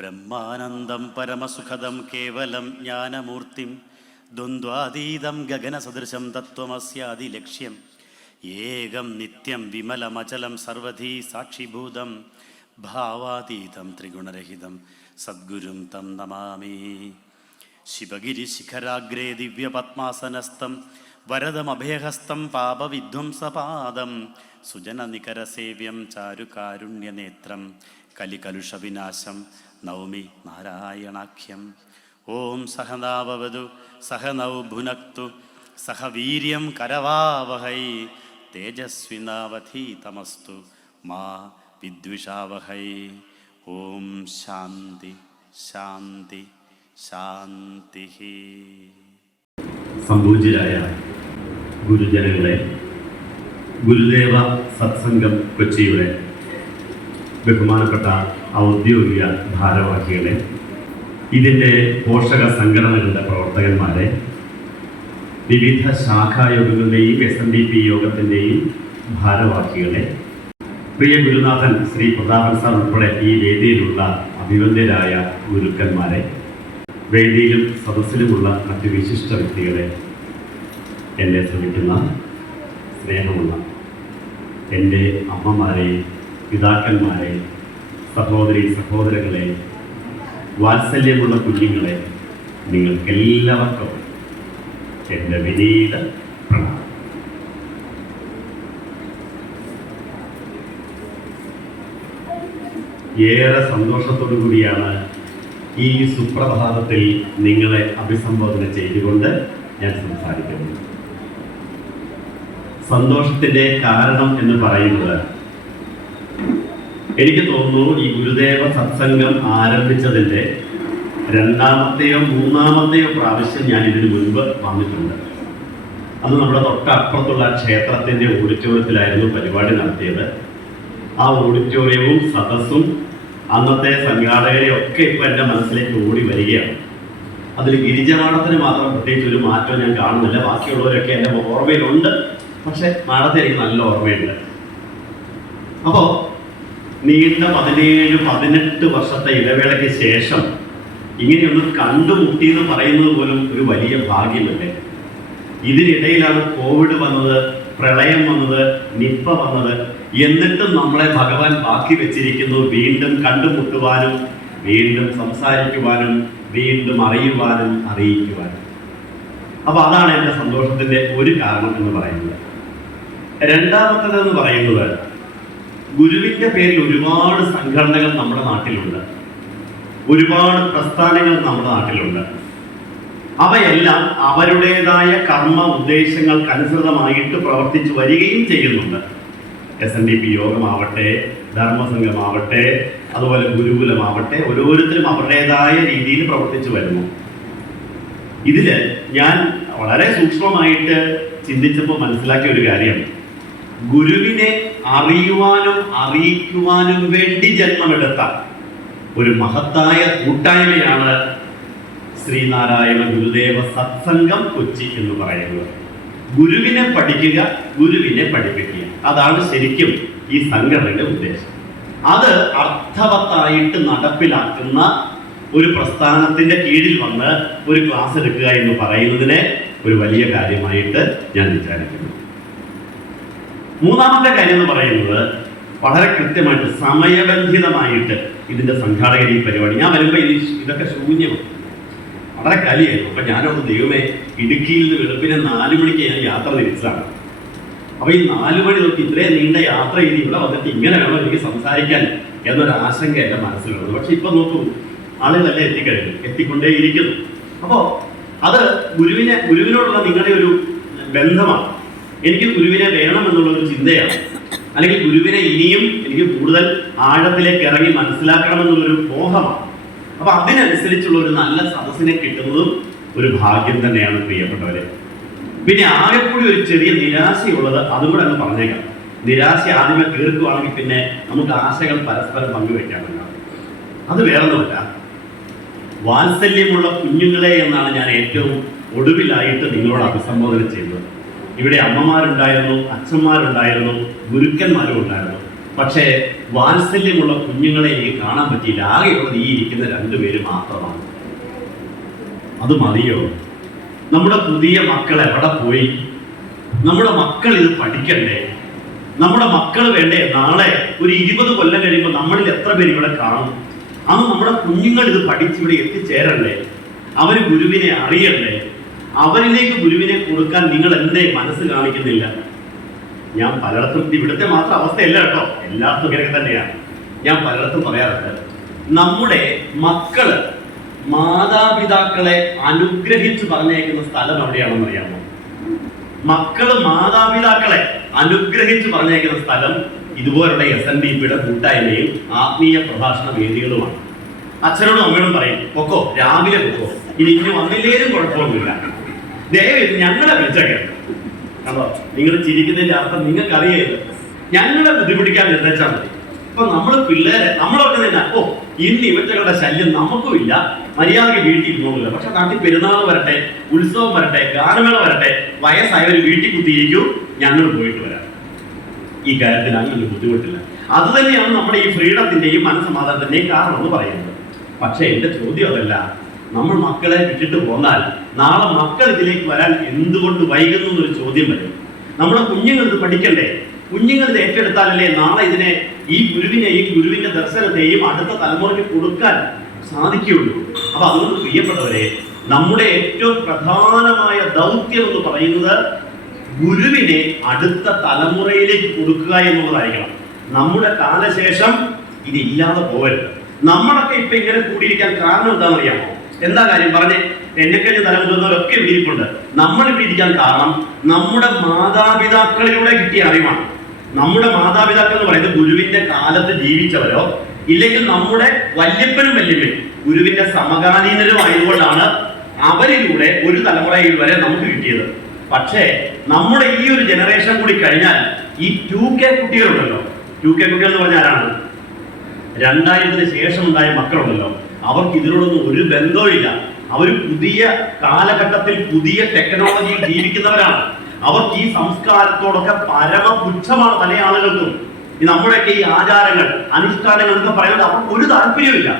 ബ്രഹ്മാനന്ദം പരമസുഖദം കേവലം ജ്ഞാനമൂർത്തിം ദ്വന്ദ്വാതീതം ഗഗനസദൃശം തത്വമസ്യാദിലക്ഷ്യം ഏകം നിത്യം വിമലമചലം സർവധീ സാക്ഷിഭൂതം ഭാവാതീതം ത്രിഗുണരഹിതം സദ്ഗുരും തം നമാമി. ശിവഗിരിശിഖരാഗ്രേ ദിവ്യപത്മാസനസ്ഥം വരദമഭയഹസ്തം പാപവിധ്വംസപാദം സുജനനികരസേവ്യം ചാരുകാരുണ്യനേത്രം കലികലുഷവിനാശം നൗമി നാരായണാഖ്യം. ഓം സഹനാവവതു സഹനൗ ഭുനക്തു സഹ വീര്യം കരവാവഹൈ തേജസ്വിനാവധീതമസ്തു മാ വിദ്വിഷാവഹൈ. ഓം ശാന്തി ശാന്തി ശാന്തി. സംപൂജ്യരായ ഗുരുജനങ്ങളെ, ഗുരുദേവ സത്സംഗം കൊച്ചിയുടെ ബഹുമാനപ്പെട്ട ഔദ്യോഗിക ഭാരവാഹികളെ, ഇതിൻ്റെ പോഷക സംഘടനകളുടെ പ്രവർത്തകന്മാരെ, വിവിധ ശാഖായോഗങ്ങളുടെയും SNDP യോഗത്തിൻ്റെയും ഭാരവാഹികളെ, പ്രിയ ഗുരുനാഥൻ ശ്രീ പ്രതാപൻ സാർ ഉൾപ്പെടെ ഈ വേദിയിലുള്ള അഭിവന്ദ്യരായ ഗുരുക്കന്മാരെ, വേദിയിലും സദസ്സിലുമുള്ള മറ്റ് വിശിഷ്ട വ്യക്തികളെ, എന്നെ ശ്രമിക്കുന്ന സ്നേഹമുള്ള എൻ്റെ അമ്മമാരെയും പിതാക്കന്മാരെ, സഹോദരി സഹോദരങ്ങളെ, വാത്സല്യമുള്ള കുഞ്ഞുങ്ങളെ, നിങ്ങൾക്കെല്ലാവർക്കും എൻ്റെ വിനീത പ്രണാമം. ഏറെ സന്തോഷത്തോടു കൂടിയാണ് ഈ സുപ്രഭാതത്തിൽ നിങ്ങളെ അഭിസംബോധന ചെയ്തുകൊണ്ട് ഞാൻ സംസാരിക്കുന്നത്. സന്തോഷത്തിൻ്റെ കാരണം എന്ന് പറയുന്നത്, എനിക്ക് തോന്നുന്നു ഈ ഗുരുദേവ സത്സംഗം ആരംഭിച്ചതിൻ്റെ രണ്ടാമത്തെയോ മൂന്നാമത്തെയോ പ്രാവശ്യം ഞാൻ ഇതിനു മുൻപ് വന്നിട്ടുണ്ട്. അന്ന് നമ്മുടെ തൊട്ടപ്പുറത്തുള്ള ക്ഷേത്രത്തിൻ്റെ ഓഡിറ്റോറിയത്തിലായിരുന്നു പരിപാടി നടത്തിയത്. ആ ഓഡിറ്റോറിയവും സദസ്സും അന്നത്തെ സംഘാടകരെയൊക്കെ ഇപ്പോൾ എൻ്റെ മനസ്സിലേക്ക് ഓടി വരികയാണ്. അതിൽ ഗിരിജമാടത്തിന് മാത്രം പ്രത്യേകിച്ച് ഒരു മാറ്റം ഞാൻ കാണുന്നില്ല. ബാക്കിയുള്ളവരൊക്കെ എൻ്റെ ഓർമ്മയിലുണ്ട്, പക്ഷെ മാഡത്തെ എനിക്ക് നല്ല ഓർമ്മയുണ്ട്. അപ്പോൾ നീണ്ട 17-18 വർഷത്തെ ഇടവേളയ്ക്ക് ശേഷം ഇങ്ങനെയൊന്ന് കണ്ടുമുട്ടി എന്ന് പറയുന്നത് പോലും ഒരു വലിയ ഭാഗ്യമല്ലേ. ഇതിനിടയിലാണ് കോവിഡ് വന്നത്, പ്രളയം വന്നത്, നിപ്പ വന്നത്. എന്നിട്ടും നമ്മളെ ഭഗവാൻ ബാക്കി വെച്ചിരിക്കുന്നു വീണ്ടും കണ്ടുമുട്ടുവാനും, വീണ്ടും സംസാരിക്കുവാനും, വീണ്ടും അറിയുവാനും, അറിയിക്കുവാനും. അപ്പോൾ അതാണ് എൻ്റെ സന്തോഷത്തിൻ്റെ ഒരു കാരണം എന്ന് പറയുന്നത്. രണ്ടാമത്തേതെന്ന് പറയുന്നത്, ഗുരുവിൻ്റെ പേരിൽ ഒരുപാട് സംഘടനകൾ നമ്മുടെ നാട്ടിലുണ്ട്, ഒരുപാട് പ്രസ്ഥാനങ്ങൾ നമ്മുടെ നാട്ടിലുണ്ട്. അവയെല്ലാം അവരുടേതായ കർമ്മ ഉദ്ദേശങ്ങൾക്കനുസൃതമായിട്ട് പ്രവർത്തിച്ചു വരികയും ചെയ്യുന്നുണ്ട്. SNDP യോഗമാവട്ടെ, ധർമ്മസംഘമാവട്ടെ, അതുപോലെ ഗുരുകുലമാവട്ടെ, ഓരോരുത്തരും അവരുടേതായ രീതിയിൽ പ്രവർത്തിച്ചു വരുന്നു. ഇതിൽ ഞാൻ വളരെ സൂക്ഷ്മമായിട്ട് ചിന്തിച്ചപ്പോൾ മനസ്സിലാക്കിയ ഒരു കാര്യം, ഗുരുവിനെ അറിയുവാനും അറിയിക്കുവാനും വേണ്ടി ജന്മമെടുത്ത ഒരു മഹത്തായ കൂട്ടായ്മയാണ് ശ്രീനാരായണ ഗുരുദേവ സത്സംഗം കൊച്ചി എന്ന് പറയുന്നത്. ഗുരുവിനെ പഠിക്കുക, ഗുരുവിനെ പഠിപ്പിക്കുക, അതാണ് ശരിക്കും ഈ സംഘടനയുടെ ഉദ്ദേശം. അത് അർത്ഥവത്തായിട്ട് നടപ്പിലാക്കുന്ന ഒരു പ്രസ്ഥാനത്തിന്റെ കീഴിൽ വന്ന് ഒരു ക്ലാസ് എടുക്കുക എന്ന് പറയുന്നതിനെ ഒരു വലിയ കാര്യമായിട്ട് ഞാൻ വിചാരിക്കുന്നു. മൂന്നാമത്തെ കാര്യം എന്ന് പറയുന്നത്, വളരെ കൃത്യമായിട്ട് സമയബന്ധിതമായിട്ട് ഇതിന്റെ സംഘാടകർ ഈ പരിപാടി, ഞാൻ വരുമ്പോൾ ഇതൊക്കെ ശൂന്യമാണ്, വളരെ കലിയായിരുന്നു. അപ്പം ഞാനോട്, ദൈവമേ, ഇടുക്കിയിൽ നിന്ന് വെളുപ്പിനെ 4 മണിക്ക് ഞാൻ യാത്ര തിരിച്ചതാണ്. അപ്പോൾ ഈ 4 മണി തൊട്ട് ഇത്രയും നീണ്ട യാത്ര ചെയ്ത് ഇവിടെ വന്നിട്ട് ഇങ്ങനെ വേണം എനിക്ക് സംസാരിക്കാൻ എന്നൊരു ആശങ്ക എൻ്റെ മനസ്സിലുള്ളത്. പക്ഷെ ഇപ്പം നോക്കൂ, ആളുകളെല്ലാം എത്തിക്കൊണ്ടേയിരിക്കുന്നു. അപ്പോൾ അത് ഗുരുവിനോടുള്ള നിങ്ങളുടെ ഒരു ബന്ധമാണ്. എനിക്ക് ഗുരുവിനെ വേണം എന്നുള്ളൊരു ചിന്തയാണ്, അല്ലെങ്കിൽ ഗുരുവിനെ ഇനിയും എനിക്ക് കൂടുതൽ ആഴത്തിലേക്ക് ഇറങ്ങി മനസ്സിലാക്കണമെന്നുള്ളൊരു മോഹമാണ്. അപ്പൊ അതിനനുസരിച്ചുള്ള ഒരു നല്ല സദസ്സിനെ കിട്ടുന്നതും ഒരു ഭാഗ്യം തന്നെയാണ് പ്രിയപ്പെട്ടവരെ. പിന്നെ ആകെക്കൂടി ഒരു ചെറിയ നിരാശയുള്ളത്, അതും കൂടെ അങ്ങ് പറഞ്ഞേക്കാം. നിരാശ ആദ്യമേ തീർക്കുകയാണെങ്കിൽ പിന്നെ നമുക്ക് ആശകൾ പരസ്പരം പങ്കുവെക്കാമെന്നാണ്. അത് വേറൊന്നുമല്ല, വാത്സല്യമുള്ള കുഞ്ഞുങ്ങളെ എന്നാണ് ഞാൻ ഏറ്റവും ഒടുവിലായിട്ട് നിങ്ങളോട് അഭിസംബോധന ചെയ്തത്. ഇവിടെ അമ്മമാരുണ്ടായിരുന്നു, അച്ഛന്മാരുണ്ടായിരുന്നു, ഗുരുക്കന്മാരും ഉണ്ടായിരുന്നു. പക്ഷേ വാത്സല്യമുള്ള കുഞ്ഞുങ്ങളെ എനിക്ക് കാണാൻ പറ്റിയില്ല. ആകെയുള്ളത് ഈ ഇരിക്കുന്ന രണ്ടുപേര് മാത്രമാണ്. അത് മതിയോ? നമ്മുടെ പുതിയ മക്കൾ എവിടെ പോയി? നമ്മുടെ മക്കൾ ഇത് പഠിക്കണ്ടേ? നമ്മുടെ മക്കൾ വേണ്ടേ? നാളെ ഒരു 20 കൊല്ലം കഴിയുമ്പോൾ നമ്മളിൽ എത്ര പേര് ഇവിടെ കാണും? അന്ന് നമ്മുടെ കുഞ്ഞുങ്ങൾ ഇത് പഠിച്ച് ഇവിടെ എത്തിച്ചേരണ്ടേ? അവർ ഗുരുവിനെ അറിയണ്ടേ? അവരിലേക്ക് ഗുരുവിനെ കൊടുക്കാൻ നിങ്ങൾ എന്തേ മനസ്സ് കാണിക്കുന്നില്ല? ഞാൻ പലയിടത്തും, ഇവിടുത്തെ മാത്രം അവസ്ഥയല്ല കേട്ടോ, എല്ലായിടത്തും ഇങ്ങനെയൊക്കെ തന്നെയാണ്. ഞാൻ പലയിടത്തും പറയാറുണ്ട്, നമ്മുടെ മക്കള് മാതാപിതാക്കളെ അനുഗ്രഹിച്ച് പറഞ്ഞേക്കുന്ന സ്ഥലം എവിടെയാണെന്ന് അറിയാമോ? മക്കള് മാതാപിതാക്കളെ അനുഗ്രഹിച്ച് പറഞ്ഞേക്കുന്ന സ്ഥലം ഇതുപോലുള്ള SNDPയുടെ കൂട്ടായ്മയും ആത്മീയ പ്രഭാഷണ വേദികളുമാണ്. അച്ഛനോടും അമ്മയോടും പറയും, പൊക്കോ, രാവിലെ പൊക്കോ, ഇനി വന്നില്ലേലും കുഴപ്പമൊന്നുമില്ല, ദയവേത് ഞങ്ങളെ വിളിച്ചേക്കാം. അതോ നിങ്ങൾ ചിരിക്കുന്നതിന്റെ അർത്ഥം നിങ്ങൾക്ക് അറിയരുത്. ഞങ്ങളെ ബുദ്ധിമുട്ടിക്കാൻ നിർദ്ദേശിച്ചാൽ മതി. ഇപ്പൊ നമ്മൾ പിള്ളേരെ നമ്മളൊക്കെ തന്നെ, ഓ ഇന്ന് ഇവറ്റകളുടെ ശല്യം നമുക്കും ഇല്ല, മര്യാദയ്ക്ക് വീട്ടിൽ ഇരുന്നോളില്ല. പക്ഷെ നാട്ടിൽ പെരുന്നാൾ വരട്ടെ, ഉത്സവം വരട്ടെ, ഗാനമേള വരട്ടെ, വയസ്സായവർ വീട്ടിൽ കുത്തിയിരിക്കൂ, ഞങ്ങൾ പോയിട്ട് വരാം. ഈ കാര്യത്തിൽ അങ്ങനെ ബുദ്ധിമുട്ടില്ല. അത് തന്നെയാണ് നമ്മുടെ ഈ ഫ്രീഡത്തിന്റെയും മനസ്സമാധാനത്തിന്റെയും കാരണം എന്ന് പറയുന്നത്. പക്ഷെ എന്റെ ചോദ്യം അതല്ല. നമ്മൾ മക്കളെ വിട്ടിട്ട് പോന്നാൽ നാളെ മക്കൾ ഇതിലേക്ക് വരാൻ എന്തുകൊണ്ട് വൈകുന്നു എന്നൊരു ചോദ്യം വരും. നമ്മുടെ കുഞ്ഞുങ്ങൾ ഇത് പഠിക്കണ്ടേ? കുഞ്ഞുങ്ങൾ ഇത് ഏറ്റെടുത്താലല്ലേ നാളെ ഇതിനെ, ഈ ഗുരുവിനെയും ഗുരുവിന്റെ ദർശനത്തെയും അടുത്ത തലമുറയ്ക്ക് കൊടുക്കാൻ സാധിക്കുകയുള്ളൂ. അപ്പൊ അതുകൊണ്ട് പ്രിയപ്പെട്ടവരെ, നമ്മുടെ ഏറ്റവും പ്രധാനമായ ദൗത്യം എന്ന് പറയുന്നത് ഗുരുവിനെ അടുത്ത തലമുറയിലേക്ക് കൊടുക്കുക എന്നുള്ളതായിരിക്കണം. നമ്മുടെ കാലശേഷം ഇതില്ലാതെ പോകരുത്. നമ്മളൊക്കെ ഇപ്പൊ ഇങ്ങനെ കൂടിയിരിക്കാൻ കാരണം എന്താണെന്നറിയാമോ? എന്താ കാര്യം പറഞ്ഞേ? എന്നെ കഴിഞ്ഞ തലമുതിർന്നവരൊക്കെ ഇവിടെ ഇരിപ്പുണ്ട്. നമ്മളിവിടെ ഇരിക്കാൻ കാരണം നമ്മുടെ മാതാപിതാക്കളിലൂടെ കിട്ടിയ അറിവാണ്. നമ്മുടെ മാതാപിതാക്കൾ എന്ന് പറയുന്നത് ഗുരുവിന്റെ കാലത്ത് ജീവിച്ചവരോ ഇല്ലെങ്കിൽ നമ്മുടെ വല്യപ്പനും വല്യമ്മയും ഗുരുവിന്റെ സമകാലീനരും ആയതുകൊണ്ടാണ് അവരിലൂടെ ഒരു തലമുറയിൽ വരെ നമുക്ക് കിട്ടിയത്. പക്ഷേ നമ്മുടെ ഈ ഒരു ജനറേഷൻ കൂടി കഴിഞ്ഞാൽ ഈ 2K കുട്ടികളുണ്ടല്ലോ, 2K കുട്ടികൾ എന്ന് പറഞ്ഞാൽ ആരാണ്? 2000-ന് ശേഷം ഉണ്ടായ മക്കളുണ്ടല്ലോ, അവർക്ക് ഇതിനോടൊന്നും ഒരു ബന്ധവുമില്ല. അവർ പുതിയ കാലഘട്ടത്തിൽ പുതിയ ടെക്നോളജിയിൽ ജീവിക്കുന്നവരാണ്. അവർക്ക് ഈ സംസ്കാരത്തോടൊക്കെ പരമപുച്ഛമാണ് പല ആളുകൾക്കും. നമ്മുടെയൊക്കെ ഈ ആചാരങ്ങൾ, അനുഷ്ഠാനങ്ങൾ എന്നൊക്കെ പറയുന്നത് അവർക്ക് ഒരു താല്പര്യമില്ല.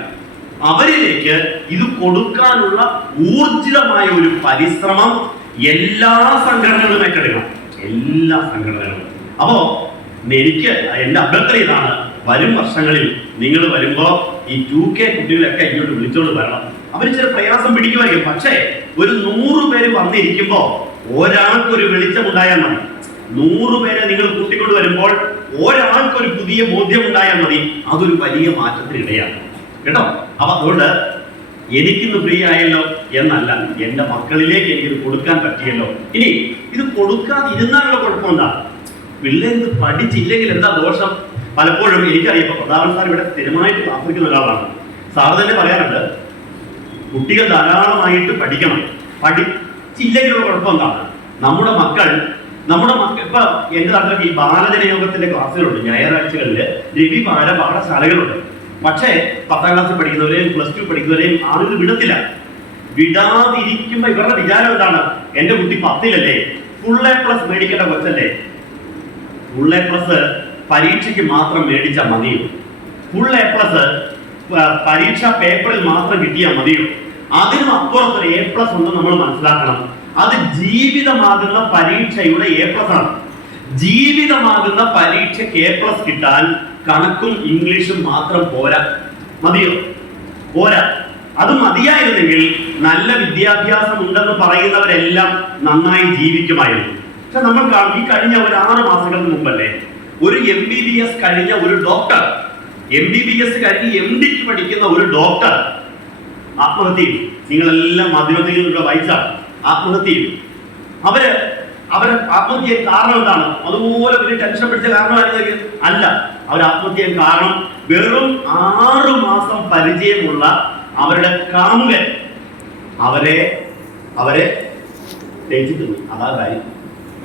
അവരിലേക്ക് ഇത് കൊടുക്കാനുള്ള ഊർജിതമായ ഒരു പരിശ്രമം എല്ലാ സംഘടനകളും ഏറ്റെടുക്കണം, എല്ലാ സംഘടനകളും. അപ്പോ എനിക്ക് എന്റെ അഭ്യർത്ഥന ഇതാണ്, വരും വർഷങ്ങളിൽ നിങ്ങൾ വരുമ്പോ ഈ 2K കുട്ടികളൊക്കെ ഇങ്ങോട്ട് വിളിച്ചോണ്ട് വരണം. അവർ ചില പ്രയാസം പിടിക്കുമായിരിക്കും, പക്ഷേ ഒരു 100 പേര് വന്നിരിക്കുമ്പോ ഒരാൾക്കൊരു വെളിച്ചം ഉണ്ടായാൽ മതി. 100 പേരെ നിങ്ങൾ കൂട്ടിക്കൊണ്ട് വരുമ്പോൾ ഒരാൾക്കൊരു പുതിയ ബോധ്യം ഉണ്ടായാൽ മതി. അതൊരു വലിയ മാറ്റത്തിന് ഇടയാണ് കേട്ടോ. അപ്പൊ അതുകൊണ്ട് എനിക്കിന്ന് ഫ്രീ ആയല്ലോ എന്നല്ല, എന്റെ മക്കളിലേക്ക് എനിക്കിത് കൊടുക്കാൻ പറ്റിയല്ലോ. ഇനി ഇത് കൊടുക്കാതിരുന്നാലുള്ള കുഴപ്പം എന്താ? പിള്ളേര് പഠിച്ചില്ലെങ്കിൽ എന്താ ദോഷം? പലപ്പോഴും എനിക്കറിയാം, ഇപ്പൊ പ്രതാപൻ സാർ ഇവിടെ സ്ഥിരമായിട്ട് ക്ലാസ്സിക്കുന്ന ഒരാളാണ്. സാർ തന്നെ പറയാറുണ്ട്, കുട്ടികൾ ധാരാളമായിട്ട് പഠിക്കണം, പഠിച്ചില്ലെങ്കിലുള്ള കുഴപ്പം എന്താണ്? നമ്മുടെ മക്കൾ ഇപ്പൊ എന്റെ നാട്ടിലൊക്കെ ഈ ബാലജനയോഗത്തിന്റെ ക്ലാസ്സുകളുണ്ട്, ഞായറാഴ്ചകളില് രവിവാര പാഠശാലകളുണ്ട്. പക്ഷേ 10ാം ക്ലാസ്സിൽ പഠിക്കുന്നവരെയും +2 പഠിക്കുന്നവരെയും ആളുകൾ വിടത്തില്ല. വിടാതിരിക്കുമ്പോ ഇവരുടെ വിചാരം എന്താണ്? എന്റെ കുട്ടി 10-ലല്ലേ, ഫുൾ A+ മേടിക്കേണ്ട കൊച്ചല്ലേ, ഫുൾ A+ പരീക്ഷയ്ക്ക് മാത്രം മേടിച്ചാൽ മതിയോ? ഫുൾ A+ പരീക്ഷാ പേപ്പറിൽ മാത്രം കിട്ടിയാൽ മതിയോ? അതിനും അപ്പുറത്തൊരു A+ ഉണ്ടെന്ന് നമ്മൾ മനസ്സിലാക്കണം. അത് ജീവിതമാകുന്ന പരീക്ഷയുടെ A+ ആണ്. ജീവിതമാകുന്ന പരീക്ഷയ്ക്ക് A+ കിട്ടാൻ കണക്കും ഇംഗ്ലീഷും മാത്രം പോരാ. മതിയോ? പോരാ. അത് മതിയായിരുന്നെങ്കിൽ നല്ല വിദ്യാഭ്യാസം ഉണ്ടെന്ന് പറയുന്നവരെല്ലാം നന്നായി ജീവിക്കുമായിരുന്നു. പക്ഷെ നമ്മൾ ഈ കഴിഞ്ഞ ഒരു 6 മാസങ്ങൾക്ക് മുമ്പല്ലേ ഒരു MBBS കഴിഞ്ഞ ഒരു ഡോക്ടർ, MBBS കഴിഞ്ഞ് MDക്ക് പഠിക്കുന്ന ഒരു ഡോക്ടർ ആത്മഹത്യ ചെയ്തു. നിങ്ങളെല്ലാം മാധ്യമത്തിൽ നിന്നുള്ള വായിച്ചാൽ ആത്മഹത്യ ചെയ്തു. അവര് ആത്മഹത്യ കാരണം എന്താണ്? അതുപോലെ വലിയ ടെൻഷൻ പിടിച്ച കാരണമായിരുന്നെങ്കിൽ അല്ല. അവർ ആത്മഹത്യ കാരണം വെറും 6 മാസം പരിചയമുള്ള അവരുടെ കാമുകൻ അവരെ തേച്ചിട്ടുണ്ട്. അതാ കാര്യം.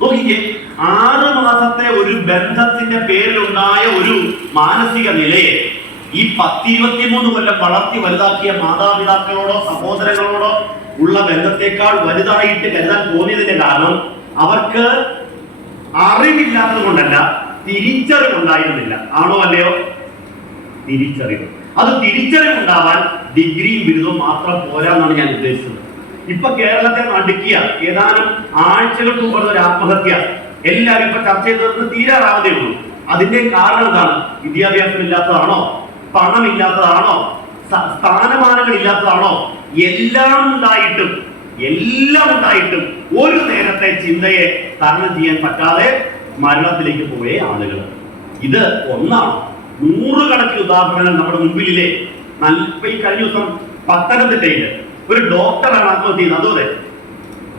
നോക്കിക്കേ, 6 മാസത്തെ ഒരു ബന്ധത്തിന്റെ പേരിലുണ്ടായ ഒരു മാനസിക നിലയെ ഈ 10-23 കൊല്ലം വളർത്തി വലുതാക്കിയ മാതാപിതാക്കളോടോ സഹോദരങ്ങളോടോ ഉള്ള ബന്ധത്തെക്കാൾ വലുതായിട്ട് കരുതാൻ തോന്നിയതിന്റെ കാരണം അവർക്ക് അറിവില്ലാത്തത് കൊണ്ടല്ല, തിരിച്ചറിവുണ്ടായിരുന്നില്ല. ആണോ അല്ലയോ? തിരിച്ചറിവ്. അത് തിരിച്ചറിവുണ്ടാവാൻ ഡിഗ്രിയും ബിരുദവും മാത്രം പോരാന്നാണ് ഞാൻ ഉദ്ദേശിച്ചത്. ഇപ്പൊ കേരളത്തെ നടുക്കിയ ഏതാനും ആഴ്ചകൾക്ക് മുമ്പ് ഒരു ആത്മഹത്യ എല്ലാവരും ഇപ്പൊ ചർച്ച ചെയ്തത് തീരാറാവതേ ഉള്ളൂ. അതിന്റെ കാരണം എന്താണ്? വിദ്യാഭ്യാസം ഇല്ലാത്തതാണോ? പണമില്ലാത്തതാണോ? സ്ഥാനമാനങ്ങൾ ഇല്ലാത്തതാണോ? എല്ലാം ഉണ്ടായിട്ടും ഒരു നേരത്തെ ചിന്തയെ തരണം ചെയ്യാൻ പറ്റാതെ മരണത്തിലേക്ക് പോയ ആളുകൾ. ഇത് ഒന്നാണ്. നൂറുകണക്കിന് ഉദാഹരണങ്ങൾ നമ്മുടെ മുമ്പിലില്ലേ? ഈ കഴിഞ്ഞ ദിവസം പത്തനംതിട്ടയില് ഒരു ഡോക്ടറാണ് ആത്മഹത്യ ചെയ്തത്. അതുപോലെ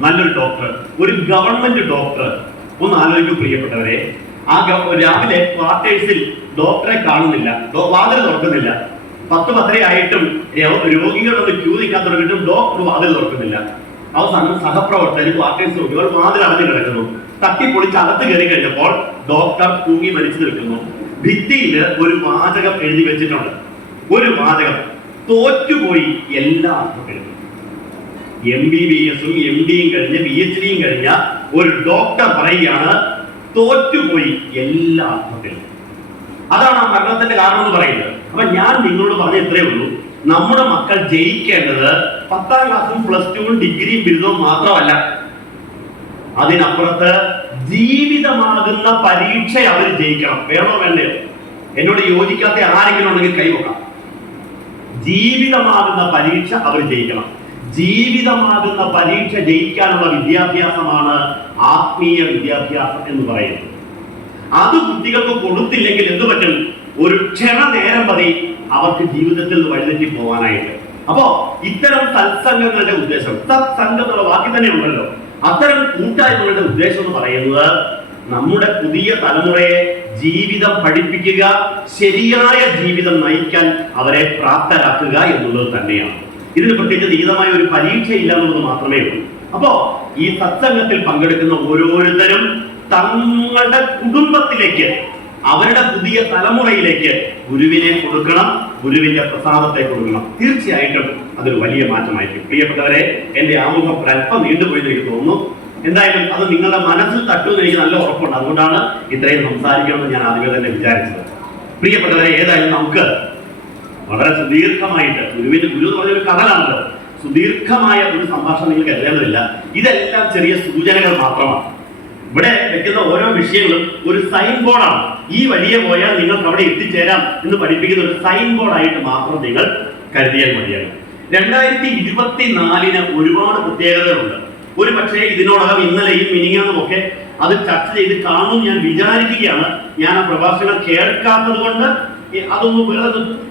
നല്ലൊരു ഡോക്ടർ, ഒരു ഗവൺമെന്റ് ഡോക്ടർ. ഒന്ന് ആലോചിക്കൂ പ്രിയപ്പെട്ടവരെ. രാവിലെ ക്വാർട്ടേഴ്സിൽ ഡോക്ടറെ കാണുന്നില്ല, വാതിൽ തുറക്കുന്നില്ല. 10-10:30 ആയിട്ടും രോഗികളൊന്ന് ക്യൂ നിൽക്കാൻ തുടങ്ങിയിട്ടും ഡോക്ടർ വാതിൽ തുറക്കുന്നില്ല. അവസാനം സഹപ്രവർത്തകർ ക്വാർട്ടേഴ്സ് നോക്കിയവർ വാതിൽ അടഞ്ഞു കിടക്കുന്നു. തട്ടിപ്പൊളിച്ച് അകത്ത് കയറി കഴിഞ്ഞപ്പോൾ ഡോക്ടർ തൂങ്ങി മരിച്ചു നിൽക്കുന്നു. ഭിത്തിയിൽ ഒരു വാചകം എഴുതി വെച്ചിട്ടുണ്ട്. ഒരു വാചകം: തോറ്റുപോയി എല്ലാ അർത്ഥത്തിലും. MBBS-ഉം MD-യും കഴിഞ്ഞ് PhD-യും കഴിഞ്ഞ ഒരു ഡോക്ടർ പറയുകയാണ്, തോറ്റുപോയി എല്ലാ അർത്ഥത്തിലും. അതാണ് ആ മരണത്തിന്റെ കാരണം എന്ന് പറയുന്നത്. അപ്പൊ ഞാൻ നിങ്ങളോട് പറഞ്ഞ ഇത്രയേ ഉള്ളൂ. നമ്മുടെ മക്കൾ ജയിക്കേണ്ടത് 10ാം ക്ലാസ്സും +2-ഉം ഡിഗ്രിയും ബിരുദവും മാത്രമല്ല. അതിനപ്പുറത്ത് ജീവിതമാകുന്ന പരീക്ഷ അവർ ജയിക്കണം. വേണോ വേണ്ടയോ? എന്നോട് യോജിക്കാത്ത ആരെങ്കിലും ഉണ്ടെങ്കിൽ കൈവക്കാം. ജീവിതമാകുന്ന പരീക്ഷ അവർ ജയിക്കണം. ജീവിതമാകുന്ന പരീക്ഷ ജയിക്കാനുള്ള വിദ്യാഭ്യാസമാണ് ആത്മീയ വിദ്യാഭ്യാസം എന്ന് പറയുന്നത്. അത് കുട്ടികൾക്ക് കൊടുത്തില്ലെങ്കിൽ എന്ത് പറ്റും? ഒരു ക്ഷണനേരം മതി അവർക്ക് ജീവിതത്തിൽ നിന്ന് വഴിതെറ്റി പോകാനായിട്ട്. അപ്പോ ഇത്തരം സത്സംഗങ്ങളുടെ ഉദ്ദേശം, സത്സംഗം എന്നുള്ള വാക്കി തന്നെ ഉണ്ടല്ലോ, അത്തരം കൂട്ടായ്മകളുടെ ഉദ്ദേശം എന്ന് പറയുന്നത് നമ്മുടെ പുതിയ തലമുറയെ ജീവിതം പഠിപ്പിക്കുക, ശരിയായ ജീവിതം നയിക്കാൻ അവരെ പ്രാപ്തരാക്കുക എന്നുള്ളത് തന്നെയാണ്. ഇതിന് പ്രത്യേകിച്ച് നിയതമായ ഒരു പരീക്ഷയില്ല എന്നുള്ളത് മാത്രമേ ഉള്ളൂ. അപ്പോ ഈ സത്സംഗത്തിൽ പങ്കെടുക്കുന്ന ഓരോരുത്തരും തങ്ങളുടെ കുടുംബത്തിലേക്ക്, അവരുടെ പുതിയ തലമുറയിലേക്ക് ഗുരുവിനെ കൊടുക്കണം, ഗുരുവിന്റെ പ്രസാദത്തെ കൊടുക്കണം. തീർച്ചയായിട്ടും അതൊരു വലിയ മാറ്റമായിരിക്കും. പ്രിയപ്പെട്ടവരെ, എന്റെ ആമുഖം അല്പം നീണ്ടുപോയെന്ന് എനിക്ക് തോന്നുന്നു. എന്തായാലും അത് നിങ്ങളുടെ മനസ്സിൽ തട്ടുമെന്ന് എനിക്ക് നല്ല ഉറപ്പുണ്ട്. അതുകൊണ്ടാണ് ഇത്രയും സംസാരിക്കണമെന്ന് ഞാൻ ആദ്യമേ തന്നെ വിചാരിച്ചത്. പ്രിയപ്പെട്ടവരെ, ഏതായാലും നമുക്ക് വളരെ സുദീർഘമായിട്ട്, ഗുരു എന്ന് പറഞ്ഞൊരു കടലാണല്ലോ, സുദീർഘമായ ഒരു സംഭാഷണം നിങ്ങൾക്ക് എഴുതേണ്ടതില്ല. ഇതെല്ലാം ചെറിയ സൂചനകൾ മാത്രമാണ്. ഇവിടെ വെക്കുന്ന ഓരോ വിഷയങ്ങളും ഒരു സൈൻ ബോർഡാണ്. ഈ വഴിയെ പോയാൽ നിങ്ങൾക്ക് അവിടെ എത്തിച്ചേരാം എന്ന് പഠിപ്പിക്കുന്ന ഒരു സൈൻ ബോർഡായിട്ട് മാത്രം നിങ്ങൾ കരുതിയാൽ മതിയാകും. 2024 ഒരുപാട് പ്രത്യേകതകളുണ്ട്. ഒരു പക്ഷേ ഇതിനോടകം ഇന്നലെയും മിനിങ്ങാന്നും ഒക്കെ അത് ചർച്ച ചെയ്ത് കാണും ഞാൻ വിചാരിക്കുകയാണ്. ഞാൻ ആ പ്രഭാഷണം കേൾക്കാത്തത് കൊണ്ട്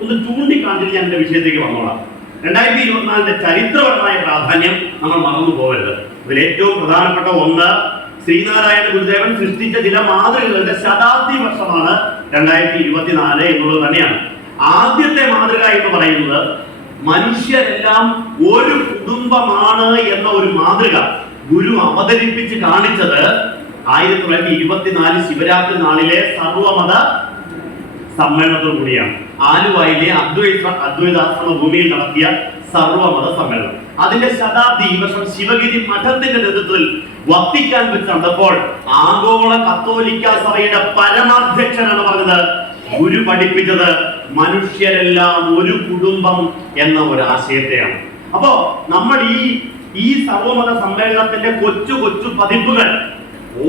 ഒന്ന് ചൂണ്ടിക്കാണിച്ചിട്ട് ഞാൻ എന്റെ വിഷയത്തേക്ക് വന്നോളാം. 2024 ചരിത്രപരമായ പ്രാധാന്യം നമ്മൾ മറന്നു പോകരുത്. അതിൽ ഏറ്റവും പ്രധാനപ്പെട്ട ഒന്ന്, ശ്രീനാരായണ ഗുരുദേവൻ സൃഷ്ടിച്ച ചില മാതൃകകളുടെ ശതാബ്ദി വർഷമാണ് 2024 എന്നുള്ളത് തന്നെയാണ്. ആദ്യത്തെ മാതൃക എന്ന് പറയുന്നത് മനുഷ്യരെല്ലാം ഒരു കുടുംബമാണ് എന്ന ഒരു മാതൃക ഗുരു അവതരിപ്പിച്ച് കാണിച്ചത് 1924 ശിവരാത്രി നാളിലെ സർവമത സമ്മേളനത്തോടു കൂടിയാണ്. ആലുവയിലെ അദ്വൈതാശ്രമ ഭൂമിയിൽ നടത്തിയ സർവമത സമ്മേളനം. അതിന്റെ ശതാബ്ദി ഈ വർഷം ശിവഗിരി മഠത്തിന്റെ നേതൃത്വത്തിൽ വത്തിക്കാൻ വെച്ച് നടന്നപ്പോൾ ആഗോള കത്തോലിക്ക സഭയുടെ പരമാധ്യക്ഷനാണ് പറഞ്ഞത്, ഗുരു പഠിപ്പിച്ചത് മനുഷ്യരെല്ലാം ഒരു കുടുംബം എന്ന ഒരു ആശയത്തെയാണ്. അപ്പോ നമ്മൾ ഈ സർവമത സമ്മേളനത്തിന്റെ കൊച്ചു കൊച്ചു പതിപ്പുകൾ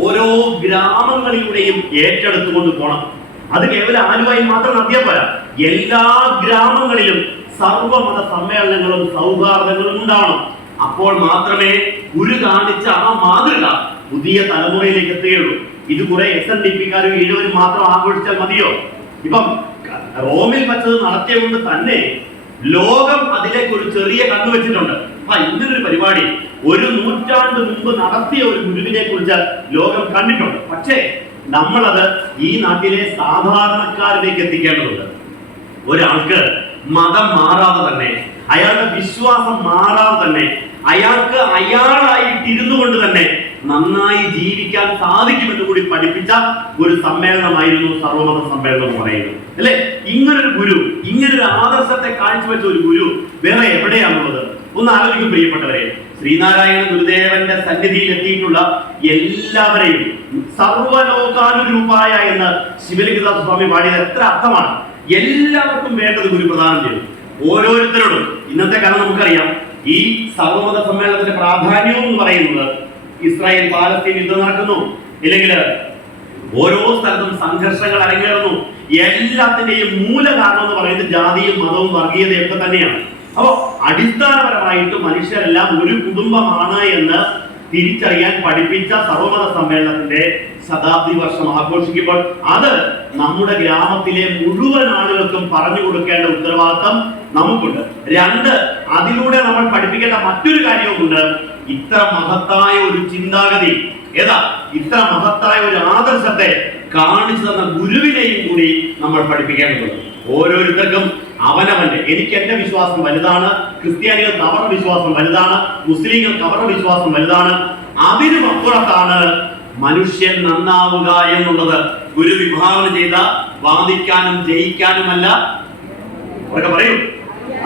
ഓരോ ഗ്രാമങ്ങളിലൂടെയും ഏറ്റെടുത്തുകൊണ്ട് പോകണം. അത് കേവലം ആലുവയിൽ മാത്രം നടത്തിയാൽ പോരാ. എല്ലാ ഗ്രാമങ്ങളിലും സർവമത സമ്മേളനങ്ങളും സൗഹാർദ്ദങ്ങളും ഉണ്ടാവണം. അപ്പോൾ മാത്രമേ ഗുരു കാണിച്ച ആ മാതൃക പുതിയ തലമുറയിലേക്ക് എത്തുകയുള്ളൂ. ഇത് കുറെ SNDP-ക്കാരും ഈഴവരും മാത്രം ആഘോഷിച്ചാൽ മതിയോ? ഇപ്പം റോമിൽ വച്ചത് നടത്തിയ കൊണ്ട് തന്നെ ലോകം അതിലേക്ക് ഒരു ചെറിയ കണ്ണു വെച്ചിട്ടുണ്ട്. ഇങ്ങനൊരു പരിപാടി 1 നൂറ്റാണ്ട് മുമ്പ് നടത്തിയ ഒരു ഗുരുവിനെ കുറിച്ച് ലോകം കണ്ടിട്ടുണ്ട്. പക്ഷേ നമ്മളത് ഈ നാട്ടിലെ സാധാരണക്കാരിലേക്ക് എത്തിക്കേണ്ടതുണ്ട്. ഒരാൾക്ക് മതം മാറാതെ തന്നെ, അയാളുടെ വിശ്വാസം മാറാതെ തന്നെ, അയാൾക്ക് അയാളായിട്ടിരുന്നു കൊണ്ട് തന്നെ നന്നായി ജീവിക്കാൻ സാധിക്കുമെന്ന് കൂടി പഠിപ്പിച്ച ഒരു സമ്മേളനമായിരുന്നു സർവമത സമ്മേളനം എന്ന് പറയുന്നത്, അല്ലെ? ഇങ്ങനൊരു ഗുരു, ഇങ്ങനൊരു ആദർശത്തെ കാഴ്ചവെച്ച ഒരു ഗുരു വേറെ എവിടെയാണുള്ളത്? ഒന്ന് ആലോചിക്കും പ്രിയപ്പെട്ടവരെ. ശ്രീനാരായണ ഗുരുദേവന്റെ സന്നിധിയിൽ എത്തിയിട്ടുള്ള എല്ലാവരെയും സർവലോകാനുരൂപായ എന്ന് ശിവലിംഗദാസ സ്വാമി പാടിയത് എത്ര അർത്ഥമാണ്. എല്ലാവർക്കും വേണ്ടത് ഗുരു പ്രദാനം ചെയ്തു. ഓരോരുത്തരോടും ഇന്നത്തെ കാലം നമുക്കറിയാം, ഈ സർവമത സമ്മേളനത്തിന്റെ പ്രാധാന്യവും എന്ന് പറയുന്നത് ഇസ്രായേൽ പാലസ്തീൻ യുദ്ധം നടക്കുന്നു, ഇല്ലെങ്കിൽ ഓരോ സ്ഥലത്തും സംഘർഷങ്ങൾ അരങ്ങേറുന്നു. എല്ലാത്തിന്റെയും മൂല കാരണം എന്ന് പറയുന്നത് ജാതിയും മതവും വർഗീയതയും ഒക്കെ തന്നെയാണ്. അപ്പോ അടിസ്ഥാനപരമായിട്ട് മനുഷ്യരെല്ലാം ഒരു കുടുംബമാണ് എന്ന് തിരിച്ചറിയാൻ പഠിപ്പിച്ച സർവമത സമ്മേളനത്തിന്റെ ശതാബ്ദി വർഷം ആഘോഷിക്കുമ്പോൾ അത് നമ്മുടെ ഗ്രാമത്തിലെ മുഴുവൻ ആളുകൾക്കും പറഞ്ഞു കൊടുക്കേണ്ട ഉത്തരവാദിത്തം നമുക്കുണ്ട്. രണ്ട്, അതിലൂടെ നമ്മൾ പഠിപ്പിക്കേണ്ട മറ്റൊരു കാര്യവുമുണ്ട്. ഇത്ര മഹത്തായ ഒരു ചിന്താഗതി, ഇത്ര മഹത്തായ ഒരു ആദർശത്തെ കാണിച്ചു തന്ന ഗുരുവിനെയും കൂടി നമ്മൾ പഠിപ്പിക്കേണ്ടതുണ്ട്. ഓരോരുത്തർക്കും അവനവന്റെ, എനിക്ക് എന്റെ വിശ്വാസം വലുതാണ്, ക്രിസ്ത്യാനികൾക്ക് അവരുടെ വിശ്വാസം വലുതാണ്, മുസ്ലിങ്ങൾക്ക് അവരുടെ വിശ്വാസം വലുതാണ്. അതിനും അപ്പുറത്താണ് മനുഷ്യൻ നന്നാവുക എന്നുള്ളത്. ഗുരു വിഭാവന ചെയ്ത വാദിക്കാനും ജയിക്കാനുമല്ല, അവരൊക്കെ പറയും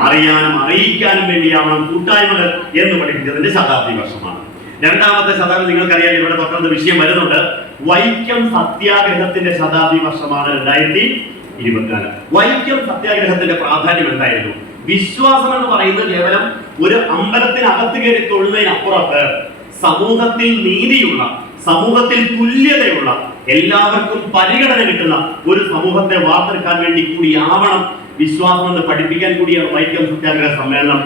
അറിയാനും അറിയിക്കാനും വേണ്ടിയാവണം കൂട്ടായ്മകൾ എന്ന് പഠിപ്പിച്ചതിന്റെ ശതാബ്ദി വർഷമാണ്. രണ്ടാമത്തെ ശതാബ്ദി നിങ്ങൾക്കറിയാം, ഇവിടെ തൊട്ടടുത്ത വിഷയം വരുന്നുണ്ട്. വൈക്കം സത്യാഗ്രഹത്തിന്റെ ശതാബ്ദി വർഷമാണ് 2024. വൈക്കം സത്യാഗ്രഹത്തിന്റെ പ്രാധാന്യം എന്തായിരുന്നു? വിശ്വാസം എന്ന് പറയുന്നത് കേവലം ഒരു അമ്പലത്തിനകത്ത് കയറി തൊഴുന്നതിനപ്പുറത്ത് സമൂഹത്തിൽ നീതിയുള്ള, സമൂഹത്തിൽ തുല്യതയുള്ള, എല്ലാവർക്കും പരിഗണന കിട്ടുന്ന ഒരു സമൂഹത്തെ വാർത്തെടുക്കാൻ വേണ്ടി കൂടിയാവണം വിശ്വാസം എന്ന് പഠിപ്പിക്കാൻ കൂടിയാണ് വൈക്കം സത്യാഗ്രഹ സമ്മേളനം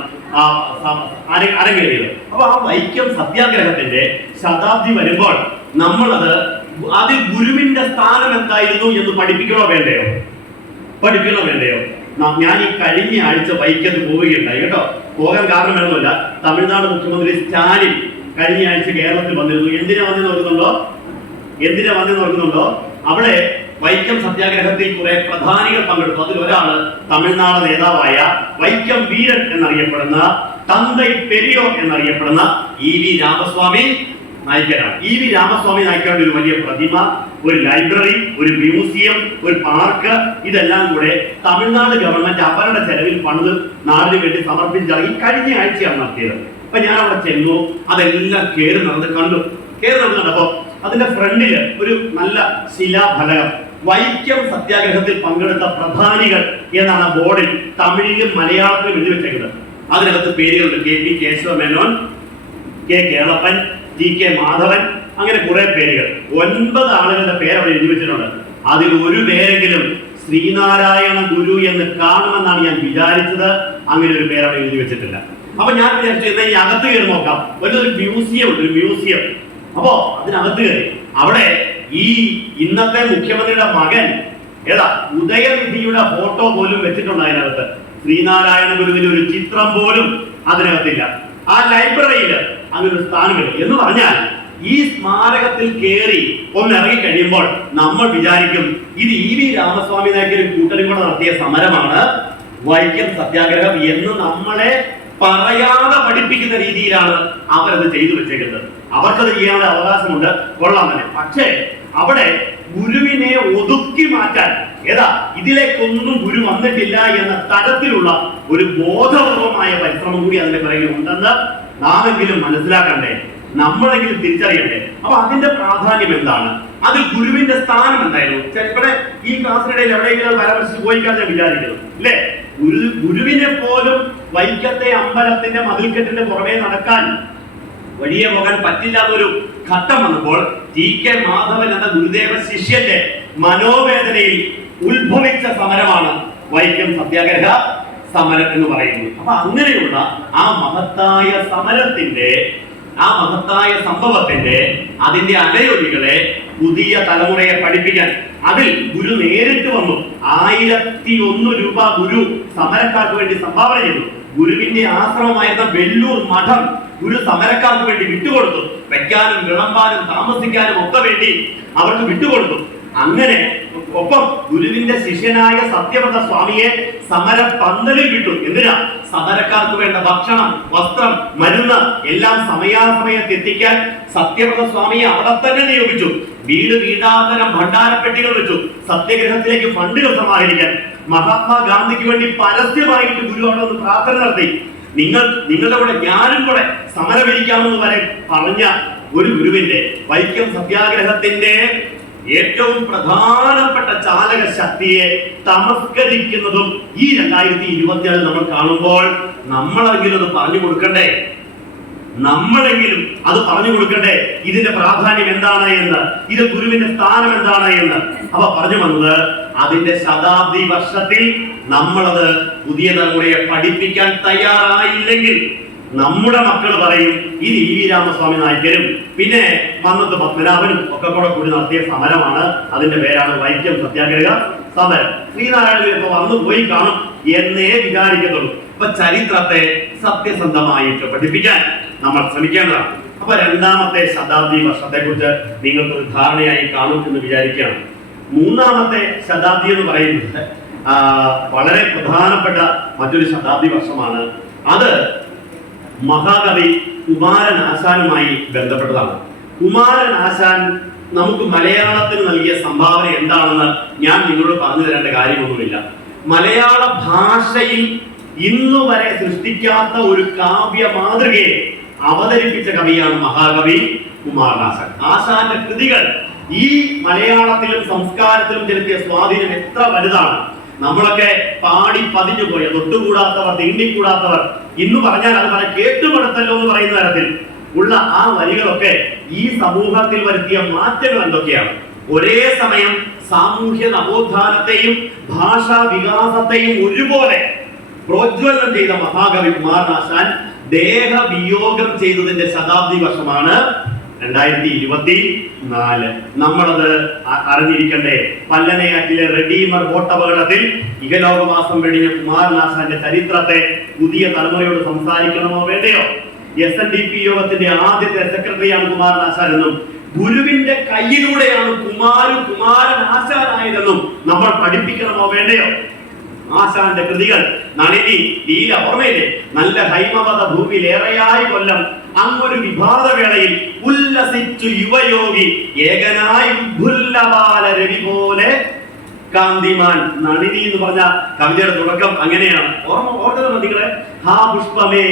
അരങ്ങേറിയത്. അപ്പൊ ആ വൈക്കം സത്യാഗ്രഹത്തിന്റെ ശതാബ്ദി വരുമ്പോൾ നമ്മളത് അതിൽ ഗുരുവിന്റെ സ്ഥാനം എന്തായിരുന്നു എന്ന് പഠിപ്പിക്കണോ വേണ്ടയോ? ഞാൻ ഈ കഴിഞ്ഞ ആഴ്ച വൈക്കത്ത് പോവുകയുണ്ടായി കേട്ടോ. പോകാൻ കാരണം വേണമെന്നില്ല, തമിഴ്നാട് മുഖ്യമന്ത്രി സ്റ്റാലിൻ കഴിഞ്ഞ ആഴ്ച കേരളത്തിൽ വന്നിരുന്നു. എന്തിനാ വന്നെന്ന് ഓർക്കുന്നുണ്ടോ? അവിടെ വൈക്കം സത്യാഗ്രഹത്തിൽ കുറെ പ്രധാനികൾ പങ്കെടുത്തു. അതിൽ ഒരാള് തമിഴ്നാട് നേതാവായ വൈക്കം വീരൻ എന്നറിയപ്പെടുന്ന, തന്തൈ പെരിയോ എന്നറിയപ്പെടുന്ന EV രാമസ്വാമി നായ്ക്കരാണ്. EV രാമസ്വാമി നായ്ക്കരുടെ ഒരു വലിയ പ്രതിമ, ഒരു ലൈബ്രറി, ഒരു മ്യൂസിയം, ഒരു പാർക്ക്, ഇതെല്ലാം കൂടെ തമിഴ്നാട് ഗവൺമെന്റ് അവരുടെ ചെലവിൽ പണിത് നാടിന് വേണ്ടി സമർപ്പിച്ചാണ് ഈ കഴിഞ്ഞ ആഴ്ചയാണ് നടത്തിയത്. അപ്പൊ ഞാൻ അവിടെ ചെന്നു, അതെല്ലാം കയറി നടന്ന് കണ്ടപ്പോ അതിന്റെ ഫ്രണ്ടില് ഒരു നല്ല ശിലാഫലകം, വൈക്കം സത്യാഗ്രഹത്തിൽ പങ്കെടുത്ത പ്രധാനികൾ എന്നാണ് ബോർഡിൽ തമിഴിലും മലയാളത്തിലും എഴുതി വെച്ചേക്കുന്നത്. അതിനകത്ത് പേരുകളുണ്ട്. KP Kesava Menon, K Kelappan, TK Madhavan, അങ്ങനെ കുറെ പേരുകൾ, 9 ആളുകളുടെ പേര് അവിടെ എഴുതി വെച്ചിട്ടുണ്ട്. അതിൽ ഒരു പേരെങ്കിലും ശ്രീനാരായണ ഗുരു എന്ന് കാണുമെന്നാണ് ഞാൻ വിചാരിച്ചത്. അങ്ങനെ ഒരു പേര് അവിടെ എഴുതി വെച്ചിട്ടില്ല. അപ്പൊ ഞാൻ വിചാരിച്ചു എന്നാൽ ഈ അകത്ത് കയറി നോക്കാം. വലിയൊരു മ്യൂസിയം. അപ്പോ അതിനകത്ത് കയറി അവിടെ ഈ ഇന്നത്തെ മുഖ്യമന്ത്രിയുടെ മകൻ ഉദയനിധിയുടെ ഫോട്ടോ പോലും വെച്ചിട്ടുണ്ട്. അതിനകത്ത് ശ്രീനാരായണ ഗുരുവിന്റെ ഒരു ചിത്രം പോലും അതിനകത്തില്ല. ആ ലൈബ്രറിയിൽ അങ്ങനെ ഒരു സ്ഥാനമില്ല. എന്ന് പറഞ്ഞാൽ ഈ സ്മാരകത്തിൽ കയറി ഒന്നിറങ്ങി കഴിയുമ്പോൾ നമ്മൾ വിചാരിക്കും ഇത് EV രാമസ്വാമി നായ്ക്കരും കൂട്ടരും കൂടെ നടത്തിയ സമരമാണ് വൈക്കം സത്യാഗ്രഹം എന്ന് നമ്മളെ പറയാതെ പഠിപ്പിക്കുന്ന രീതിയിലാണ് അവരത് ചെയ്തു വെച്ചേക്കുന്നത്. അവർക്കത് ചെയ്യാനുള്ള അവകാശമുണ്ട്, കൊള്ളാം തന്നെ. പക്ഷേ അവിടെ ഗുരുവിനെ ഒതുക്കി മാറ്റാൻ, ഇതിലേക്കൊന്നും ഗുരു വന്നിട്ടില്ല എന്ന തരത്തിലുള്ള ഒരു ബോധപൂർവമായ പരിശ്രമം കൂടി അതിന്റെ പിറകിൽ ഉണ്ടെന്ന് നാമെങ്കിലും മനസ്സിലാക്കണ്ടേ, നമ്മളെങ്കിലും തിരിച്ചറിയണ്ടേ. അപ്പൊ അതിന്റെ പ്രാധാന്യം എന്താണ്? അതിൽ ഗുരുവിന്റെ സ്ഥാനം എന്തായിരുന്നു? ഇവിടെ ഈ ക്ലാസ്സിനിടയിൽ എവിടെയെങ്കിലും പരാമർശിച്ച് പോയിക്കാൻ ഞാൻ വിചാരിക്കുന്നു അല്ലേ? ഗുരുവിനെ പോലും വൈക്കത്തെ അമ്പലത്തിന്റെ മതിൽക്കെട്ടിന്റെ പുറമേ നടക്കാൻ, വഴിയെ പോകാൻ പറ്റില്ലാത്തൊരു ഘട്ടം വന്നപ്പോൾ TK മാധവൻ എന്ന ഗുരുദേവ ശിഷ്യന്റെ മനോവേദനയിൽ ഉത്ഭവിച്ച സമരമാണ് വൈക്കം സത്യാഗ്രഹ സമരം എന്ന് പറയുന്നത്. അപ്പൊ അങ്ങനെയുള്ള ആ മഹത്തായ സമരത്തിന്റെ, ആ മഹത്തായ സംഭവത്തിന്റെ അതിന്റെ അലയൊലികളെ പുതിയ തലമുറയെ പഠിപ്പിക്കാൻ അതിൽ ഗുരു നേരിട്ട് വന്നു. 1001 രൂപ ഗുരു സമരക്കാർക്ക് വേണ്ടി സംഭാവന ചെയ്തു. ഗുരുവിന്റെ ആശ്രമമായിരുന്ന വെല്ലൂർ മഠം ഗുരു സമരക്കാർക്ക് വേണ്ടി വിട്ടുകൊടുത്തു. വെക്കാനും വിളമ്പാനും താമസിക്കാനും ഒക്കെ വേണ്ടി അവർക്ക് വിട്ടുകൊടുത്തു. അങ്ങനെ ഒപ്പം ഗുരുവിന്റെ ശിഷ്യനായ സത്യവ്രത സ്വാമിയെ സമര പന്തലിൽ വിട്ടു. എന്തിനാ? സമരക്കാർക്ക് വേണ്ട ഭക്ഷണം, വസ്ത്രം, മരുന്ന് എല്ലാം സമയാസമയത്ത് എത്തിക്കാൻ സത്യവ്രത സ്വാമിയെ അവിടെ തന്നെ നിയോഗിച്ചു. വീടാന്തരം ഭണ്ഡാരപ്പെട്ടികൾ വെച്ചു. സത്യഗ്രഹത്തിലേക്ക് ഫണ്ടുകൾ സമാഹരിക്കാൻ മഹാത്മാഗാന്ധിക്ക് വേണ്ടി പരസ്യമായിട്ട് ഗുരു അവിടെ നിന്ന് പ്രാർത്ഥന നടത്തി. നിങ്ങളുടെ കൂടെ ഞാനും കൂടെ സമരമിരിക്കാമെന്ന് വരെ പറഞ്ഞ ഒരു ഗുരുവിന്റെ വൈക്കം സത്യാഗ്രഹത്തിന്റെ ഏറ്റവും പ്രധാനപ്പെട്ട ചാലക ശക്തിയെ തമസ്കരിക്കുന്നതും ഈ 2024 നമ്മൾ കാണുമ്പോൾ നമ്മളെങ്കിലും അത് പറഞ്ഞു കൊടുക്കണ്ടേ? നമ്മളെങ്കിലും അത് പറഞ്ഞു കൊടുക്കണ്ടേ? ഇതിന്റെ പ്രാധാന്യം എന്താണ് എന്ന്, ഇത് ഗുരുവിന്റെ സ്ഥാനം എന്താണ് എന്ന്. അവ പറഞ്ഞു വന്നത് അതിന്റെ ശതാബ്ദി വർഷത്തിൽ നമ്മളത് പുതിയ തലമുറയെ പഠിപ്പിക്കാൻ തയ്യാറായില്ലെങ്കിൽ നമ്മുടെ മക്കൾ പറയും ഇത് ഇ വി രാമസ്വാമി നായ്ക്കരും പിന്നെ മന്നത്ത് പത്മനാഭനും ഒക്കെ കൂടി നടത്തിയ സമരമാണ്, അതിന്റെ പേരാണ് വൈക്കം സത്യാഗ്രഹ സമരം. ശ്രീനാരായണ ഇപ്പൊ വന്നു പോയി കാണും എന്നേ വിചാരിക്കത്തുള്ളൂ. അപ്പൊ ചരിത്രത്തെ സത്യസന്ധമായിട്ട് പഠിപ്പിക്കാൻ നമ്മൾ ശ്രമിക്കേണ്ടതാണ്. അപ്പൊ 2ാമത്തെ ശതാബ്ദി വർഷത്തെ കുറിച്ച് നിങ്ങൾക്കൊരു ധാരണയായി കാണും എന്ന് വിചാരിക്കുകയാണ്. 3ാമത്തെ ശതാബ്ദി എന്ന് പറയുന്നത് വളരെ പ്രധാനപ്പെട്ട മറ്റൊരു ശതാബ്ദി വർഷമാണ്. അത് മഹാകവി കുമാരൻ ആശാനുമായി ബന്ധപ്പെട്ടതാണ്. കുമാരൻ ആശാൻ നമുക്ക് മലയാളത്തിന് നൽകിയ സംഭാവന എന്താണെന്ന് ഞാൻ നിങ്ങളോട് പറഞ്ഞു തരേണ്ട കാര്യമൊന്നുമില്ല. മലയാള ഭാഷയിൽ ഇന്നുവരെ സൃഷ്ടിക്കാത്ത ഒരു കാവ്യ മാതൃകയെ അവതരിപ്പിച്ച കവിയാണ് മഹാകവി കുമാരൻ ആശാൻ. ആശാന്റെ കൃതികൾ ഈ മലയാളത്തിലും സംസ്കാരത്തിലും ചെലുത്തിയ സ്വാധീനം എത്ര വലുതാണ്. നമ്മളൊക്കെ പാടി പതിഞ്ഞു പോയ തൊട്ടുകൂടാത്തവർ തീണ്ടിക്കൂടാത്തവർ ഇന്ന് പറഞ്ഞാൽ അത് പറയാൻ കേട്ടുപെടുത്തല്ലോ എന്ന് പറയുന്ന തരത്തിൽ ഉള്ള ആ വരികളൊക്കെ ഈ സമൂഹത്തിൽ വരുത്തിയ മാറ്റങ്ങൾ എന്തൊക്കെയാണ്? ഒരേ സമയം സാമൂഹ്യ നവോത്ഥാനത്തെയും ഭാഷാ വികാസത്തെയും ഒരുപോലെ പ്രോജ്വലനം ചെയ്ത മഹാകവി കുമാരൻ ആശാൻ ദേഹവിയോഗം ചെയ്തതിന്റെ ശതാബ്ദി വർഷമാണ് 2024. നമ്മളത് അറിഞ്ഞിരിക്കണ്ടേ? പല്ലനയാറ്റിലെ റെഡീമർ ബോട്ടപകടത്തിൽ ഇഹലോകവാസം വെടിഞ്ഞ കുമാരൻ ആശാന്റെ ചരിത്രത്തെ പുതിയ തലമുറയോട് സംസാരിക്കണമോ വേണ്ടയോ? SNDP യോഗത്തിന്റെ ആദ്യത്തെ സെക്രട്ടറിയാണ് കുമാരൻ ആശാൻ എന്നും ഗുരുവിന്റെ കയ്യിലൂടെയാണ് കുമാരൻ ആശാനായതെന്നും നമ്മൾ പഠിപ്പിക്കണമോ വേണ്ടയോ? ആശാന്റെ കൃതികൾ നളിനി, ലീല ഓർമ്മയില്ലേ? നല്ല ഹൈമവത ഭൂമിയിലേറെയായി കൊല്ലം അങ്ങൊരു വിഭാതവേളയിൽ ഉല്ലസിച്ചു യുവയോഗി ഏകനായി ഉദ്ഭുല്ലബാല രവി പോലെ കാന്തിമാൻ. നളിനി എന്ന് പറഞ്ഞ കവിതയുടെ തുടക്കം അങ്ങനെയാണ്. ഓർക്കുന്നത് നിങ്ങളെ? ഹാ പുഷ്പമേ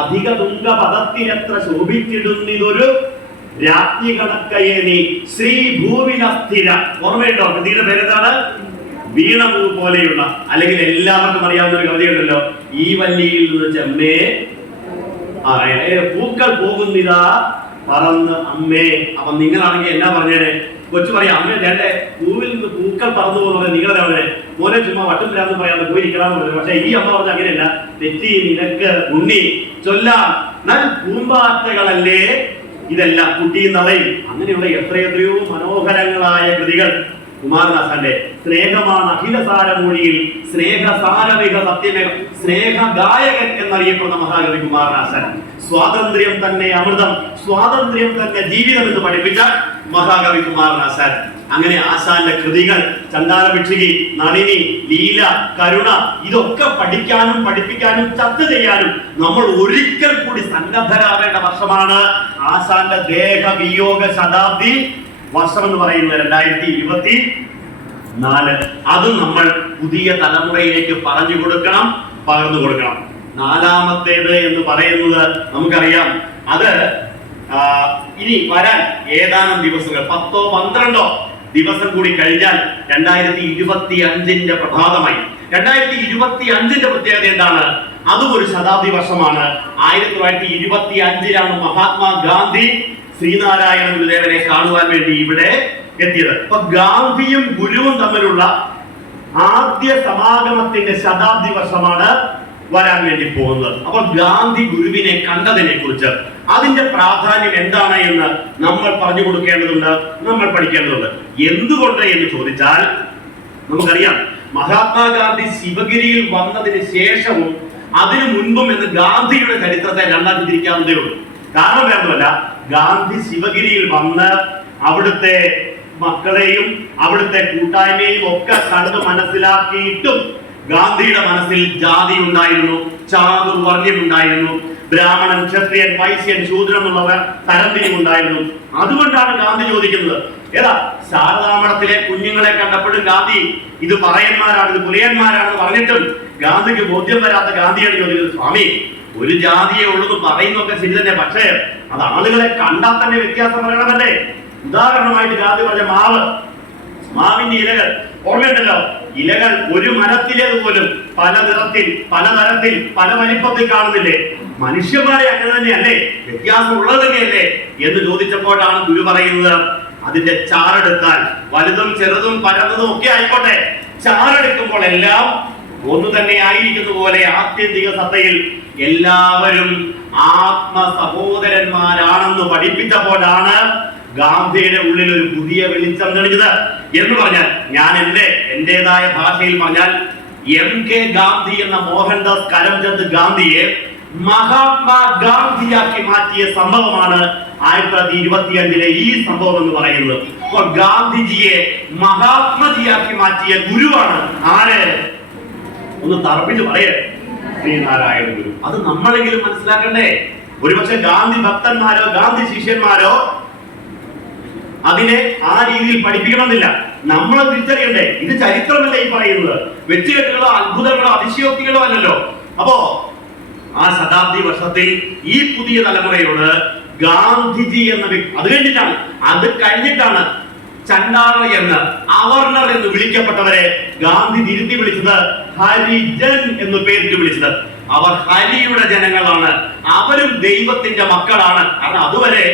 അധിക തുങ്ക പദത്തിനെത്ര ശോഭിച്ചിടുന്നിതൊരു രാജ്ഞി കണക്കയെ നീ ശ്രീ ഭൂവിലസ്ഥിര. ഓർമ്മയുണ്ടോ? കൃതിയുടെ പേരെന്താണ്? വീണപൂ പോലെയുള്ള, അല്ലെങ്കിൽ എല്ലാവർക്കും അറിയാവുന്ന ഒരു കവിതയുണ്ടല്ലോ, ഈ വല്ലിയിൽ നിന്ന് ചെമ്മേ പൂക്കൾ പോകുന്നിതാ പറന്ന് അമ്മേ. അപ്പൊ നിങ്ങളാണെങ്കിൽ എന്നാ പറഞ്ഞേനെ? കൊച്ചു പറയാം, അമ്മ ചേട്ടെ പൂവിൽ നിന്ന് പൂക്കൾ പറന്നു പോകുന്നത് നിങ്ങളെ പറഞ്ഞേ, മോനെ ചുമ്മാ വട്ടും വരാന്ന് പറയാതെ പോയിരിക്കണമെന്ന് പറഞ്ഞു. പക്ഷെ ഈ അമ്മ പറഞ്ഞ അങ്ങനെയല്ല. തെറ്റി നിനക്ക് ഉണ്ണി ചൊല്ലാം നൽ പൂമ്പാറ്റകളല്ലേ ഇതെല്ലാം കുട്ടിയും നളയും. അങ്ങനെയുള്ള എത്രയെത്രയോ മനോഹരങ്ങളായ കൃതികൾ കുമാരൻ ആശാന്റെ. സ്നേഹമാണ് അഖിലസാരമൊഴിയിൽ സ്നേഹസാരമിക സത്യമേക സ്നേഹ ഗായകൻ എന്നറിയപ്പെടുന്ന മഹാകവി കുമാരൻ ആശാൻ. സ്വാതന്ത്ര്യം തന്നെ അമൃതം, സ്വാതന്ത്ര്യം തന്നെ ജീവിതം എന്ന് പഠിപ്പിച്ച മഹാകവി കുമാരൻ ആശാൻ. അങ്ങനെ ആശാന്റെ കൃതികൾ ചണ്ടാലഭിക്ഷുകി, നളിനി, ലീല, കരുണ ഇതൊക്കെ പഠിക്കാനും പഠിപ്പിക്കാനും ചർച്ച ചെയ്യാനും നമ്മൾ ഒരിക്കൽ കൂടി സന്നദ്ധരാവേണ്ട വർഷമാണ് ആശാന്റെ ദേഹവിയോഗ ശതാബ്ദി വർഷം എന്ന് പറയുന്നത് 2024. അതും നമ്മൾ പുതിയ തലമുറയിലേക്ക് പറഞ്ഞു കൊടുക്കണം, പകർന്നു കൊടുക്കണം. 4ാമത്തേത് എന്ന് പറയുന്നത് നമുക്കറിയാം, അത് ഇനി വരാൻ ഏതാനും ദിവസങ്ങൾ 10ഓ 12ഓ ദിവസം കൂടി കഴിഞ്ഞാൽ 2025 പ്രഭാതമായി. 2025 പ്രത്യേകത എന്താണ്? അതും ഒരു ശതാബ്ദി വർഷമാണ്. 1925 മഹാത്മാഗാന്ധി ശ്രീനാരായണ ഗുരുദേവനെ കാണുവാൻ വേണ്ടി ഇവിടെ എത്തിയത്. അപ്പൊ ഗാന്ധിയും ഗുരുവും തമ്മിലുള്ള ആദ്യ സമാഗമത്തിന്റെ ശതാബ്ദി വർഷമാണ് വരാൻ വേണ്ടി പോകുന്നത്. അപ്പോൾ ഗാന്ധി ഗുരുവിനെ കണ്ടതിനെ കുറിച്ച്, അതിന്റെ പ്രാധാന്യം എന്താണ് എന്ന് നമ്മൾ പറഞ്ഞു കൊടുക്കേണ്ടതുണ്ട്, നമ്മൾ പഠിക്കേണ്ടതുണ്ട്. എന്തുകൊണ്ട് എന്ന് ചോദിച്ചാൽ നമുക്കറിയാം, മഹാത്മാഗാന്ധി ശിവഗിരിയിൽ വന്നതിന് ശേഷവും അതിനു മുൻപും എന്ന് ഗാന്ധിയുടെ ചരിത്രത്തെ രണ്ടാക്കി തിരിക്കാവുന്നതേ ഉള്ളൂ. കാരണം വേണ്ടതല്ല, ഗാന്ധി ശിവഗിരിയിൽ വന്ന് അവിടുത്തെ മക്കളെയും അവിടുത്തെ കൂട്ടായ്മയും ഒക്കെ കണ്ട് മനസ്സിലാക്കിയിട്ടും ഗാന്ധിയുടെ മനസ്സിൽ ജാതി ഉണ്ടായിരുന്നു, ചാതുർവർണ്ണ്യം ഉണ്ടായിരുന്നു, ബ്രാഹ്മണൻ, ക്ഷത്രിയൻ, വൈശ്യൻ, ശൂദ്രൻ എന്നുള്ളവർ തരംതിരിവുണ്ടായിരുന്നു. അതുകൊണ്ടാണ് ഗാന്ധി ചോദിക്കുന്നത്, ഏതാ ശാരദാമഠത്തിലെ കുഞ്ഞുങ്ങളെ കണ്ടപ്പോഴും ഗാന്ധി ഇത് പറയന്മാരാണ്, ഇത് പുലയന്മാരാണെന്ന് പറഞ്ഞിട്ടും ഗാന്ധിക്ക് ബോധ്യം വരാത്ത ഗാന്ധിയാണ് ചോദിക്കുന്നത്, സ്വാമി ഒരു ജാതിയെ ഉള്ളത് പറയുന്നൊക്കെ ശരി തന്നെ, പക്ഷേ അത് ആളുകളെ കണ്ടാൽ തന്നെ വ്യത്യാസം പറയണമല്ലേ? ഉദാഹരണമായിട്ട് ജാതി പറഞ്ഞ മാവിന്റെ ഇലകൾ ഓർമ്മയുണ്ടല്ലോ. ഇലകൾ ഒരു മരത്തിലേതുപോലും പല നിറത്തിൽ, പല തരത്തിൽ, പല വലിപ്പത്തിൽ കാണുന്നില്ലേ? മനുഷ്യന്മാരെ അങ്ങനെ തന്നെയല്ലേ, വ്യത്യാസം ഉള്ളത് തന്നെയല്ലേ എന്ന് ചോദിച്ചപ്പോഴാണ് ഗുരു പറയുന്നത്, അതിന്റെ ചാറെടുത്താൽ വലുതും ചെറുതും പരന്നതും ഒക്കെ ആയിക്കോട്ടെ, ചാറെടുക്കുമ്പോൾ എല്ലാം ഒന്നു തന്നെ ആയിരിക്കുന്ന പോലെ ആത്യന്തിക സത്തയിൽ എല്ലാവരും ആത്മ സഹോദരന്മാരാണെന്ന് പഠിപ്പിച്ചപ്പോഴാണ് ഗാന്ധിയുടെ ഉള്ളിൽ ഒരു പുതിയ വെളിച്ചം തെളിഞ്ഞത് എന്ന് പറഞ്ഞാൽ, ഞാൻ എന്റേതായ ഭാഷയിൽ പറഞ്ഞാൽ, MK ഗാന്ധി എന്ന മോഹൻദാസ് കരംചന്ദ് ഗാന്ധിയെ മഹാത്മാ ഗാന്ധിയാക്കി മാറ്റിയ സംഭവമാണ് 1925 ഈ സംഭവം എന്ന് പറയുന്നത്. അപ്പോൾ ഗാന്ധിജിയെ മഹാത്മജിയാക്കി മാറ്റിയ ഗുരുവാണ് ആര്? ഒന്ന് തറപ്പിച്ച് പറയേ, ശ്രീനാരായണ ഗുരു. അത് നമ്മളെങ്കിലും മനസ്സിലാക്കണ്ടേ? ഒരുപക്ഷെ ഗാന്ധി ഭക്തന്മാരോ ഗാന്ധി ശിഷ്യന്മാരോ അതിനെ ആ രീതിയിൽ പഠിപ്പിക്കണമെന്നില്ല. നമ്മളെ തിരിച്ചറിയണ്ടേ, ഇത് ചരിത്രമല്ല ഈ പറയുന്നത്, വെച്ചുകെട്ടുകളോ അത്ഭുതങ്ങളോ അതിശയോക്തികളോ അല്ലല്ലോ. അപ്പോ ആ ശതാബ്ദി വർഷത്തിൽ ഈ പുതിയ തലമുറയോട് ഗാന്ധിജി എന്ന വ്യക്തി, അത് കഴിഞ്ഞിട്ടാണ് ചണ്ടാള എന്ന്, അവർണർ എന്ന് വിളിക്കപ്പെട്ടവരെ ഗാന്ധി തിരുത്തി വിളിച്ചത് ഹരിജൻ എന്ന് പേരിട്ട് വിളിച്ചത്. അവർ ഹരിയുടെ ജനങ്ങളാണ്, അവരും ദൈവത്തിന്റെ മക്കളാണ്. കാരണം അതുവരെ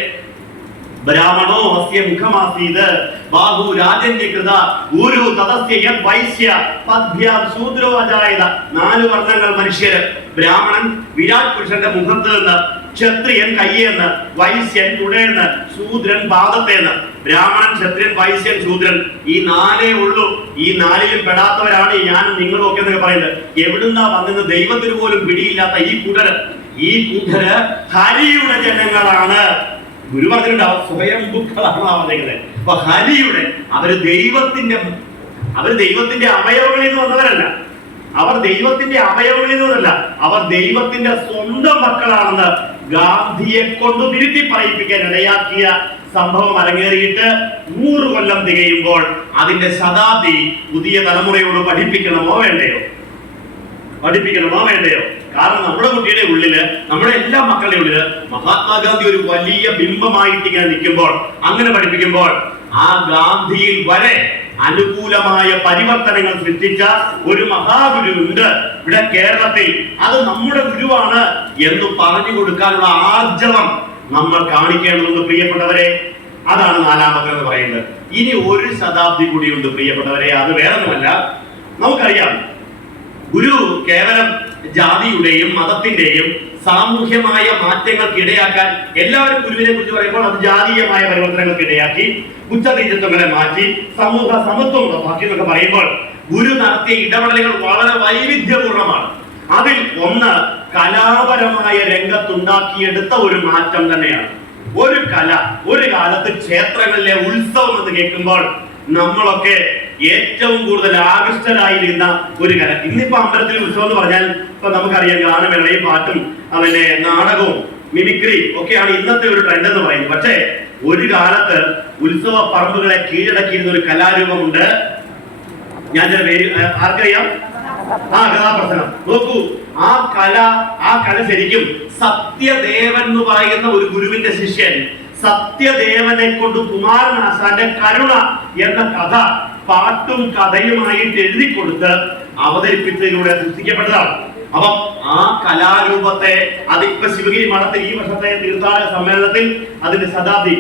ബ്രാഹ്മണോ അസ്യ മുഖമാസീത് ബാഹു രാജന്യകൃത ഗുരു തദസ്യ യത് വൈശ്യ പദ്ഭ്യാം ശൂദ്രോ അജായത. 4 വർണ്ണങ്ങൾ മനുഷ്യര്. ബ്രാഹ്മണൻ വിരാട് പുരുഷന്റെ മുഖത്ത് നിന്ന്, ക്ഷത്രിയൻ കയ്യേന്ന്, വൈശ്യൻ തുടേന്ന്, ശൂദ്രൻ പാദത്തേന്ന്. ബ്രാഹ്മണൻ, ക്ഷത്രിയൻ, വൈശ്യൻ, ശൂദ്രൻ, ഈ 4 ഉള്ളൂ. ഈ 4ലും പെടാത്തവരാണ് ഞാനും നിങ്ങളും ഒക്കെ എന്നൊക്കെ പറയുന്നത്. എവിടുന്നാ വന്നെന്ന് ദൈവത്തിന് പോലും പിടിയില്ലാത്ത ഈ കൂട്ടര് ഹരിയുടെ ജനങ്ങളാണ്. ഗുരു പറഞ്ഞിട്ടുണ്ടാവും, സ്വയം ബുക്കളാണ് പറഞ്ഞത്. അപ്പൊ ഹരിയുടെ, അവര് ദൈവത്തിന്റെ അവയവങ്ങളിൽ നിന്ന് വന്നവരല്ല, അവർ ദൈവത്തിന്റെ അവയവങ്ങളിൽ നിന്നല്ല, അവർ ദൈവത്തിന്റെ സ്വന്തം മക്കളാണെന്ന് ഗാന്ധിയെ കൊണ്ട് തിരുത്തി പറയിപ്പിക്കാൻ ഇടയാക്കിയ സംഭവം അരങ്ങേറിയിട്ട് 100 കൊല്ലം തികയുമ്പോൾ അതിന്റെ ശതാബ്ദി പുതിയ തലമുറയോട് പഠിപ്പിക്കണമോ വേണ്ടയോ? കാരണം നമ്മുടെ കുട്ടിയുടെ ഉള്ളില്, നമ്മുടെ എല്ലാ മക്കളുടെ ഉള്ളില് മഹാത്മാഗാന്ധി ഒരു വലിയ ബിംബമായിട്ട് ഇങ്ങനെ നിൽക്കുമ്പോൾ, അങ്ങനെ പഠിപ്പിക്കുമ്പോൾ ആ ഗാന്ധിയിൽ വരെ അനുകൂലമായ പരിവർത്തനങ്ങൾ സൃഷ്ടിച്ച ഒരു മഹാഗുരുവുണ്ട് ഇവിടെ കേരളത്തിൽ. അത് നമ്മുടെ ഗുരുവാണ് എന്ന് പറഞ്ഞു കൊടുക്കാനുള്ള ആർജവം നമ്മൾ കാണിക്കേണ്ടതുണ്ട് പ്രിയപ്പെട്ടവരെ. അതാണ് 4ാമത്തെ എന്ന് പറയുന്നത്. ഇനി ഒരു ശതാബ്ദി കൂടിയുണ്ട് പ്രിയപ്പെട്ടവരെ. അത് വേറൊന്നുമല്ല, നമുക്കറിയാം ഗുരു കേവലം ജാതിയുടെയും മതത്തിന്റെയും സാമൂഹ്യമായ മാറ്റങ്ങൾക്ക് ഇടയാക്കാൻ, എല്ലാവരും ഗുരുവിനെ കുറിച്ച് പറയുമ്പോൾ അത് ജാതീയമായ പരിവർത്തനങ്ങൾക്ക് ഇടയാക്കി, ഉച്ചനീചത്വങ്ങളെ മാറ്റി, സമൂഹ സമത്വം ഉറപ്പാക്കി എന്നൊക്കെ പറയുമ്പോൾ ഗുരു നടത്തിയ ഇടപെടലുകൾ വളരെ വൈവിധ്യപൂർണമാണ്. അതിൽ ഒന്ന് കലാപരമായ രംഗത്തുണ്ടാക്കിയെടുത്ത ഒരു മാറ്റം തന്നെയാണ്. ഒരു കല, ഒരു കാലത്ത് ക്ഷേത്രങ്ങളിലെ ഉത്സവം എന്ന് കേൾക്കുമ്പോൾ നമ്മളൊക്കെ ഏറ്റവും കൂടുതൽ ആകൃഷ്ടരായിരുന്ന ഒരു കല. ഇന്നിപ്പോ അമ്പലത്തിൽ ഉത്സവം എന്ന് പറഞ്ഞാൽ ഇപ്പൊ നമുക്കറിയാം, ഗാനമേളയും പാട്ടും അതിന്റെ നാടകവും മിമിക്രി ഒക്കെയാണ് ഇന്നത്തെ ഒരു ട്രെൻഡ് എന്ന് പറയുന്നത്. പക്ഷേ ഒരു കാലത്ത് ഉത്സവ പറമ്പുകളെ കീഴടക്കിയിരുന്ന ഒരു കലാരൂപമുണ്ട്. ഞാൻ ചില പേര് ആർക്കറിയാം? കഥാപ്രസംഗം. നോക്കൂ, ആ കല ശരിക്കും സത്യദേവൻ എന്ന് പറയുന്ന ഒരു ഗുരുവിന്റെ ശിഷ്യൻ സത്യദേവനെ കൊണ്ട് കുമാരനാശാന്റെ കരുണ എന്ന കഥ പാട്ടും കഥയുമായിട്ട് എഴുതി കൊടുത്ത് അവതരിപ്പിച്ചതിലൂടെ സൃഷ്ടിക്കപ്പെട്ടതാണ്. അപ്പം ആ കലാരൂപത്തെ അതിപ്പോ ശിവഗിരി മഠത്തിൽ ഈ വർഷത്തെ തീർത്ഥാടക സമ്മേളനത്തിൽ അതിന്റെ ശതാബ്ദി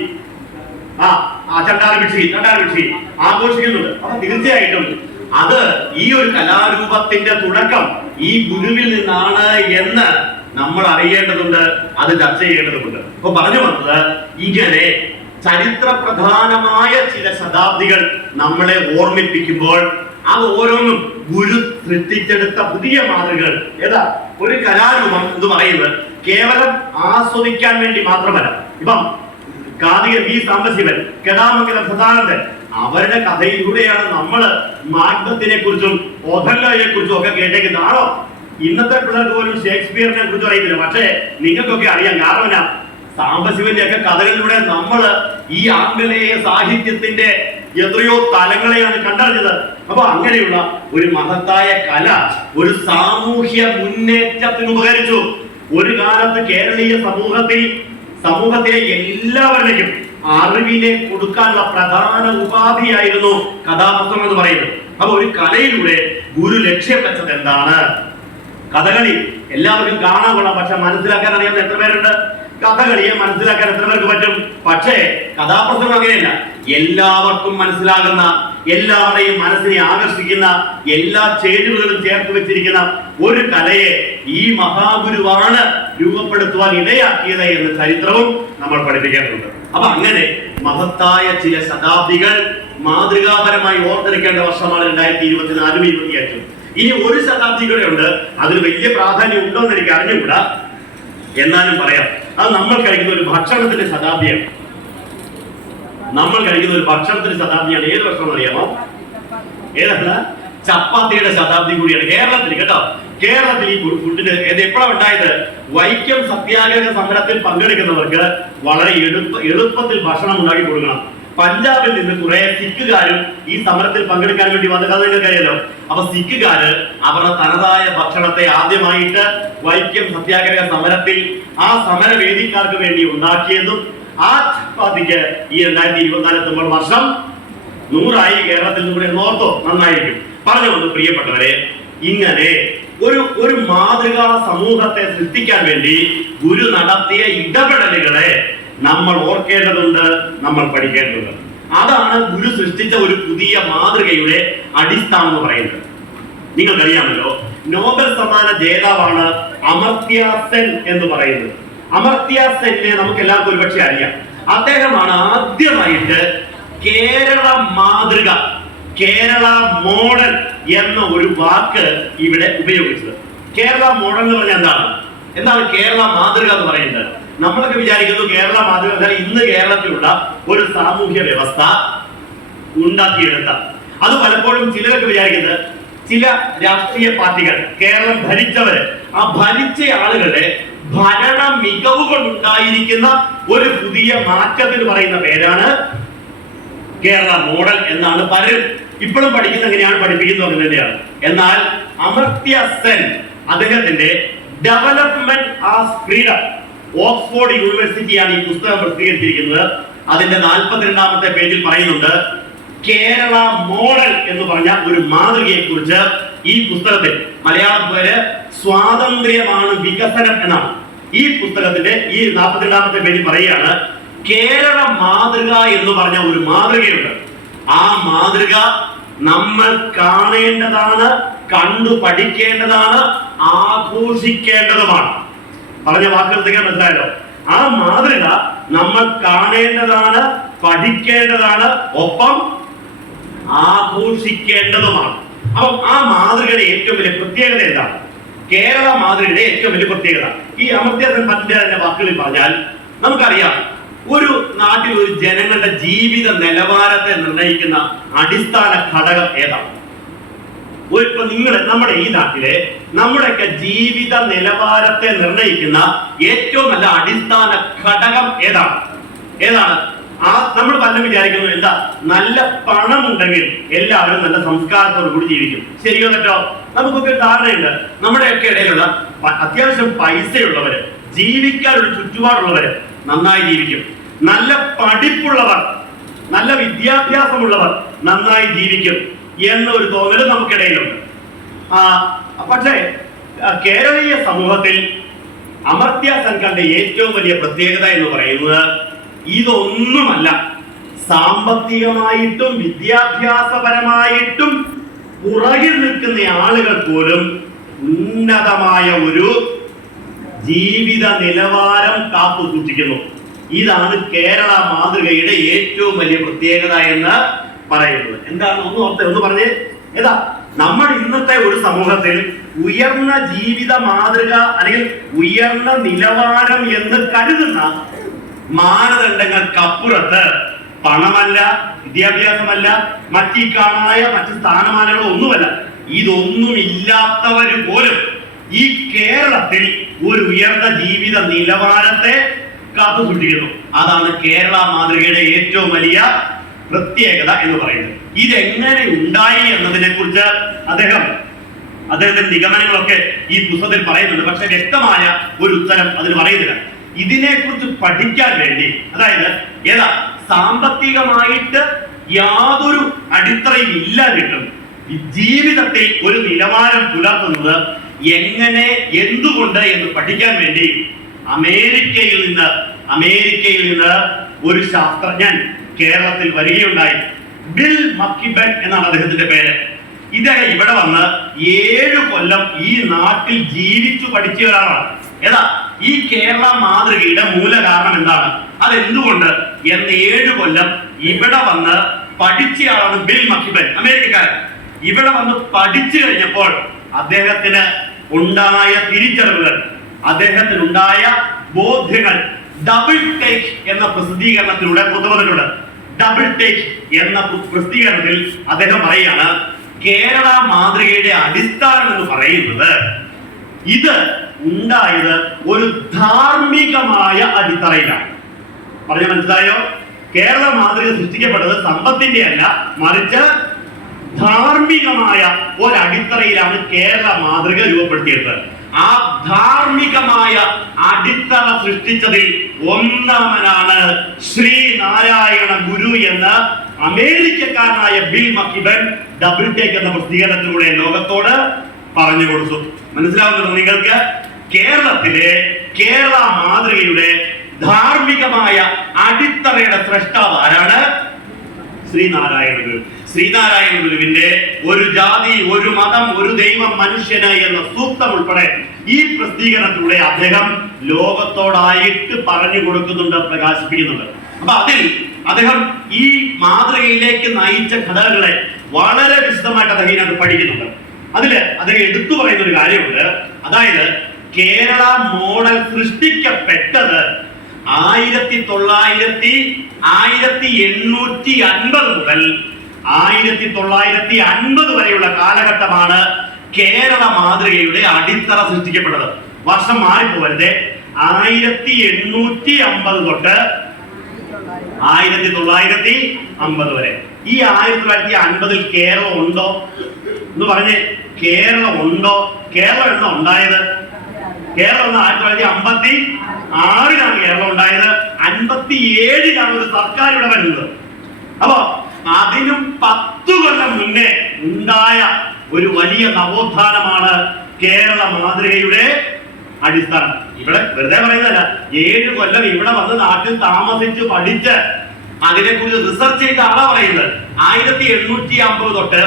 ചണ്ടാരഭിക്ഷി ആഘോഷിക്കുന്നുണ്ട്. അപ്പൊ തീർച്ചയായിട്ടും അത് ഈ ഒരു കലാരൂപത്തിന്റെ തുടക്കം ഈ ഗുരുവിൽ നിന്നാണ് എന്ന് നമ്മൾ അറിയേണ്ടതുണ്ട്, അത് ചർച്ച ചെയ്യേണ്ടതുണ്ട്. അപ്പൊ പറഞ്ഞു വന്നത്, ഇങ്ങനെ ചരിത്ര പ്രധാനമായ ചില ശതാബ്ദികൾ നമ്മളെ ഓർമ്മിപ്പിക്കുമ്പോൾ അത് ഓരോന്നും ഗുരു സൃഷ്ടിച്ചെടുത്ത പുതിയ മാതൃകകൾ. ഏതാ ഒരു കലാരൂപം എന്ന് പറയുന്നത് കേവലം ആസ്വദിക്കാൻ വേണ്ടി മാത്രമല്ല. ഇപ്പം കാതിക വി സാംബശിവൻ, കെടാമംഗലം സദാനന്ദൻ, അവരുടെ കഥയിലൂടെയാണ് നമ്മൾ മാഗ്നത്തിനെ കുറിച്ചും ഒഥല്ലോയെ കുറിച്ചും ഒക്കെ കേട്ടേക്കുന്നതാണോ? ഇന്നത്തെ പിള്ളേർക്ക് പോലും ഷേക്സ്പിയറിനെ കുറിച്ച് അറിയത്തില്ല. പക്ഷേ നിങ്ങൾക്കൊക്കെ അറിയാം. കാരണം സാംബശിവന്റെ ഒക്കെ കഥകളിലൂടെ നമ്മൾ ഈ ആംഗലേയ സാഹിത്യത്തിന്റെ എത്രയോ തലങ്ങളെയാണ് കണ്ടറിഞ്ഞത്. അപ്പൊ അങ്ങനെയുള്ള ഒരു മഹത്തായ കല ഒരു സാമൂഹ്യ മുന്നേറ്റത്തിന് ഉപകരിച്ചു. ഒരു കാലത്ത് കേരളീയ സമൂഹത്തിലെ എല്ലാവരിലേക്കും അറിവിനെ കൊടുക്കാനുള്ള പ്രധാന ഉപാധിയായിരുന്നു കഥാപ്രസംഗം എന്ന് പറയുന്നത്. അപ്പൊ ഒരു കലയിലൂടെ ഗുരു ലക്ഷ്യം വെച്ചത് എന്താണ്? കഥകളി എല്ലാവർക്കും കാണാൻ കൊള്ളാം, പക്ഷെ മനസ്സിലാക്കാൻ അറിയാവുന്ന എത്ര പേരുണ്ട്? കഥകളിയെ മനസ്സിലാക്കാൻ എത്ര പേർക്ക് പറ്റും? പക്ഷേ കഥാപ്രസംഗം അങ്ങനെയല്ല. എല്ലാവർക്കും മനസ്സിലാകുന്ന, എല്ലാവരുടെയും മനസ്സിനെ ആകർഷിക്കുന്ന, എല്ലാ ചേരുവകളും ചേർത്ത് വെച്ചിരിക്കുന്ന ഒരു കലയെ ഈ മഹാഗുരുവാണ് രൂപപ്പെടുത്തുവാൻ ഇടയാക്കിയത് എന്ന ചരിത്രവും നമ്മൾ പഠിപ്പിക്കേണ്ടതുണ്ട്. അപ്പൊ അങ്ങനെ മഹത്തായ ചില ശതാബ്ദികൾ മാതൃകാപരമായി ഓർത്തെടുക്കേണ്ട വർഷമാണ് 2024 2025. ഇനി ഒരു ശതാബ്ദി കൂടെ ഉണ്ട്. അതിന് വലിയ പ്രാധാന്യം ഉണ്ടോ എന്ന് എനിക്ക് അറിഞ്ഞുകൂടാ, എന്നാലും പറയാം. അത് നമ്മൾ കഴിക്കുന്ന ഒരു ഭക്ഷണത്തിന്റെ ശതാബ്ദിയാണ്. ഏത് ഭക്ഷണം അറിയാമോ? ഏതാണ്? ചപ്പാത്തിയുടെ ശതാബ്ദി കൂടിയാണ് കേരളത്തിൽ. കേട്ടോ, കേരളത്തിൽ ഈ ഫുഡിന് എപ്പോഴാണ് ഉണ്ടായത്? വൈക്കം സത്യാഗ്രഹ സമരത്തിൽ പങ്കെടുക്കുന്നവർക്ക് വളരെ എളുപ്പത്തിൽ ഭക്ഷണം ഉണ്ടാക്കി കൊടുക്കണം. പഞ്ചാബിൽ നിന്ന് കുറെ സിഖുകാരും ഈ സമരത്തിൽ പങ്കെടുക്കാൻ വേണ്ടി വന്ന കഥ നിങ്ങൾക്കറിയാലോ. അപ്പൊ സിഖുകാര് അവരുടെ തനതായ ഭക്ഷണത്തെ ആദ്യമായിട്ട് വൈക്കം സത്യാഗ്രഹ സമരത്തിൽ ആ സമരവേദിക്കാർക്ക് വേണ്ടി ഉണ്ടാക്കിയതും ആ ചപ്പാത്തിക്ക് ഈ 2024 എത്തുമ്പോൾ വർഷം 100 കേരളത്തിൽ നിന്ന് കൂടെ ഓർത്തോ നന്നായിരിക്കും. പറഞ്ഞു വന്നു പ്രിയപ്പെട്ടവരെ, ഇങ്ങനെ ഒരു മാതൃകാ സമൂഹത്തെ സൃഷ്ടിക്കാൻ വേണ്ടി ഗുരു നടത്തിയ ഇടപെടലുകളെ നമ്മൾ ഓർക്കേണ്ടതുണ്ട്, നമ്മൾ പഠിക്കേണ്ടതുണ്ട്. അതാണ് ഗുരു സൃഷ്ടിച്ച ഒരു പുതിയ മാതൃകയുടെ അടിസ്ഥാനം എന്ന് പറയുന്നത്. നിങ്ങൾക്കറിയാമല്ലോ, നോബൽ സമ്മാന ജേതാവാണ് അമർത്യ സെൻ എന്ന് പറയുന്നത്. അമർത്യ സെന്നെ നമുക്ക് എല്ലാവർക്കും ഒരുപക്ഷെ അറിയാം. അദ്ദേഹമാണ് ആദ്യമായിട്ട് കേരള മാതൃക, കേരള മോഡൽ എന്ന ഒരു വാക്ക് ഇവിടെ ഉപയോഗിച്ചത്. കേരള മോഡൽ എന്ന് പറഞ്ഞാൽ എന്താണ് കേരള മാതൃക എന്ന് പറയുന്നത്? നമ്മളൊക്കെ വിചാരിക്കുന്നു കേരള മാതൃക എന്നാൽ ഇന്ന് കേരളത്തിലുള്ള ഒരു സാമൂഹ്യ വ്യവസ്ഥ ഉണ്ടാക്കിയെടുത്ത. അത് പലപ്പോഴും ചിലരൊക്കെ വിചാരിക്കുന്നത് ചില രാഷ്ട്രീയ പാർട്ടികൾ, കേരളം ഭരിച്ചവര്, ആ ഭരിച്ച ആളുകളുടെ ഭരണ മികവുകൾ ഉണ്ടായിരിക്കുന്ന ഒരു പുതിയ മാറ്റത്തിന് പറയുന്ന പേരാണ് കേരള മോഡൽ എന്നാണ് പലരും ഇപ്പോഴും പഠിക്കുന്ന. എങ്ങനെയാണ് പഠിപ്പിക്കുന്നത് അങ്ങനെ തന്നെയാണ്. എന്നാൽ അമർത്യ സെൻ അദ്ദേഹത്തിന്റെ ഡെവലപ്മെന്റ് ആസ് ഫ്രീഡം, ഓക്സ്ഫോർഡ് യൂണിവേഴ്സിറ്റിയാണ് ഈ പുസ്തകം പ്രസിദ്ധീകരിച്ചിരിക്കുന്നത്. അതിന്റെ 42ാമത്തെ പേജിൽ പറയുന്നുണ്ട് കേരള മോഡൽ എന്ന് പറഞ്ഞ ഒരു മാതൃകയെ കുറിച്ച്. ഈ പുസ്തകത്തിൽ മലയാളം പേര് സ്വാതന്ത്ര്യമാണ് വികസനം എന്നാണ്. ഈ പുസ്തകത്തിന്റെ ഈ 42ാമത്തെ പേജിൽ പറയുകയാണ് കേരള മാതൃക എന്ന് പറഞ്ഞ ഒരു മാതൃകയുണ്ട്. ആ മാതൃക നമ്മൾ കാണേണ്ടതാണ്, കണ്ടു പഠിക്കേണ്ടതാണ്, ആഘോഷിക്കേണ്ടതുമാണ്. പറഞ്ഞ വാക്കുകൾ മനസ്സിലായല്ലോ. ആ മാതൃക നമ്മൾ കാണേണ്ടതാണ്, പഠിക്കേണ്ടതാണ്, ഒപ്പം ആഘോഷിക്കേണ്ടതുമാണ്. അപ്പം ആ മാതൃകയുടെ ഏറ്റവും വലിയ പ്രത്യേകത എന്താണ്? കേരള മാതൃകയുടെ ഏറ്റവും വലിയ പ്രത്യേകത ഈ അമർത്യ സെൻ പറ്റിന്റെ വാക്കുകളിൽ പറഞ്ഞാൽ നമുക്കറിയാം, ഒരു നാട്ടിൽ ഒരു ജനങ്ങളുടെ ജീവിത നിലവാരത്തെ നിർണ്ണയിക്കുന്ന അടിസ്ഥാന ഘടകം ഏതാണ്? ഇപ്പൊ നമ്മുടെ ഈ നാട്ടിലെ നമ്മുടെയൊക്കെ ജീവിത നിലവാരത്തെ നിർണ്ണയിക്കുന്ന ഏറ്റവും നല്ല അടിസ്ഥാന ഘടകം ഏതാണ്? നമ്മൾ പലരും വിചാരിക്കുന്നു എന്താ, നല്ല പണം ഉണ്ടെങ്കിൽ എല്ലാവരും നല്ല സംസ്കാരത്തോടു കൂടി ജീവിക്കും. ശരിയോ തെറ്റോ? നമുക്കൊക്കെ ധാരണയുണ്ട്. നമ്മുടെയൊക്കെ ഇടയിലുള്ള അത്യാവശ്യം പൈസയുള്ളവര്, ജീവിക്കാൻ ഒരു ചുറ്റുപാടുള്ളവര് നന്നായി ജീവിക്കും. നല്ല പഠിപ്പുള്ളവർ, നല്ല വിദ്യാഭ്യാസമുള്ളവർ നന്നായി ജീവിക്കും എന്നൊരു തോന്നൽ നമുക്കിടയിലുണ്ട്. പക്ഷേ കേരളീയ സമൂഹത്തിൽ അമർത്യ സെൻ കണ്ട ഏറ്റവും വലിയ പ്രത്യേകത എന്ന് പറയുന്നത് ഇതൊന്നുമല്ല. സാമ്പത്തികമായിട്ടും വിദ്യാഭ്യാസപരമായിട്ടും പുറകിൽ നിൽക്കുന്ന ആളുകൾ പോലും ഉന്നതമായ ഒരു ജീവിത നിലവാരം കാത്തു സൂക്ഷിക്കുന്നു. ഇതാണ് കേരള മാതൃകയുടെ ഏറ്റവും വലിയ പ്രത്യേകത എന്ന് പറയുന്നത്. എന്താണ്? ഒന്ന് പറഞ്ഞേ. ഏതാ? നമ്മൾ ഇന്നത്തെ ഒരു സമൂഹത്തിൽ ഉയർന്ന ജീവിത മാതൃക അല്ലെങ്കിൽ ഉയർന്ന നിലവാരം എന്ന് കരുതുന്ന മാനദണ്ഡങ്ങൾക്കപ്പുറത്ത് പണമല്ല, വിദ്യാഭ്യാസമല്ല, മറ്റു സ്ഥാനമാനങ്ങളോ ഒന്നുമല്ല, ഇതൊന്നും ഇല്ലാത്തവര് പോലും ഈ കേരളത്തിൽ ഒരു ഉയർന്ന ജീവിത നിലവാരത്തെ കാത്തു സൂക്ഷിക്കുന്നു. അതാണ് കേരള മാതൃകയുടെ ഏറ്റവും വലിയ പ്രത്യേകത എന്ന് പറയുന്നത്. ഇതെങ്ങനെ ഉണ്ടായി എന്നതിനെ കുറിച്ച് അദ്ദേഹം അദ്ദേഹത്തിന്റെ നിഗമനങ്ങളൊക്കെ ഈ പുസ്തകത്തിൽ പറയുന്നുണ്ട്. പക്ഷെ വ്യക്തമായ ഒരു ഉത്തരം അതിന് പറയുന്നില്ല. ഇതിനെക്കുറിച്ച് പഠിക്കാൻ വേണ്ടി, അതായത് ഏതാ സാമ്പത്തികമായിട്ട് യാതൊരു അടിത്തറയും ഇല്ലാതിട്ടും ജീവിതത്തിൽ ഒരു നിലവാരം പുലർത്തുന്നത് എങ്ങനെ, എന്തുകൊണ്ട് എന്ന് പഠിക്കാൻ വേണ്ടി അമേരിക്കയിൽ നിന്ന് ഒരു ശാസ്ത്രജ്ഞൻ കേരളത്തിൽ വരികയുണ്ടായി. ബിൽ മക്കിബൻ എന്നാണ് അദ്ദേഹത്തിന്റെ പേര്. ഇദ്ദേഹം ഇവിടെ വന്ന് 7 കൊല്ലം ഈ നാട്ടിൽ ജീവിച്ചു പഠിച്ച ഒരാളാണ്. ഏതാ ഈ കേരള മാതൃകയുടെ മൂല കാരണം എന്താണ്, അതെന്തുകൊണ്ട് എന്ന് 7 കൊല്ലം ഇവിടെ വന്ന് പഠിച്ചയാളാണ് ബിൽ മക്കിബൻ, അമേരിക്കക്കാരൻ. ഇവിടെ വന്ന് പഠിച്ചു കഴിഞ്ഞപ്പോൾ അദ്ദേഹത്തിന് ഉണ്ടായ തിരിച്ചറിവുകൾ, അദ്ദേഹത്തിനുണ്ടായ ബോധ്യങ്ങൾ ഡബിൾ ടേക്ക് എന്ന പ്രസിദ്ധീകരണത്തിലൂടെ പുറത്തു വന്നിട്ടുണ്ട്. ഡബിൾ ടേക്ക് എന്ന പ്രസിദ്ധീകരണത്തിൽ അദ്ദേഹം പറയുകയാണ്, കേരള മാതൃകയുടെ അടിസ്ഥാനം എന്ന് പറയുന്നത് ഇത് ഉണ്ടായത് ഒരു ധാർമ്മികമായ അടിത്തറയിലാണ്. പറഞ്ഞ മനസ്സിലായോ? കേരള മാതൃക സൃഷ്ടിക്കപ്പെട്ടത് സമ്പത്തിന്റെ അല്ല, മറിച്ച് ധാർമ്മികമായ ഒരടിത്തറയിലാണ് കേരള മാതൃക രൂപപ്പെടുത്തിയത്. ആ ധാർമ്മികമായ അടിത്തറ സൃഷ്ടിച്ചതിൽ ഒന്നാമനാണ് ശ്രീനാരായണ ഗുരു എന്ന് അമേരിക്കക്കാരനായ ബിൽ മക്കിബൻ ഡബിൾ ടേക്ക് എന്ന പ്രസിദ്ധീകരണത്തിലൂടെ ലോകത്തോട് പറഞ്ഞു കൊടുത്തു. മനസ്സിലാവുന്നുണ്ടോ നിങ്ങൾക്ക്? കേരള മാതൃകയുടെ ധാർമ്മികമായ അടിത്തറയുടെ സ്രഷ്ടാവ് ആരാണ്? ശ്രീനാരായണ ഗുരു. ശ്രീനാരായണ ഗുരുവിന്റെ ഒരു ജാതി, ഒരു മതം, ഒരു ദൈവം, മനുഷ്യന് എന്ന സൂക്തം ഉൾപ്പെടെ ഈ പ്രസിദ്ധീകരണത്തിലൂടെ അദ്ദേഹം ലോകത്തോടായിട്ട് പറഞ്ഞു കൊടുക്കുന്നുണ്ട്, പ്രകാശിപ്പിക്കുന്നുണ്ട്. അപ്പൊ അതിൽ അദ്ദേഹം ഈ മാതൃകയിലേക്ക് നയിച്ച ഘടകങ്ങളെ വളരെ വിശദമായിട്ട് അദ്ദേഹം പഠിക്കുന്നുണ്ട്. അതില് അദ്ദേഹം എടുത്തു പറയുന്ന ഒരു കാര്യമുണ്ട്. അതായത് കേരള മോഡൽ സൃഷ്ടിക്കപ്പെട്ടത് 1850 മുതൽ 1950 വരെയുള്ള കാലഘട്ടമാണ് കേരള മാതൃകയുടെ അടിത്തറ സൃഷ്ടിക്കപ്പെട്ടത്. വർഷം മാറിപ്പോവരുത്. 1850 തൊട്ട് 1950 വരെ. ഈ 1950 കേരളം ഉണ്ടോ എന്ന് പറഞ്ഞേ? കേരളം ഉണ്ടോ? കേരളം എന്നാ ഉണ്ടായത്? കേരളം എന്ന് 1956 കേരളം ഉണ്ടായത്. 57 ഒരു സർക്കാർ ഇവിടെ വരുന്നത്. അപ്പൊ അതിനും 10 കൊല്ലം മുന്നേ ഉണ്ടായ ഒരു വലിയ നവോത്ഥാനമാണ് കേരള മാതൃകയുടെ അടിസ്ഥാനം. ഇവിടെ വെറുതെ പറയുന്നതല്ല, 7 കൊല്ലം ഇവിടെ വന്ന് നാട്ടിൽ താമസിച്ച് പഠിച്ച് അതിനെക്കുറിച്ച് റിസർച്ച് ചെയ്ത ആളാ പറയുന്നത്. 1850 തൊട്ട്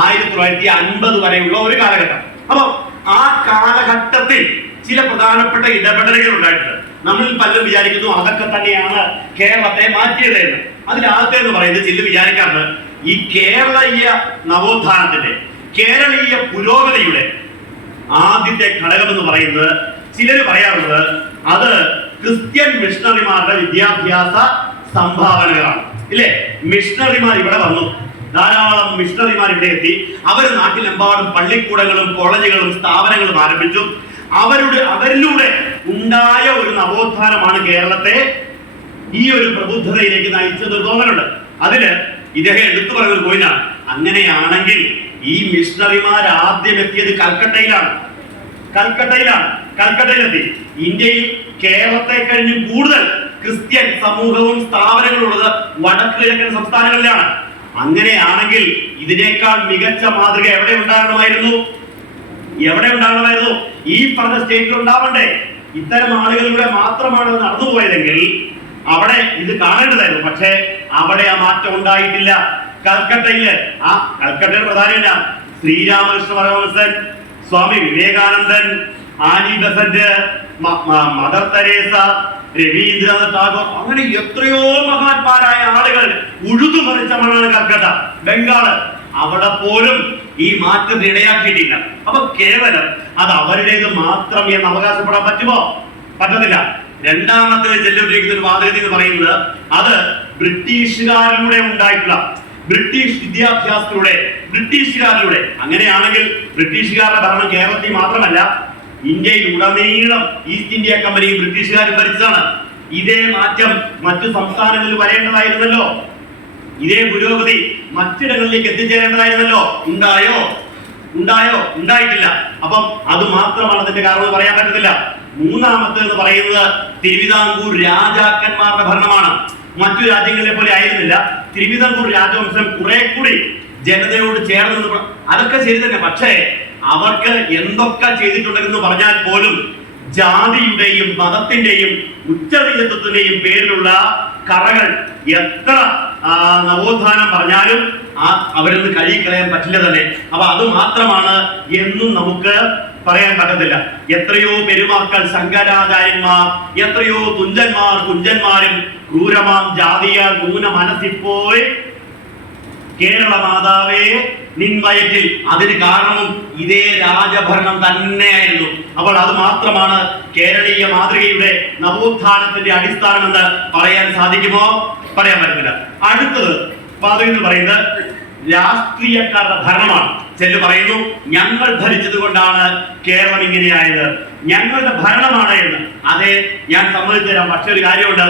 1950 വരെയുള്ള ഒരു കാലഘട്ടം. അപ്പൊ ആ കാലഘട്ടത്തിൽ ചില പ്രധാനപ്പെട്ട ഇടപെടലുകൾ ഉണ്ടായിട്ടുണ്ട്. നമ്മളിൽ പലരും വിചാരിക്കുന്നു അതൊക്കെ തന്നെയാണ് കേരളത്തെ മാറ്റിയത് എന്ന്. അതിലാദ്യത്തെ എന്ന് പറയുന്നത് ചില വിചാരിക്കാറുണ്ട്, ഈ കേരളീയ നവോത്ഥാനത്തിന്റെ, കേരളീയ പുരോഗതിയുടെ ആദ്യത്തെ ഘടകം എന്ന് പറയുന്നത് ചിലര് പറയാറുള്ളത് അത് ക്രിസ്ത്യൻ മിഷണറിമാരുടെ വിദ്യാഭ്യാസ സംഭാവനകളാണ്. ഇല്ലേ? മിഷണറിമാർ ഇവിടെ വന്നു, ധാരാളം മിഷണറിമാർ ഇവിടെ എത്തി. അവർ നാട്ടിലെമ്പാടും പള്ളിക്കൂടങ്ങളും കോളേജുകളും സ്ഥാപനങ്ങളും ആരംഭിച്ചു. അവരിലൂടെ ഉണ്ടായ ഒരു നവോത്ഥാനമാണ് കേരളത്തെ ഈ ഒരു പ്രബുദ്ധതയിലേക്ക് നയിച്ചത് തോന്നലുണ്ട്. അതില് ഇദ്ദേഹം എടുത്തു പറയുന്നത് പോയിന്റാണ്. അങ്ങനെയാണെങ്കിൽ ഈ മിഷണറിമാർ ആദ്യം എത്തിയത് കൽക്കട്ടയിലെത്തി. ഇന്ത്യയിൽ കേരളത്തെ കഴിഞ്ഞ് കൂടുതൽ ക്രിസ്ത്യൻ സമൂഹവും സ്ഥാപനങ്ങളും ഉള്ളത് വടക്ക് കിഴക്കൻ സംസ്ഥാനങ്ങളിലാണ്. അങ്ങനെയാണെങ്കിൽ ഇതിനേക്കാൾ മികച്ച മാതൃക എവിടെ ഉണ്ടാകണമായിരുന്നു? ഈ പറഞ്ഞ സ്റ്റേറ്റിൽ ഉണ്ടാവണ്ടേ? ഇത്തരം ആളുകളിലൂടെ മാത്രമാണ് അത് നടന്നുപോയതെങ്കിൽ അവിടെ ഇത് കാണേണ്ടതായിരുന്നു. പക്ഷേ അവിടെ ആ മാറ്റം ഉണ്ടായിട്ടില്ല. കൽക്കട്ടയില് കൽക്കട്ടയുടെ പ്രധാന ശ്രീരാമകൃഷ്ണ പരമഹംസൻ, സ്വാമി വിവേകാനന്ദൻ, Annie Besant, mother Teresa, Ravindranath Tagore, അങ്ങനെ എത്രയോ മഹാന്മാരായ ആളുകൾ ഉഴുതുമറിച്ച മണ്ണാണ് കൽക്കട്ട, ബംഗാള്. അവിടെ പോലും ഈ മാറ്റത്തിന് ഇടയാക്കിയിട്ടില്ല. അപ്പൊ കേവലം അത് അവരുടേത് മാത്രം എന്ന് അവകാശപ്പെടാൻ പറ്റുമോ? പറ്റത്തില്ല. രണ്ടാമത്തെ ചെല്ലുപയോഗിക്കുന്ന ഒരു വാദഗതി എന്ന് പറയുന്നത് അത് ബ്രിട്ടീഷുകാരിലൂടെ ഉണ്ടായിട്ടുള്ള, ബ്രിട്ടീഷ് വിദ്യാഭ്യാസത്തിലൂടെ, ബ്രിട്ടീഷുകാരിലൂടെ. അങ്ങനെയാണെങ്കിൽ ബ്രിട്ടീഷുകാരുടെ ഭരണം കേരളത്തിൽ മാത്രമല്ല, ഇന്ത്യയിൽ ഉടനീളം ഈസ്റ്റ് ഇന്ത്യ കമ്പനിയും ബ്രിട്ടീഷുകാരും ഭരിച്ചതാണ്. ഇതേ മാറ്റം മറ്റു സംസ്ഥാനങ്ങളിൽ വരേണ്ടതായിരുന്നല്ലോ. ഇതേ പുരോഗതി മറ്റിടങ്ങളിലേക്ക് എത്തിച്ചേരേണ്ടതായിരുന്നല്ലോ. ഉണ്ടായോ? ഉണ്ടായോ? ഉണ്ടായിട്ടില്ല. അപ്പം അത് മാത്രമാണ് അതിന്റെ കാരണം എന്ന് പറയാൻ പറ്റത്തില്ല. മൂന്നാമത്തേന്ന് പറയുന്നത് തിരുവിതാംകൂർ രാജാക്കന്മാരുടെ ഭരണമാണ്. മറ്റു രാജ്യങ്ങളിലെ പോലെ ആയിരുന്നില്ല. തിരുവിതാംകൂർ രാജവംശം കുറെ കൂടി ജനതയോട് ചേർന്ന് നിന്ന് അതൊക്കെ ശരി തന്നെ. പക്ഷേ അവർക്ക് എന്തൊക്കെ ചെയ്തിട്ടുണ്ടെന്ന് പറഞ്ഞാൽ പോലും ജാതിയുടെയും മതത്തിന്റെയും ഉച്ചനീചത്വത്തിന്റെയും പേരിലുള്ള കറകൾ എത്ര നവോത്ഥാനം പറഞ്ഞാലും അവരിൽ നിന്ന് കഴുകിക്കളയാൻ പറ്റില്ല തന്നെ. അപ്പൊ അത് മാത്രമാണ് എന്നും നമുക്ക് പറയാൻ പറ്റത്തില്ല. എത്രയോ പെരുമാക്കൾ ശങ്കരാചാര്യന്മാർ, എത്രയോ തുഞ്ചന്മാർ കുഞ്ചന്മാരും ക്രൂരമാം ജാതിയാൽ മൂന്ന മനസ്സിപ്പോയി കേരള മാതാവേ നിൻ വയറ്റിൽ. അതിന് കാരണവും ഇതേ രാജഭരണം തന്നെയായിരുന്നു. അപ്പോൾ അത് മാത്രമാണ് കേരളീയ മാതൃകയുടെ നവോത്ഥാനത്തിന്റെ അടിസ്ഥാനമെന്ന് പറയാൻ സാധിക്കുമോ? പറയാൻ പറ്റത്തില്ല. അടുത്തത് പാതകം എന്ന് പറയുന്നത് രാഷ്ട്രീയക്കാരുടെ ഭരണമാണ്. ചെല്ലു പറയുന്നു ഞങ്ങൾ ഭരിച്ചത് കൊണ്ടാണ് കേരളം ഇങ്ങനെയായത്, ഞങ്ങളുടെ ഭരണമാണ് എന്ന്. അതെ, ഞാൻ സമ്മതിച്ചു തരാം. പക്ഷെ ഒരു കാര്യമുണ്ട്,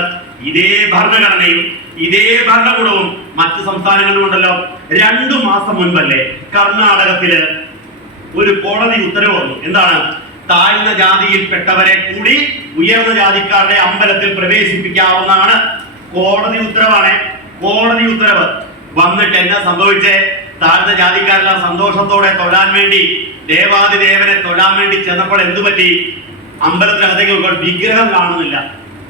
ഇതേ ഭരണഘടനയും ഇതേ ഭരണകൂടവും മറ്റു സംസ്ഥാനങ്ങളിലും ഉണ്ടല്ലോ. 2 മാസം മുൻപല്ലേ കർണാടകത്തില് ഒരു കോടതി ഉത്തരവ് വന്നു. എന്താണ്? താഴ്ന്ന ജാതിയിൽപ്പെട്ടവരെ കൂടി ഉയർന്ന ജാതിക്കാരുടെ അമ്പലത്തിൽ പ്രവേശിപ്പിക്കാവുന്നതാണ്. കോടതി ഉത്തരവാണ്. കോടതി ഉത്തരവ് വന്നിട്ട് എന്നാ സംഭവിച്ചേ? താഴ്ന്ന ജാതിക്കാരെല്ലാം സന്തോഷത്തോടെ തൊഴാൻ വേണ്ടി ദേവാദിദേവനെ തൊഴാൻ വേണ്ടി ചെന്നപ്പോൾ എന്തു പറ്റി? അമ്പലത്തിനകത്തേക്ക് വിഗ്രഹം കാണുന്നില്ല.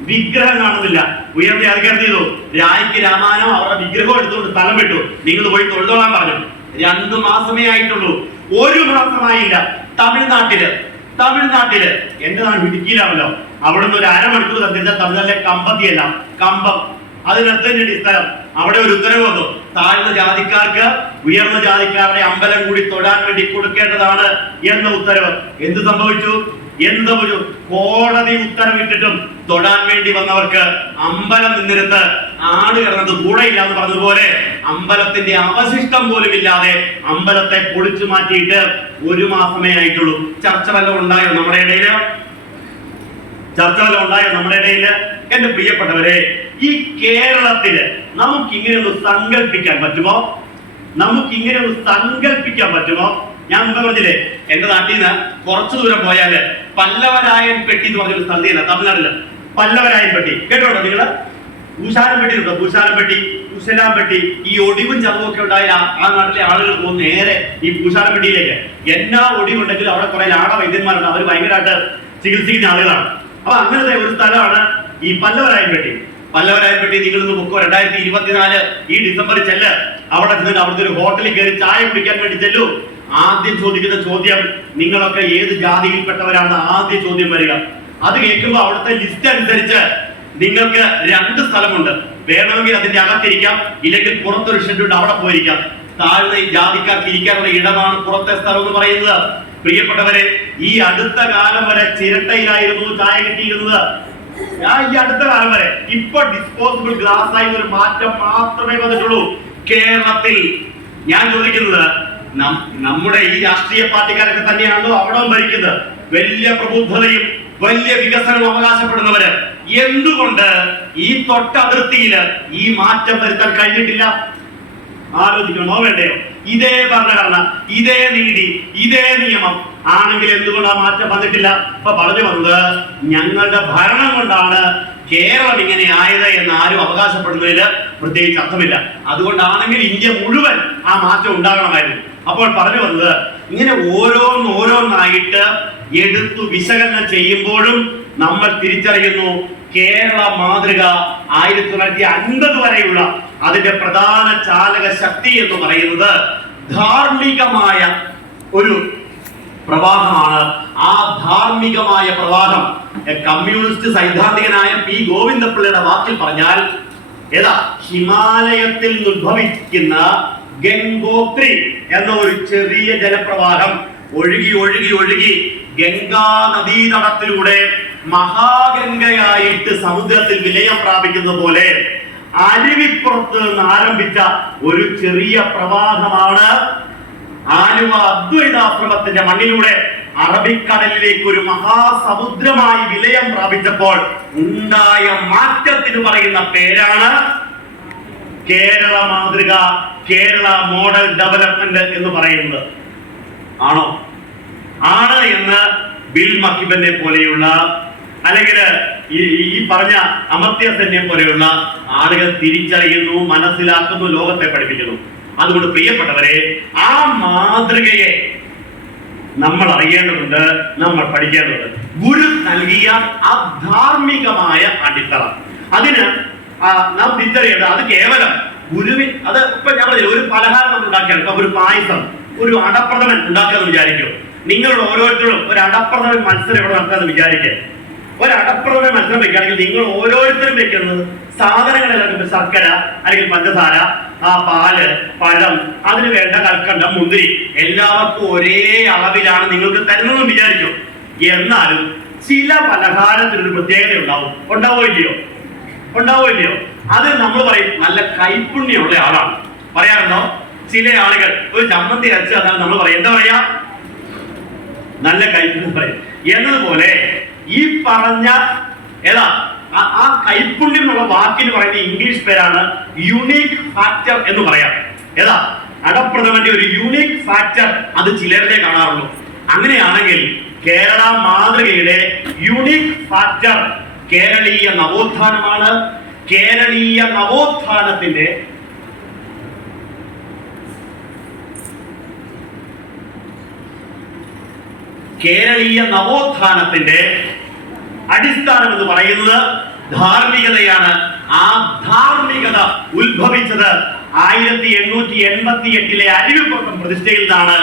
വിഗ്രഹം കാണുന്നില്ല. ഉയർന്ന ജാതിക്കാർ ചെയ്തു, രായ്ക്ക് രാമായണം അവരുടെ വിഗ്രഹം എടുത്തുകൊണ്ട് സ്ഥലം വിട്ടു. നിങ്ങൾ പോയി തൊഴുതോളാൻ പറഞ്ഞു. 2 മാസമേ ആയിട്ടുള്ളൂ. 1 മാസമായില്ല. തമിഴ്നാട്ടില് എന്റെ നാട് ഇടുക്കിയിലാണല്ലോ. അവിടുന്ന് ഒരു അരമണിക്കൂർ സഞ്ചരിച്ച തമിഴ്നാട്ടിലെ കമ്പത്തിയല്ല, കമ്പം, അതിനടുത്ത് സ്ഥലം. അവിടെ ഒരു ഉത്തരവ് വന്നു, താഴ്ന്ന ജാതിക്കാർക്ക് ഉയർന്ന ജാതിക്കാരുടെ അമ്പലം കൂടി തൊഴാൻ വേണ്ടി കൊടുക്കേണ്ടതാണ് എന്ന ഉത്തരവ്. എന്ത് സംഭവിച്ചു? കോടതി ഉത്തരവിട്ടിട്ടും തൊഴാൻ വേണ്ടി വന്നവർക്ക് അമ്പലം നിന്നിരുന്ന് ആട് കിടന്നത് കൂടെയില്ല എന്ന് പറഞ്ഞതുപോലെ അമ്പലത്തിന്റെ അവശിഷ്ടം പോലും ഇല്ലാതെ അമ്പലത്തെ പൊളിച്ചു മാറ്റിയിട്ട് 1 മാസമേ ആയിട്ടുള്ളൂ. ചർച്ച വല്ലതും ഉണ്ടായോ നമ്മുടെ ഇടയില്? എന്റെ പ്രിയപ്പെട്ടവരെ, ഈ കേരളത്തില് നമുക്കിങ്ങനെ ഒന്ന് സങ്കല്പിക്കാൻ പറ്റുമോ? ഞാൻ മുമ്പ് പറഞ്ഞില്ലേ, എന്റെ നാട്ടിൽ നിന്ന് കുറച്ചു ദൂരം പോയാല് പല്ലവരായൻ പെട്ടി എന്ന് പറഞ്ഞൊരു സ്ഥലത്തില്ല, തമിഴ്നാട്ടില്. പല്ലവരായൻ പെട്ടി കേട്ടോട്ടോ നിങ്ങള്? പൂശാലംപെട്ടി ഉണ്ടോ? പൂശലാംപെട്ടി. ഈ ഒടിവും ചതവും ഒക്കെ ഉണ്ടായ ആ നാട്ടിലെ ആളുകൾ പോകും നേരെ ഈ പൂശാലംപെട്ടിയിലേക്ക്. എന്നാ ഒടിവുണ്ടെങ്കിലും അവിടെ കുറെ ലാട വൈദ്യന്മാരുണ്ട്. അവർ ഭയങ്കരമായിട്ട് ചികിത്സിക്കുന്ന ആളുകളാണ്. അപ്പൊ അങ്ങനത്തെ ഒരു സ്ഥലമാണ് ഈ പല്ലവരായൻപെട്ടി. നിങ്ങൾ ഇന്ന് പൊക്കോ, 2024 ഈ ഡിസംബറിൽ ചെല്ല്. അവിടെ ചെന്നിട്ട് അവിടുത്തെ ഒരു ഹോട്ടലിൽ കയറി ചായ കുടിക്കാൻ വേണ്ടി ചെല്ലു. ആദ്യം ചോദിക്കുന്ന ചോദ്യം, നിങ്ങളൊക്കെ ഏത് ജാതിയിൽപ്പെട്ടവരാണ്? ആദ്യ ചോദ്യം വരിക. അത് കേൾക്കുമ്പോൾ അവിടുത്തെ ലിസ്റ്റ് അനുസരിച്ച് നിങ്ങൾക്ക് 2 സ്ഥലമുണ്ട്. വേണമെങ്കിൽ അതിന്റെ അകത്തിരിക്കാം, ഇല്ലെങ്കിൽ പുറത്തൊരു ഷെഡുണ്ട്, അവിടെ പോയിരിക്കാം. താഴ്ന്ന ഈ ജാതിക്കാർക്ക് ഇരിക്കാനുള്ള ഇടമാണ് പുറത്തെ സ്ഥലം എന്ന് പറയുന്നത്. പ്രിയപ്പെട്ടവരെ, ഈ അടുത്ത കാലം വരെ ചിരട്ടയിലായിരുന്നു ചായ കിട്ടിയിരുന്നത്. ഈ അടുത്ത കാലം വരെ. ഇപ്പൊ ഡിസ്പോസിബിൾ ഗ്ലാസ് ആയി ഒരു മാറ്റം മാത്രമേ വന്നിട്ടുള്ളൂ കേരളത്തിൽ. ഞാൻ ചോദിക്കുന്നത്, നമ്മുടെ ഈ രാഷ്ട്രീയ പാർട്ടിക്കാരൊക്കെ തന്നെയാണല്ലോ അവിടെ ഭരിക്കുന്നത്. വലിയ പ്രബുദ്ധതയും വലിയ വികസനവും അവകാശപ്പെടുന്നവര് എന്തുകൊണ്ട് ഈ തൊട്ടതിർത്തിയില് ഈ മാറ്റം വരുത്താൻ കഴിഞ്ഞിട്ടില്ല? ആലോചിക്കണമോ വേണ്ടയോ? ഇതേ ഭരണഘടന, ഇതേ നീതി, ഇതേ നിയമം ആണെങ്കിൽ എന്തുകൊണ്ട് ആ മാറ്റം വന്നിട്ടില്ല? ഇപ്പൊ പറഞ്ഞു വന്നത്, ഞങ്ങളുടെ ഭരണം കൊണ്ടാണ് കേരളം ഇങ്ങനെ ആയത് എന്ന് ആരും അവകാശപ്പെടുന്നതിൽ പ്രത്യേകിച്ച് അർത്ഥമില്ല. അതുകൊണ്ടാണെങ്കിൽ ഇന്ത്യ മുഴുവൻ ആ മാറ്റം ഉണ്ടാകണമായിരുന്നു. അപ്പോൾ പറഞ്ഞു വന്നത്, ഇങ്ങനെ ഓരോന്നായിട്ട് എടുത്തു വിശകലനം ചെയ്യുമ്പോഴും നമ്മൾ തിരിച്ചറിയുന്നു, കേരള മാതൃക 1950 വരെയുള്ള അതിന്റെ പ്രധാന ചാലക ശക്തി എന്ന് പറയുന്നത് ധാർമ്മികമായ ഒരു പ്രവാഹമാണ്. ആ ധാർമ്മികമായ പ്രവാഹം കമ്മ്യൂണിസ്റ്റ് സൈദ്ധാന്തികനായ പി ഗോവിന്ദപിള്ളയുടെ വാക്കിൽ പറഞ്ഞാൽ ഏതാ? ഹിമാലയത്തിൽ നിന്ന് ഉത്ഭവിക്കുന്ന ഗംഗോത്രി എന്ന ഒരു ചെറിയ ജലപ്രവാഹം ഒഴുകി ഗംഗാ നദീതടത്തിലൂടെ മഹാഗംഗയായിട്ട് സമുദ്രത്തിൽ വിലയം പ്രാപിക്കുന്ന പോലെ അരുവിപ്പുറത്ത് നിന്ന് ആരംഭിച്ച ഒരു ചെറിയ പ്രവാഹമാണ് ആലുവ അദ്വൈതാശ്രമത്തിന്റെ മണ്ണിലൂടെ അറബിക്കടലിലേക്ക് ഒരു മഹാസമുദ്രമായി വിലയം പ്രാപിച്ചപ്പോൾ ഉണ്ടായ മാറ്റത്തിന് പറയുന്ന പേരാണ് കേരള മാതൃക, കേരള മോഡൽ ഡെവലപ്മെന്റ് എന്ന് പറയുന്നത്. ആണോ? ആണ് എന്ന് ബിൽ മക്കിബനെ പോലെയുള്ള അല്ലെങ്കിൽ ഈ പറഞ്ഞ അമർത്യ സെന്നെ പോലെയുള്ള ആളുകൾ തിരിച്ചറിയുന്നു, മനസ്സിലാക്കുന്നു, ലോകത്തെ പഠിപ്പിക്കുന്നു. അതുകൊണ്ട് പ്രിയപ്പെട്ടവരെ, ആ മാതൃകയെ നമ്മൾ അറിയേണ്ടതുണ്ട്, നമ്മൾ പഠിക്കേണ്ടതുണ്ട്. ഗുരു നൽകിയ അധാർമികമായ അടിത്തറ, അതിന് നാം തിരിച്ചറിയേണ്ടത് അത് കേവലം അത് ഇപ്പൊ ഞാൻ പറഞ്ഞില്ല, ഒരു പലഹാരം നമ്മൾ ഉണ്ടാക്കിയാണ്, ഇപ്പൊ ഒരു പായസം, ഒരു അടപ്രഥമൻ ഉണ്ടാക്കാന്ന് വിചാരിക്കും. നിങ്ങളുടെ ഓരോരുത്തരും ഒരു അടപ്രഥമൻ മത്സരം ഇവിടെ നടത്താന്ന് വിചാരിക്കുക. ഒരു അടപ്രഥമൻ മത്സരം വെക്കുകയാണെങ്കിൽ നിങ്ങൾ ഓരോരുത്തരും വെക്കുന്നത് സാധനങ്ങളെല്ലാം ശർക്കര അല്ലെങ്കിൽ പഞ്ചസാര, പാല്, പഴം, അതിന് വേണ്ട കൽക്കണ്ടം, മുന്തിരി എല്ലാവർക്കും ഒരേ അളവിലാണ് നിങ്ങൾക്ക് തരുന്നതെന്ന് വിചാരിക്കും. എന്നാലും ചില പലഹാരത്തിനൊരു പ്രത്യേകത ഉണ്ടാവോ ഇല്ലയോ? അത് നമ്മൾ പറയും നല്ല കൈപ്പുണ്യമുള്ള ആളാണ്. പറയാറുണ്ടോ? ചില ആളുകൾ ഒരു ചമ്മന്തി അരച്ച് തന്നാൽ നമ്മൾ പറയും, എന്താ പറയാ, നല്ല കൈപ്പുണ്യം പറയും. എന്നതുപോലെ ഈ പറഞ്ഞ ആ കൈപ്പുണ്യം എന്നുള്ള വാക്കിന് പറയുന്ന ഇംഗ്ലീഷ് പേരാണ് യുണീക് ഫാക്ടർ എന്ന് പറയാം. അടപ്രഥമന്റെ ഒരു യുണീക് ഫാക്ടർ അത് ചിലരുടെ കാണാറുള്ളൂ. അങ്ങനെയാണെങ്കിൽ കേരള മാതൃകയുടെ യുണീക് ഫാക്ടർ കേരളീയ നവോത്ഥാനമാണ്. കേരളീയ നവോത്ഥാനത്തിന്റെ അടിസ്ഥാനം എന്ന് പറയുന്നത് ധാർമ്മികതയാണ്. ആ ധാർമ്മികത ഉത്ഭവിച്ചത് 1888 അരുവിപ്പുറം പ്രതിഷ്ഠയിൽ നിന്നാണ്.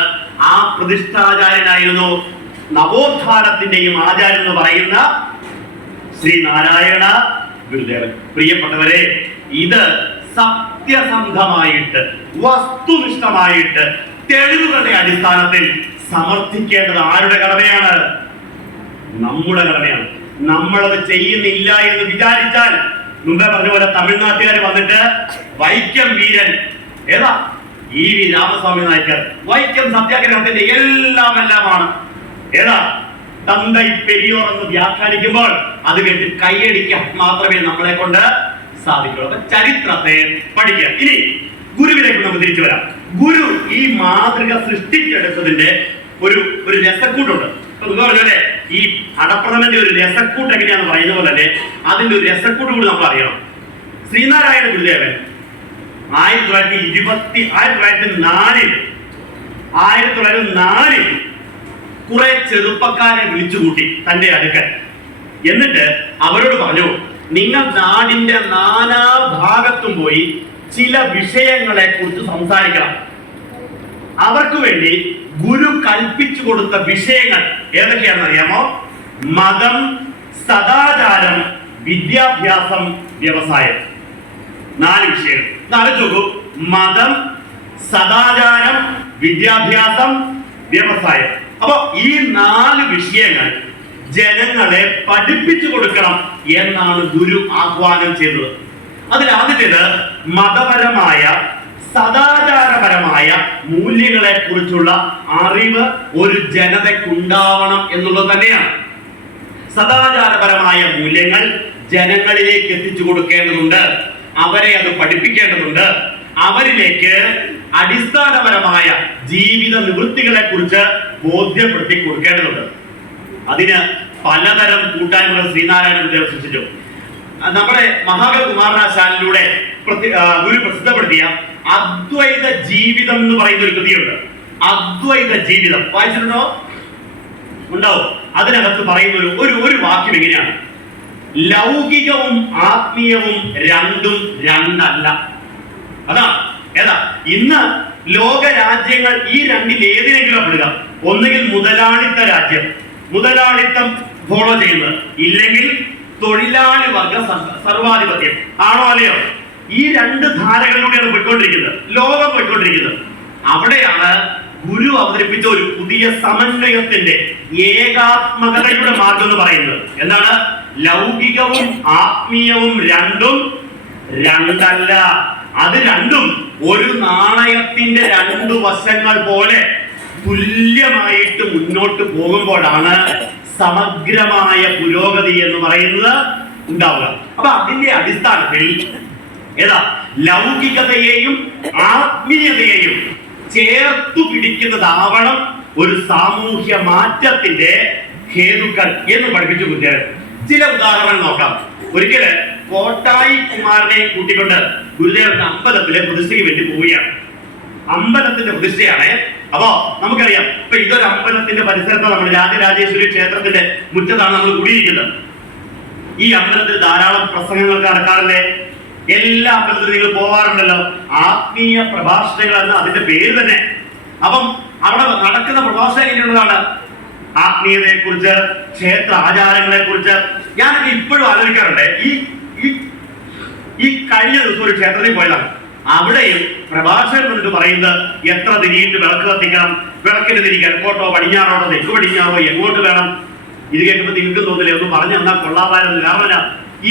ആ പ്രതിഷ്ഠാചാര്യനായിരുന്നു നവോത്ഥാനത്തിന്റെയും ആചാര്യൻ എന്ന് പറയുന്ന ശ്രീനാരായണ ഗുരുദേവൻ. പ്രിയപ്പെട്ടവരെ, ഇത് സത്യസന്ധമായിട്ട് വസ്തുനിഷ്ഠമായിട്ട് തെളിവുകളുടെ അടിസ്ഥാനത്തിൽ സമർത്ഥിക്കേണ്ടത് ആരുടെ കടമയാണ്? നമ്മുടെ കടമയാണ്. നമ്മളത് ചെയ്യുന്നില്ല എന്ന് വിചാരിച്ചാൽ, മുമ്പേ പറഞ്ഞ പോലെ തമിഴ്നാട്ടുകാർ വന്നിട്ട് വൈക്കം വീരൻ ഈ രാമസ്വാമി നായ്ക്കർ വൈക്കം സത്യാഗ്രഹത്തിന്റെ എല്ലാമാണ് തന്തൈ പെരിയോർ എന്ന് വ്യാഖ്യാനിക്കുമ്പോൾ അത് കേട്ട് കൈയടിക്കാൻ മാത്രമേ നമ്മളെ കൊണ്ട് സാധിക്കുള്ളൂ. അപ്പൊ ചരിത്രത്തെ പഠിക്കുക. ഇനി ഗുരുവിലേക്ക് നമുക്ക് തിരിച്ചു വരാം. ഗുരു ഈ മാതൃക സൃഷ്ടിച്ചെടുത്തതിന്റെ ഒരു രസക്കൂട്ടുണ്ട്. പറഞ്ഞല്ലേ, ഈ അടപ്രഥമന്റെ ഒരു രസക്കൂട്ട് എങ്ങനെയാന്ന് പറയുന്ന പോലെ തന്നെ അതിന്റെ ഒരു രസക്കൂട്ട് കൂടി നമ്മൾ അറിയണം. ശ്രീനാരായണ ഗുരുദേവൻ 1904 കുറെ ചെറുപ്പക്കാരെ വിളിച്ചുകൂട്ടി തന്റെ അടുക്കൽ. എന്നിട്ട് അവരോട് പറഞ്ഞു, നിങ്ങൾ നാടിന്റെ നാനാഭാഗത്തും പോയി ചില വിഷയങ്ങളെ കുറിച്ച് സംസാരിക്കണം. അവർക്ക് വേണ്ടി ഗുരു കൽപ്പിച്ചു കൊടുത്ത വിഷയങ്ങൾ ഏതൊക്കെയാണെന്ന് അറിയാമോ? മതം, സദാചാരം, വിദ്യാഭ്യാസം, വ്യവസായം. 4 വിഷയങ്ങൾ. ആലോചിച്ചു, മതം, സദാചാരം, വിദ്യാഭ്യാസം, വ്യവസായം. അപ്പൊ ഈ 4 വിഷയങ്ങൾ ജനങ്ങളെ പഠിപ്പിച്ചു കൊടുക്കണം എന്നാണ് ഗുരു ആഹ്വാനം ചെയ്തത്. അതിൽ ആദ്യത്തേത് മതപരമായ സദാചാരപരമായ മൂല്യങ്ങളെ കുറിച്ചുള്ള അറിവ് ഒരു ജനതയ്ക്കുണ്ടാവണം എന്നുള്ളത് തന്നെയാണ്. സദാചാരപരമായ മൂല്യങ്ങൾ ജനങ്ങളിലേക്ക് എത്തിച്ചു കൊടുക്കേണ്ടതുണ്ട്. അവരെ അത് പഠിപ്പിക്കേണ്ടതുണ്ട്. അവരിലേക്ക് അടിസ്ഥാനപരമായ ജീവിത നിവൃത്തികളെ കുറിച്ച് ബോധ്യപ്പെടുത്തി കൊടുക്കേണ്ടതുണ്ട്. അതിന് പലതരം കൂട്ടായ്മകൾ ശ്രീനാരായണ ഗുരുദേവൻ സൃഷ്ടിച്ചു. നമ്മുടെ മഹാകവി കുമാരനാശാനിലൂടെ ഗുരു പ്രസിദ്ധപ്പെടുത്തിയ അദ്വൈത ജീവിതം എന്ന് പറയുന്ന ഒരു കൃതിയുണ്ട്. അദ്വൈത ജീവിതം വായിച്ചിട്ടുണ്ടോ? ഉണ്ടാവും. അതിനകത്ത് പറയുന്ന ഒരു വാക്യം എങ്ങനെയാണ്? ലൗകികവും ആത്മീയവും രണ്ടും രണ്ടല്ല. ഏതാ ഇന്ന് ലോക രാജ്യങ്ങൾ ഈ രണ്ടിൽ ഏതിനെങ്കിലും പെടുക. ഒന്നുകിൽ മുതലാളിത്ത രാജ്യം, മുതലാളിത്തം ഫോളോ ചെയ്യുന്നത്, ഇല്ലെങ്കിൽ തൊഴിലാളി വർഗ സർവാധിപത്യം. ആണോ അല്ലയോ? ഈ 2 ധാരകളിലൂടെയാണ് പോയിക്കൊണ്ടിരിക്കുന്നത്, ലോകം പോയിക്കൊണ്ടിരിക്കുന്നത്. അവിടെയാണ് ഗുരു അവതരിപ്പിച്ച ഒരു പുതിയ സമന്വയത്തിന്റെ ഏകാത്മകതയുടെ മാർഗം എന്ന് പറയുന്നത്. എന്താണ്? ലൗകികവും ആത്മീയവും രണ്ടും രണ്ടല്ല. അത് രണ്ടും ഒരു നാണയത്തിന്റെ 2 വശങ്ങൾ പോലെ തുല്യമായിട്ട് മുന്നോട്ട് പോകുമ്പോഴാണ് സമഗ്രമായ പുരോഗതി എന്ന് പറയുന്നത് ഉണ്ടാവുക. അപ്പൊ അതിന്റെ അടിസ്ഥാനത്തിൽ ലൗകികതയെയും ആത്മീയതയെയും ചേർത്തു പിടിക്കുന്നതാവണം ഒരു സാമൂഹ്യ മാറ്റത്തിന്റെ ഹേതുക്കൾ എന്ന് പഠിപ്പിച്ചു കുട്ടികൾ. ചില ഉദാഹരണങ്ങൾ നോക്കാം. ഒരിക്കല് കോട്ടായി കുമാരനെ കൂട്ടിക്കൊണ്ട് ഗുരുദേവന്റെ അമ്പലത്തിലെ പ്രതിഷ്ഠയ്ക്ക് വേണ്ടി പോവുകയാണ്. അമ്പലത്തിന്റെ പ്രതിഷ്ഠയാണ്. അപ്പോ നമുക്കറിയാം, ഇപ്പൊ ഇതൊരു അമ്പലത്തിന്റെ പരിസരത്ത് നമ്മൾ രാജരാജേശ്വരി ക്ഷേത്രത്തിന്റെ മുറ്റത്താണ് നമ്മൾ കൂടിയിരിക്കുന്നത്. ഈ അമ്പലത്തിൽ ധാരാളം പ്രസംഗങ്ങൾ നടക്കാറില്ലേ? എല്ലാ അമ്പലത്തിലും നിങ്ങൾ പോവാറുണ്ടല്ലോ. ആത്മീയ പ്രഭാഷണങ്ങൾ എന്ന് അതിന്റെ പേര് തന്നെ. അപ്പം അവിടെ നടക്കുന്ന പ്രഭാഷണം എങ്ങനെയുള്ളതാണ്? ആത്മീയതയെ കുറിച്ച്, ക്ഷേത്ര ആചാരങ്ങളെ കുറിച്ച്. ഞാനൊക്കെ ഇപ്പോഴും ആലോചിക്കാറുണ്ട്. ഈ കഴിഞ്ഞ ദിവസം ഒരു ക്ഷേത്രത്തിൽ പോയതാണ്. അവിടെയും പ്രഭാഷകൻ എന്നിട്ട് പറയുന്നത് എത്ര തിരിയിട്ട് വിളക്ക് കത്തിക്കണം, വിളക്കിന് തിരിക്കാൻ കോട്ടോ പടിഞ്ഞാറോട്ടോ തെക്ക് പടിഞ്ഞാറോ എങ്ങോട്ട് വേണം. ഇത് കേൾക്കുമ്പോൾ നിങ്ങൾക്ക് തോന്നില്ലേ ഒന്ന് പറഞ്ഞു തന്നാൽ കൊള്ളാമായിരുന്നു. കാരണം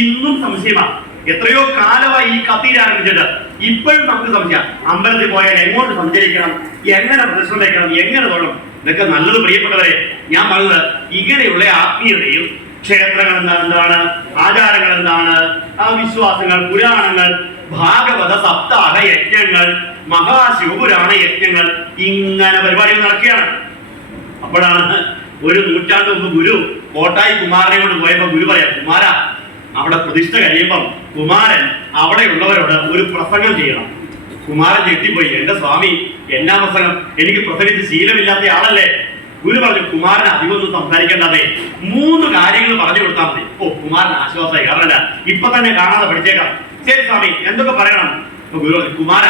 ഇന്നും സംശയമാണ്. എത്രയോ കാലമായി ഈ കത്തിയിൽ ആരംഭിച്ചിട്ട് ഇപ്പോഴും നമുക്ക് സംശയം. അമ്പലത്തിൽ പോയാൽ എങ്ങോട്ട് സഞ്ചരിക്കണം, എങ്ങനെ പ്രദർശനം വയ്ക്കണം, എങ്ങനെ തൊഴണം, ഇതൊക്കെ നല്ലത്. പ്രിയപ്പെട്ടവരെ, ഞാൻ പറഞ്ഞത് ഇങ്ങനെയുള്ള ആത്മീയതയും ക്ഷേത്രങ്ങൾ എന്താണ്, ആചാരങ്ങൾ എന്താണ്, ആ വിശ്വാസങ്ങൾ, പുരാണങ്ങൾ, ഭാഗവത സപ്താഹ യജ്ഞങ്ങൾ, മഹാശിവപുരാണ യജ്ഞങ്ങൾ, ഇങ്ങനെ പരിപാടികൾ നടക്കുകയാണ്. അപ്പോഴാണ് ഒരു നൂറ്റാണ്ട് മുമ്പ് ഗുരു കോട്ടായി കുമാരനെ കൊണ്ട് പോയപ്പോ ഗുരു പറയാം, കുമാര അവിടെ പ്രതിഷ്ഠ കഴിയുമ്പം കുമാരൻ അവിടെയുള്ളവരോട് ഒരു പ്രസംഗം ചെയ്യണം. കുമാരൻ ഞെട്ടിപ്പോയി. എന്റെ സ്വാമി, എന്നാ പ്രസംഗം? എനിക്ക് പ്രസംഗിച്ച് ശീലമില്ലാത്ത ആളല്ലേ. ഗുരു പറഞ്ഞു, കുമാരൻ അധികമൊന്നും സംസാരിക്കേണ്ടതേ, 3 കാര്യങ്ങൾ പറഞ്ഞു കൊടുത്താൽ മതി. ഓ, കുമാരൻ ആശ്വാസമായി. കാരണമല്ല, ഇപ്പൊ തന്നെ കാണാതെ പഠിച്ചേക്കാം. ശരി സ്വാമി, എന്തൊക്കെ പറയണം? ഗുരു പറഞ്ഞു, കുമാര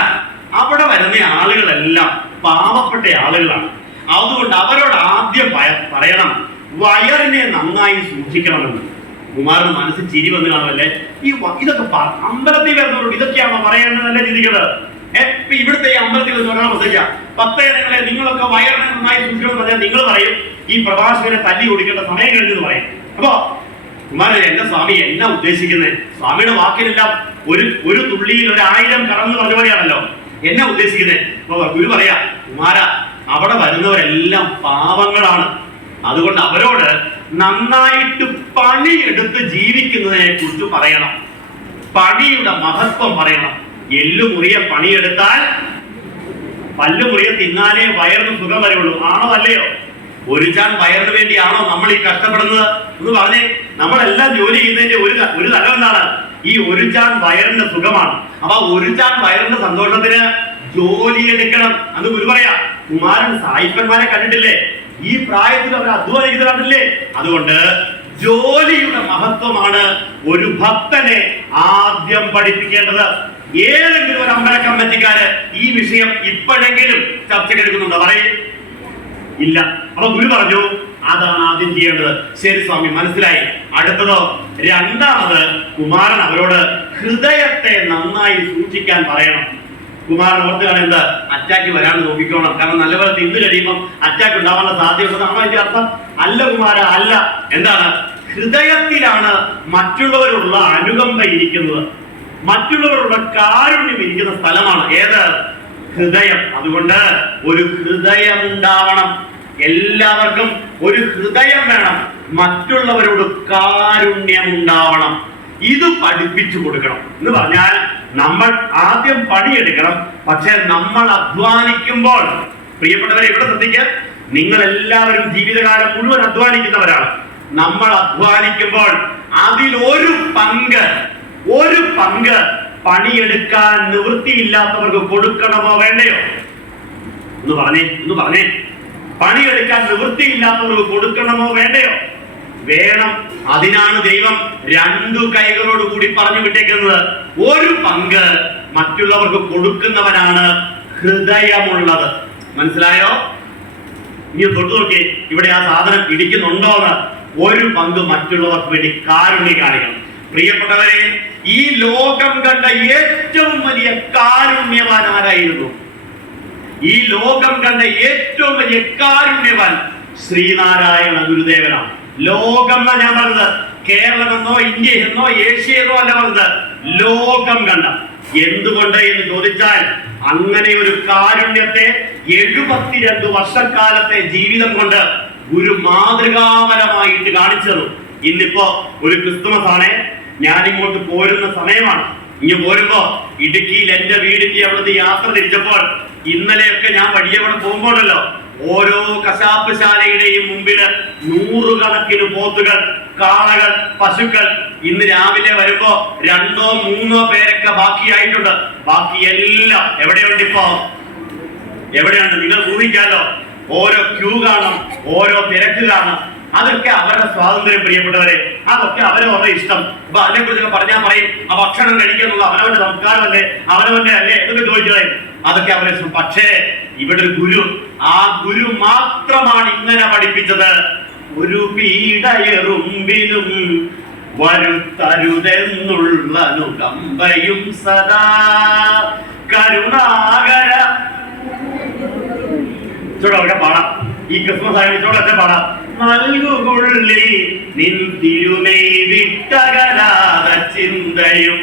അവിടെ വരുന്ന ആളുകളെല്ലാം പാവപ്പെട്ട ആളുകളാണ്. അതുകൊണ്ട് അവരോട് ആദ്യം പറയണം വയറിനെ നന്നായി സൂക്ഷിക്കണമെന്ന്. കുമാരന് മനസ്സിൽ ചിരി വന്ന് കാണുമല്ലേ. ഇതൊക്കെ അമ്പലത്തിൽ വരുന്നവരോട് ഇതൊക്കെയാണോ പറയേണ്ടതല്ലേ ചിന്തിക്കുന്നത്? ഇപ്പൊ ഇവിടുത്തെ ഈ അമ്പലത്തിൽ നിന്ന് ഒരാൾ പ്രസംഗിക്കാം, 10 ജനങ്ങളെ നിങ്ങളൊക്കെ വയറിനെ നന്നായി സൂക്ഷിക്കണമെന്ന് പറഞ്ഞാൽ നിങ്ങൾ പറയും ഈ പ്രഭാഷകനെ തല്ലി ഓടിക്കേണ്ട സമയം കഴിഞ്ഞെന്ന് പറയും. അപ്പോ കുമാരൻ, എന്റെ സ്വാമി എന്നാ ഉദ്ദേശിക്കുന്നത്? സ്വാമിയുടെ വാക്കിലെല്ലാം ഒരു തുള്ളിയിൽ 1000 കറന്ന് പറഞ്ഞ പോലെയാണല്ലോ. എന്നാ ഉദ്ദേശിക്കുന്നത്? അപ്പൊ ഗുരു പറയാ, കുമാര അവിടെ വരുന്നവരെല്ലാം പാവങ്ങളാണ്. അതുകൊണ്ട് അവരോട് നന്നായിട്ട് പണിയെടുത്ത് ജീവിക്കുന്നതിനെ കുറിച്ച് പറയണം. പണിയുടെ മഹത്വം പറയണം. എല്ലുമുറിയ പണിയെടുത്താൽ പല്ലുമുറിയ തിന്നാലേ വയറിന് സുഖം വരുള്ളൂ. ആണോ അല്ലയോ? ഒരു ചാൻ വയറിന് വേണ്ടിയാണോ നമ്മൾ ഈ കഷ്ടപ്പെടുന്നത് എന്ന് പറഞ്ഞേ. നമ്മളെല്ലാം ജോലി ചെയ്യുന്നതിന്റെ ഒരു തലം എന്താണ്? ഈ ഒരു ചാൻ വയറിന്റെ സുഖമാണ്. അപ്പൊ ഒരു ചാൻ വയറിന്റെ സന്തോഷത്തിന് ജോലി എടുക്കണം എന്ന് ഗുരു പറയാ. കുമാരൻ സായിപ്പന്മാരെ കണ്ടിട്ടില്ലേ? ഈ പ്രായത്തിൽ അവർ അധ്വാനിക്കുന്നത് കണ്ടില്ലേ? അതുകൊണ്ട് ജോലിയുടെ മഹത്വമാണ് ഒരു ഭക്തനെ ആദ്യം പഠിപ്പിക്കേണ്ടത്. ഏതെങ്കിലും ഒരു അമ്പല കമ്മിറ്റിക്കാര് ഈ വിഷയം ഇപ്പോഴെങ്കിലും ചർച്ചക്കെടുക്കുന്നുണ്ടോ? പറയും ഇല്ല. അപ്പൊ ഗുരു പറഞ്ഞു അതാണ് ആദ്യം ചെയ്യേണ്ടത്. ശരി സ്വാമി, മനസ്സിലായി. അടുത്തതോ, രണ്ടാമത് കുമാരൻ അവരോട് ഹൃദയത്തെ നന്നായി സൂക്ഷിക്കാൻ പറയണം. കുമാരൻ ഓർത്ത് കാണുന്നത് അറ്റാക്ക് വരാണ്ട് നോക്കിക്കോണം. കാരണം നല്ലപോലെ തിന്നു കഴിയുമ്പോൾ അറ്റാക്ക് ഉണ്ടാവാനുള്ള സാധ്യതയാണോ അതിന്റെ അർത്ഥം? അല്ല കുമാര, അല്ല. എന്താണ്? ഹൃദയത്തിലാണ് മറ്റുള്ളവരുള്ള അനുകമ്പ ഇരിക്കുന്നത്, മറ്റുള്ളവരുടെ കാരുണ്യം ഇരിക്കുന്ന സ്ഥലമാണ് ഏത്? ഹൃദയം. അതുകൊണ്ട് ഒരു ഹൃദയം ഉണ്ടാവണം. എല്ലാവർക്കും ഒരു ഹൃദയം വേണം. മറ്റുള്ളവരോട് കാരുണ്യം ഉണ്ടാവണം. ഇത് പഠിപ്പിച്ചു കൊടുക്കണം എന്ന് പറഞ്ഞാൽ നമ്മൾ ആദ്യം പണിയെടുക്കണം. പക്ഷെ നമ്മൾ അധ്വാനിക്കുമ്പോൾ, പ്രിയപ്പെട്ടവരെ ഇവിടെ ശ്രദ്ധിക്കുക, നിങ്ങൾ എല്ലാവരും ജീവിതകാലം മുഴുവൻ അധ്വാനിക്കുന്നവരാണ്. നമ്മൾ അധ്വാനിക്കുമ്പോൾ അതിലൊരു പങ്ക് പണിയെടുക്കാൻ നിവൃത്തിയില്ലാത്തവർക്ക് കൊടുക്കണമോ വേണ്ടയോ? ഒന്ന് പറഞ്ഞേ. പണിയെടുക്കാൻ നിവൃത്തിയില്ലാത്തവർക്ക് കൊടുക്കണമോ വേണ്ടയോ? വേണം. അതിനാണ് ദൈവം 2 കൈകളോട് കൂടി പറഞ്ഞു വിട്ടേക്കുന്നത്. ഒരു പങ്ക് മറ്റുള്ളവർക്ക് കൊടുക്കുന്നവനാണ് ഹൃദയമുള്ളത്. മനസ്സിലായോ? ഇനി തൊട്ടു നോക്കി, ഇവിടെ ആ സാധനം ഇടിക്കുന്നുണ്ടോന്ന്. ഒരു പങ്ക് മറ്റുള്ളവർക്ക് വേണ്ടി കാരുണ്യം കാണിക്കണം. പ്രിയപ്പെട്ടവരെ, ഈ ലോകം കണ്ട ഏറ്റവും വലിയ കാരുണ്യവാൻ ആരായിരുന്നു? ഈ ലോകം കണ്ട ഏറ്റവും വലിയ കാരുണ്യവാൻ ശ്രീനാരായണ ഗുരുദേവനാണ്. ലോകം എന്നാ ഞാൻ പറഞ്ഞത്. കേരളമെന്നോ ഇന്ത്യയെന്നോ ഏഷ്യയെന്നോ അല്ല പറഞ്ഞത്. ലോകം കണ്ട. എന്തുകൊണ്ട് എന്ന് ചോദിച്ചാൽ, അങ്ങനെ ഒരു കാരുണ്യത്തെ 72 വർഷക്കാലത്തെ ജീവിതം കൊണ്ട് ഗുരു മാതൃകാപരമായിട്ട് കാണിച്ചത്. ഇന്നിപ്പോ ഒരു ക്രിസ്തുമസ് ആണ്. ഞാൻ ഇങ്ങോട്ട് പോരുന്ന സമയമാണ്. ഇങ്ങ് പോരുമ്പോ ഇടുക്കിയിൽ എന്റെ വീടിന്റെ അവിടുത്തെ യാത്ര തിരിച്ചപ്പോൾ, ഇന്നലെയൊക്കെ ഞാൻ വഴിയവിടെ പോകുമ്പോഴല്ലോ ഓരോ കശാപ്പുശാലയുടെയും മുമ്പില് നൂറുകണക്കിന് പോത്തുകൾ, കാളകൾ, പശുക്കൾ. ഇന്ന് രാവിലെ വരുമ്പോ 2 or 3 പേരൊക്കെ ബാക്കിയായിട്ടുണ്ട്. ബാക്കിയെല്ലാം എവിടെയുണ്ട്? ഇപ്പോ എവിടെയുണ്ട്? നിങ്ങൾ ഊഹിക്കാലോ. ഓരോ ക്യൂ കാണും, ഓരോ തിരക്ക് കാണും. അതൊക്കെ അവരുടെ സ്വാതന്ത്ര്യം, പ്രിയപ്പെട്ടവരെ. അതൊക്കെ അവരവരുടെ ഇഷ്ടം. അപ്പൊ അതിനെ കുറിച്ചൊക്കെ പറഞ്ഞാൽ പറയും, ആ ഭക്ഷണം കഴിക്കാനുള്ള അവനവന്റെ സംസ്കാരമല്ലേ, അവനവന്റെ അല്ലേ എന്നൊക്കെ ചോദിച്ചത്. അതൊക്കെ അവരെ ഇഷ്ടം. പക്ഷേ ഇവിടെ ഒരു ഗുരു, ആ ഗുരു മാത്രമാണ് ഇങ്ങനെ പഠിപ്പിച്ചത്. ഒരു പീഡയെറുമ്പിലും വരുത്തരുതെന്നുള്ള അനുകമ്പയും സദാ കരുണാകര. ചോടൊക്കെ പാടാം. ഈ ക്രിസ്മസ് ആയതോടൊക്കെ പാടാം. നൽകുകൊള്ളിൽ നിൻ തിരുമൈ വിട്ടകലാത ചിന്തയും.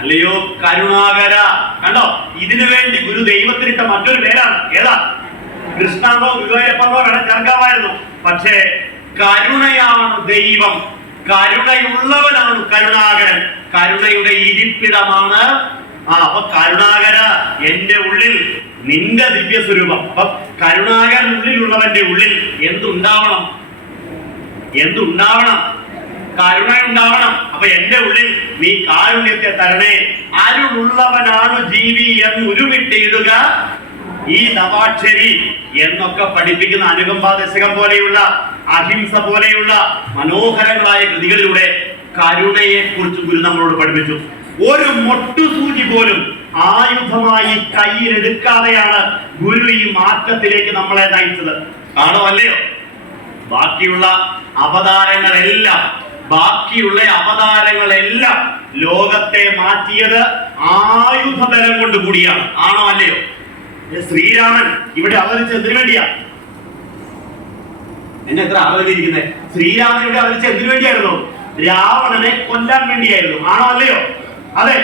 അല്ലയോ കരുണാകര. കണ്ടോ, ഇതിനു വേണ്ടി ഗുരു ദൈവത്തിനിട്ട മറ്റൊരു പേരാണ്. ഏതാ? കൃഷ്ണനോ ഗുരുവായൂരപ്പനോ വേണം ചേർക്കാമായിരുന്നു. പക്ഷേ കരുണയാണ് ദൈവം. കരുണയുള്ളവനാണ് കരുണാകരൻ. കരുണയുടെ ഇരിപ്പിടമാണ്. അപ്പൊ കരുണാകര, എന്റെ ഉള്ളിൽ നിന്റെ ദിവ്യ സ്വരൂപം. അപ്പൊ കരുണാകരൻ ഉള്ളിലുള്ളവന്റെ ഉള്ളിൽ എന്തുണ്ടാവണം? കരുണയുണ്ടാവണം. അപ്പൊ എന്റെ ഉള്ളിൽ നീ കാരുണ്യത്തെ തരണേ. അരുളുള്ളവനാണ് ജീവി എന്ന് ഉരുവിട്ടിടുക ഈ നവാക്ഷരി എന്നൊക്കെ പഠിപ്പിക്കുന്ന അനുകമ്പാദശകം പോലെയുള്ള, അഹിംസ പോലെയുള്ള മനോഹരങ്ങളായ കൃതികളിലൂടെ കരുണയെ കുറിച്ച് ഗുരു നമ്മളോട് പഠിപ്പിച്ചു. ഒരു മൊട്ടുസൂചി പോലും ആയുധമായി കയ്യിലെടുക്കാതെയാണ് ഗുരു ഈ മാറ്റത്തിലേക്ക് നമ്മളെ നയിച്ചത്. ആണോ അല്ലയോ? ബാക്കിയുള്ള അവതാരങ്ങളെല്ലാം ലോകത്തെ മാറ്റിയത് ആയുധബലം കൊണ്ട് കൂടിയാണ്. ആണോ അല്ലയോ? ശ്രീരാമൻ ഇവിടെ അവതരിച്ച് എന്തിനു വേണ്ടിയാ? എന്നെ എത്ര അവതരിക്കുന്നത്? ശ്രീരാമൻ ഇവിടെ അവതരിച്ച് എന്തിനു വേണ്ടിയായിരുന്നു? രാവണനെ കൊല്ലാൻ വേണ്ടിയായിരുന്നു. ആണോ അല്ലയോ? അതെ.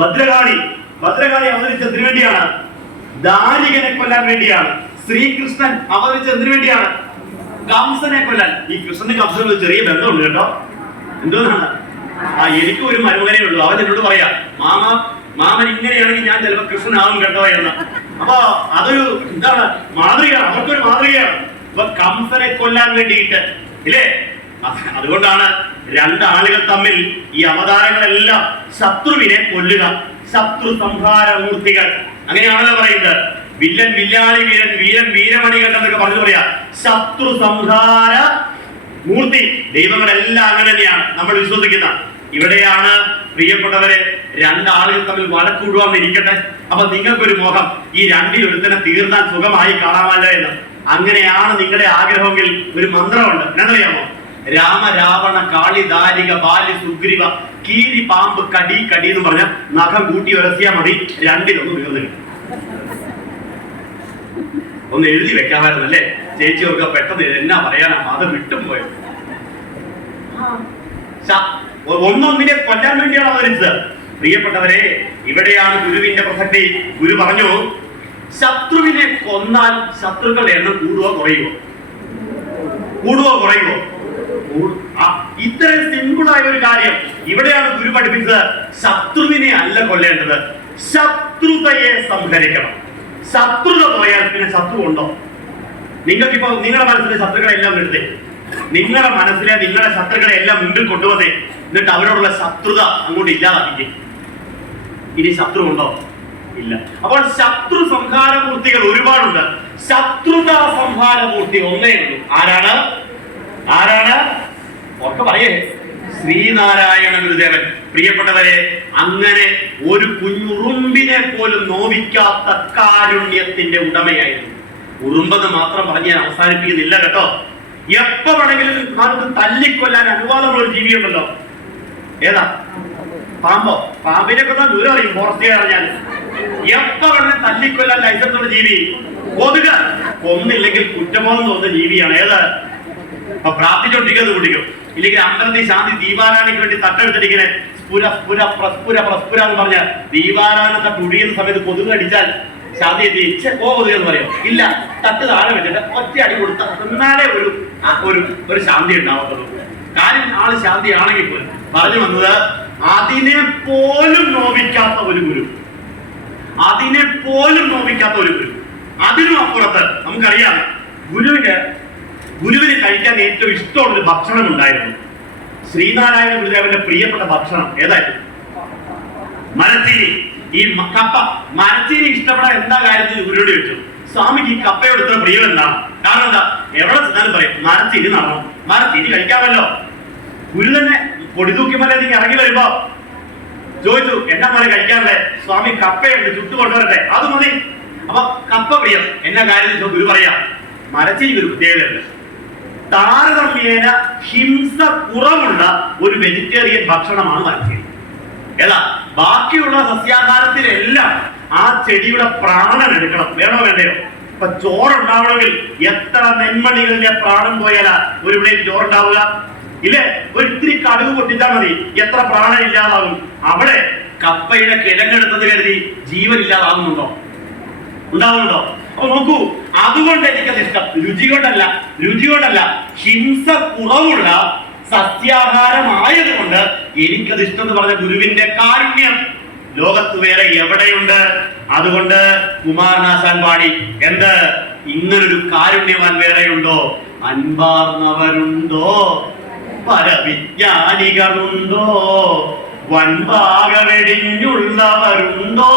ഭദ്രകാളി അവതരിച്ച് എന്തിനു വേണ്ടിയാണ്? ദാരികനെ കൊല്ലാൻ വേണ്ടിയാണ്. ശ്രീകൃഷ്ണൻ അവതരിച്ച് എന്തിനു വേണ്ടിയാണ്? കംസനെ കൊല്ലാൻ. ഈ കൃഷ്ണന് കംസനും ചെറിയ ബന്ധമുണ്ട് കേട്ടോ. എന്തോന്നാണ്? എനിക്കും ഒരു മരുമകനേ ഉള്ളൂ. അവൻ എന്നോട് പറയാ, മാമൻ ഇങ്ങനെയാണെങ്കിൽ ഞാൻ ചിലപ്പോ കൃഷ്ണനാവും കേട്ടോ എന്ന്. അപ്പൊ അതൊരു എന്താണ്? മാതൃകയാണ്. അവർക്കൊരു മാതൃകയാണ്. അപ്പൊ കംസനെ കൊല്ലാൻ വേണ്ടിയിട്ട് ഇല്ലേ? അതുകൊണ്ടാണ് 2 ആളുകൾ തമ്മിൽ ഈ അവതാരങ്ങളെല്ലാം ശത്രുവിനെ കൊല്ലുക, ശത്രു സംഹാരമൂർത്തികൾ. അങ്ങനെയാണല്ലോ പറയുന്നത്. വില്ലൻ വില്ലാളി വീരൻ, വീരൻ വീരമണികൾ എന്നൊക്കെ പറഞ്ഞു പറയാ. ശത്രു സംഹാര മൂർത്തി. ദൈവങ്ങളെല്ലാം അങ്ങനെ തന്നെയാണ് നമ്മൾ വിശ്വസിക്കുന്ന. ഇവിടെയാണ് പ്രിയപ്പെട്ടവരെ 2 ആളുകൾ തമ്മിൽ വഴക്കൂടുവാന്നിരിക്കട്ടെ. അപ്പൊ നിങ്ങൾക്കൊരു മോഹം, ഈ 2-ൽ ഒരുത്തനെ തീർന്നാൽ സുഖമായി കാണാമല്ലോ എന്ന്. അങ്ങനെയാണ് നിങ്ങളുടെ ആഗ്രഹമെങ്കിൽ ഒരു മന്ത്രമുണ്ട്. എന്നറിയാമോ? രാമ രാവണ കാളി ദാരിക ബാലി സുഗ്രീവ കീരി പാമ്പ് കടി എന്ന് പറഞ്ഞ നഖം കൂട്ടി ഉരസിയാൽ മതി. 2-ലൊന്ന് തീർന്നു. ഒന്ന് എഴുതി വെക്കാമായിരുന്നല്ലേ? ചേച്ചിയൊക്കെ പെട്ടെന്ന് എന്നാ പറയാനാ, അത് വിട്ടും പോയത്. ഒന്നൊന്നിനെ കൊല്ലാൻ വേണ്ടിയാണ് അവതരിച്ചത്. പ്രിയപ്പെട്ടവരെ, ഇവിടെയാണ് ഗുരുവിന്റെ പ്രസക്തി. ഗുരു പറഞ്ഞു, ശത്രുവിനെ കൊന്നാൽ ശത്രുക്കളുടെ എണ്ണം കൂടുവോ കുറയുവോ? ഇത്രയും സിമ്പിളായ ഒരു കാര്യം ഇവിടെയാണ് ഗുരു പഠിപ്പിച്ചത്. ശത്രുവിനെ അല്ല കൊല്ലേണ്ടത്, ശത്രുതയെ സംഹരിക്കണം. ശത്രുത പോയാൽ പിന്നെ ശത്രു ഉണ്ടോ? നിങ്ങൾക്കിപ്പോ നിങ്ങളുടെ മനസ്സിലെ ശത്രുക്കളെ എല്ലാം എടുത്തേ, നിങ്ങളുടെ മനസ്സിലെ നിങ്ങളുടെ ശത്രുക്കളെ എല്ലാം മുമ്പിൽ കൊണ്ടുവന്നേ, എന്നിട്ട് അവരോടുള്ള ശത്രുത അങ്ങോട്ട് ഇല്ലാതാക്കിക്കേ. ഇനി ശത്രു ഉണ്ടോ? ഇല്ല. അപ്പോൾ ശത്രു സംഹാരമൂർത്തികൾ ഒരുപാടുണ്ട്. ശത്രുതാ സംഹാരമൂർത്തി ഒന്നേ ഉള്ളൂ. ആരാണ്? ഒക്കെ പറയേ, ശ്രീനാരായണ ഗുരുദേവൻ. പ്രിയപ്പെട്ടവരെ, അങ്ങനെ ഒരു കുഞ്ഞുറുമ്പിനെ പോലും നോവിക്കാത്ത കാരുണ്യത്തിന്റെ ഉടമയായിരുന്നു. ഉറുമ്പെന്ന് മാത്രം പറഞ്ഞ് ഞാൻ അവസാനിപ്പിക്കുന്നില്ല കേട്ടോ. എപ്പോ വേണമെങ്കിലും നമുക്ക് തല്ലിക്കൊല്ലാൻ അനുവാദമുള്ള ഒരു ജീവിയുണ്ടല്ലോ. ഏതാ? പാമ്പോ? പാമ്പിനെ കൊന്നാൽ ദൂരം അറിയും, ഫോറസ്റ്റ് അറിഞ്ഞാൽ. എപ്പോ വേണമെങ്കിലും തല്ലിക്കൊല്ലാൻ ലൈസൻസ് ഉള്ള ജീവി കൊതുക്. കൊന്നില്ലെങ്കിൽ കുറ്റബോധം തോന്നുന്ന ജീവിയാണ്. ഏത്? അപ്പൊ പ്രാർത്ഥിച്ചോണ്ടിരിക്കുന്നത് കുടിക്കും. ഇല്ലെങ്കിൽ അമ്പലത്തിൽ ശാന്തി ദീപാരാധനയ്ക്ക് വേണ്ടി തട്ടെടുത്തിരിങ്ങനെ പ്രസ്പുര എന്ന് പറഞ്ഞ ദീപാരാധന തട്ട് ഒഴിയുന്ന സമയത്ത് കൊതുക് അടിച്ചാൽ ശാന്തി കൊതുക് എന്ന് പറയോ? ഇല്ല, തട്ട് താഴെ വെച്ചിട്ട് ഒറ്റ അടി കൊടുത്ത എന്നാലേ ഒരു ശാന്തി ഉണ്ടാവത്തുള്ളൂ. കാര്യം ആള് ശാന്തി ആണെങ്കിൽ പോലും പറഞ്ഞു വന്നത്, അതിനെ പോലും നോവിക്കാത്ത ഒരു ഗുരു. അതിനും അപ്പുറത്ത് നമുക്കറിയാം ഗുരുവിന് കഴിക്കാൻ ഏറ്റവും ഇഷ്ടമുള്ളൊരു ഭക്ഷണം ഉണ്ടായിരുന്നു. ശ്രീനാരായണ ഗുരുദേവന്റെ പ്രിയപ്പെട്ട ഭക്ഷണം ഏതായിരുന്നു? മരച്ചീനി. ഈ കപ്പ. മരച്ചീനി ഇഷ്ടപ്പെടാൻ എന്താ കാര്യത്തിൽ ഗുരുവിനോട് ചോദിച്ചു, സ്വാമിക്ക് ഈ കപ്പയോട് ഇത്ര പ്രിയം എന്താണ്? കാരണം എന്താ? എവിടെ ചെന്നാലും പറയും മരച്ചീനി നടണം, മരച്ചീനി കഴിക്കാമല്ലോ. ഗുരു തന്നെ പൊടി തൂക്കി മലയിലേക്ക് ഇറങ്ങി വരുമ്പോ ചോദിച്ചു, എന്നാ പോലെ കഴിക്കാറുണ്ട്? സ്വാമി കപ്പയുണ്ട്, ചുട്ടു കൊണ്ടുവരട്ടെ. അത് മതി. അപ്പൊ കപ്പ പ്രിയം. എന്നാ കാര്യത്തിൽ ഗുരു പറയാ, മരച്ചീനി ഒരു പ്രത്യേകതയുണ്ട്. താരതമ്യേന ഹിംസ കുറവുള്ള ഒരു വെജിറ്റേറിയൻ ഭക്ഷണമാണ് മരച്ചീനി. ഏതാ? ബാക്കിയുള്ള സസ്യാഹാരത്തിലെല്ലാം ആ ചെടിയുടെ പ്രാണൻ എടുക്കണം. വേണോ വേണ്ടയോ? ഇപ്പൊ ചോറുണ്ടാവണമെങ്കിൽ എത്ര നെന്മണികളുടെ പ്രാണൻ പോയാലാ ഒരു പ്ലേറ്റ് ചോറുണ്ടാവുക? ഇല്ലേ? ഒരു ഇത്തിരി കടുക് പൊട്ടിച്ചാൽ മതി, എത്ര പ്രാണൻ ഇല്ലാതാകും. അവിടെ കപ്പയുടെ കിഴങ്ങെടുത്തത് കരുതി ജീവൻ ഇല്ലാതാകുന്നുണ്ടോ? ഉണ്ടാവുന്നുണ്ടോ? അപ്പൊ നോക്കൂ, അതുകൊണ്ട് എനിക്കത് ഇഷ്ടം. രുചി കൊണ്ടല്ല, ഹിംസ കുറവുള്ള സസ്യാഹാരമായതുകൊണ്ട് എനിക്കത് ഇഷ്ടം എന്ന് പറഞ്ഞ ഗുരുവിന്റെ കാരുണ്യം ലോകത്ത് വേറെ എവിടെയുണ്ട്? അതുകൊണ്ട് കുമാരനാശാൻ പാടി എന്ത്, ഇങ്ങനൊരു കാരുണ്യവാൻ വേറെയുണ്ടോ? അൻപാർന്നവരുണ്ടോ? പരവിജ്ഞാനികളുണ്ടോ? വൻപാക വെടിഞ്ഞുള്ളവരുണ്ടോ?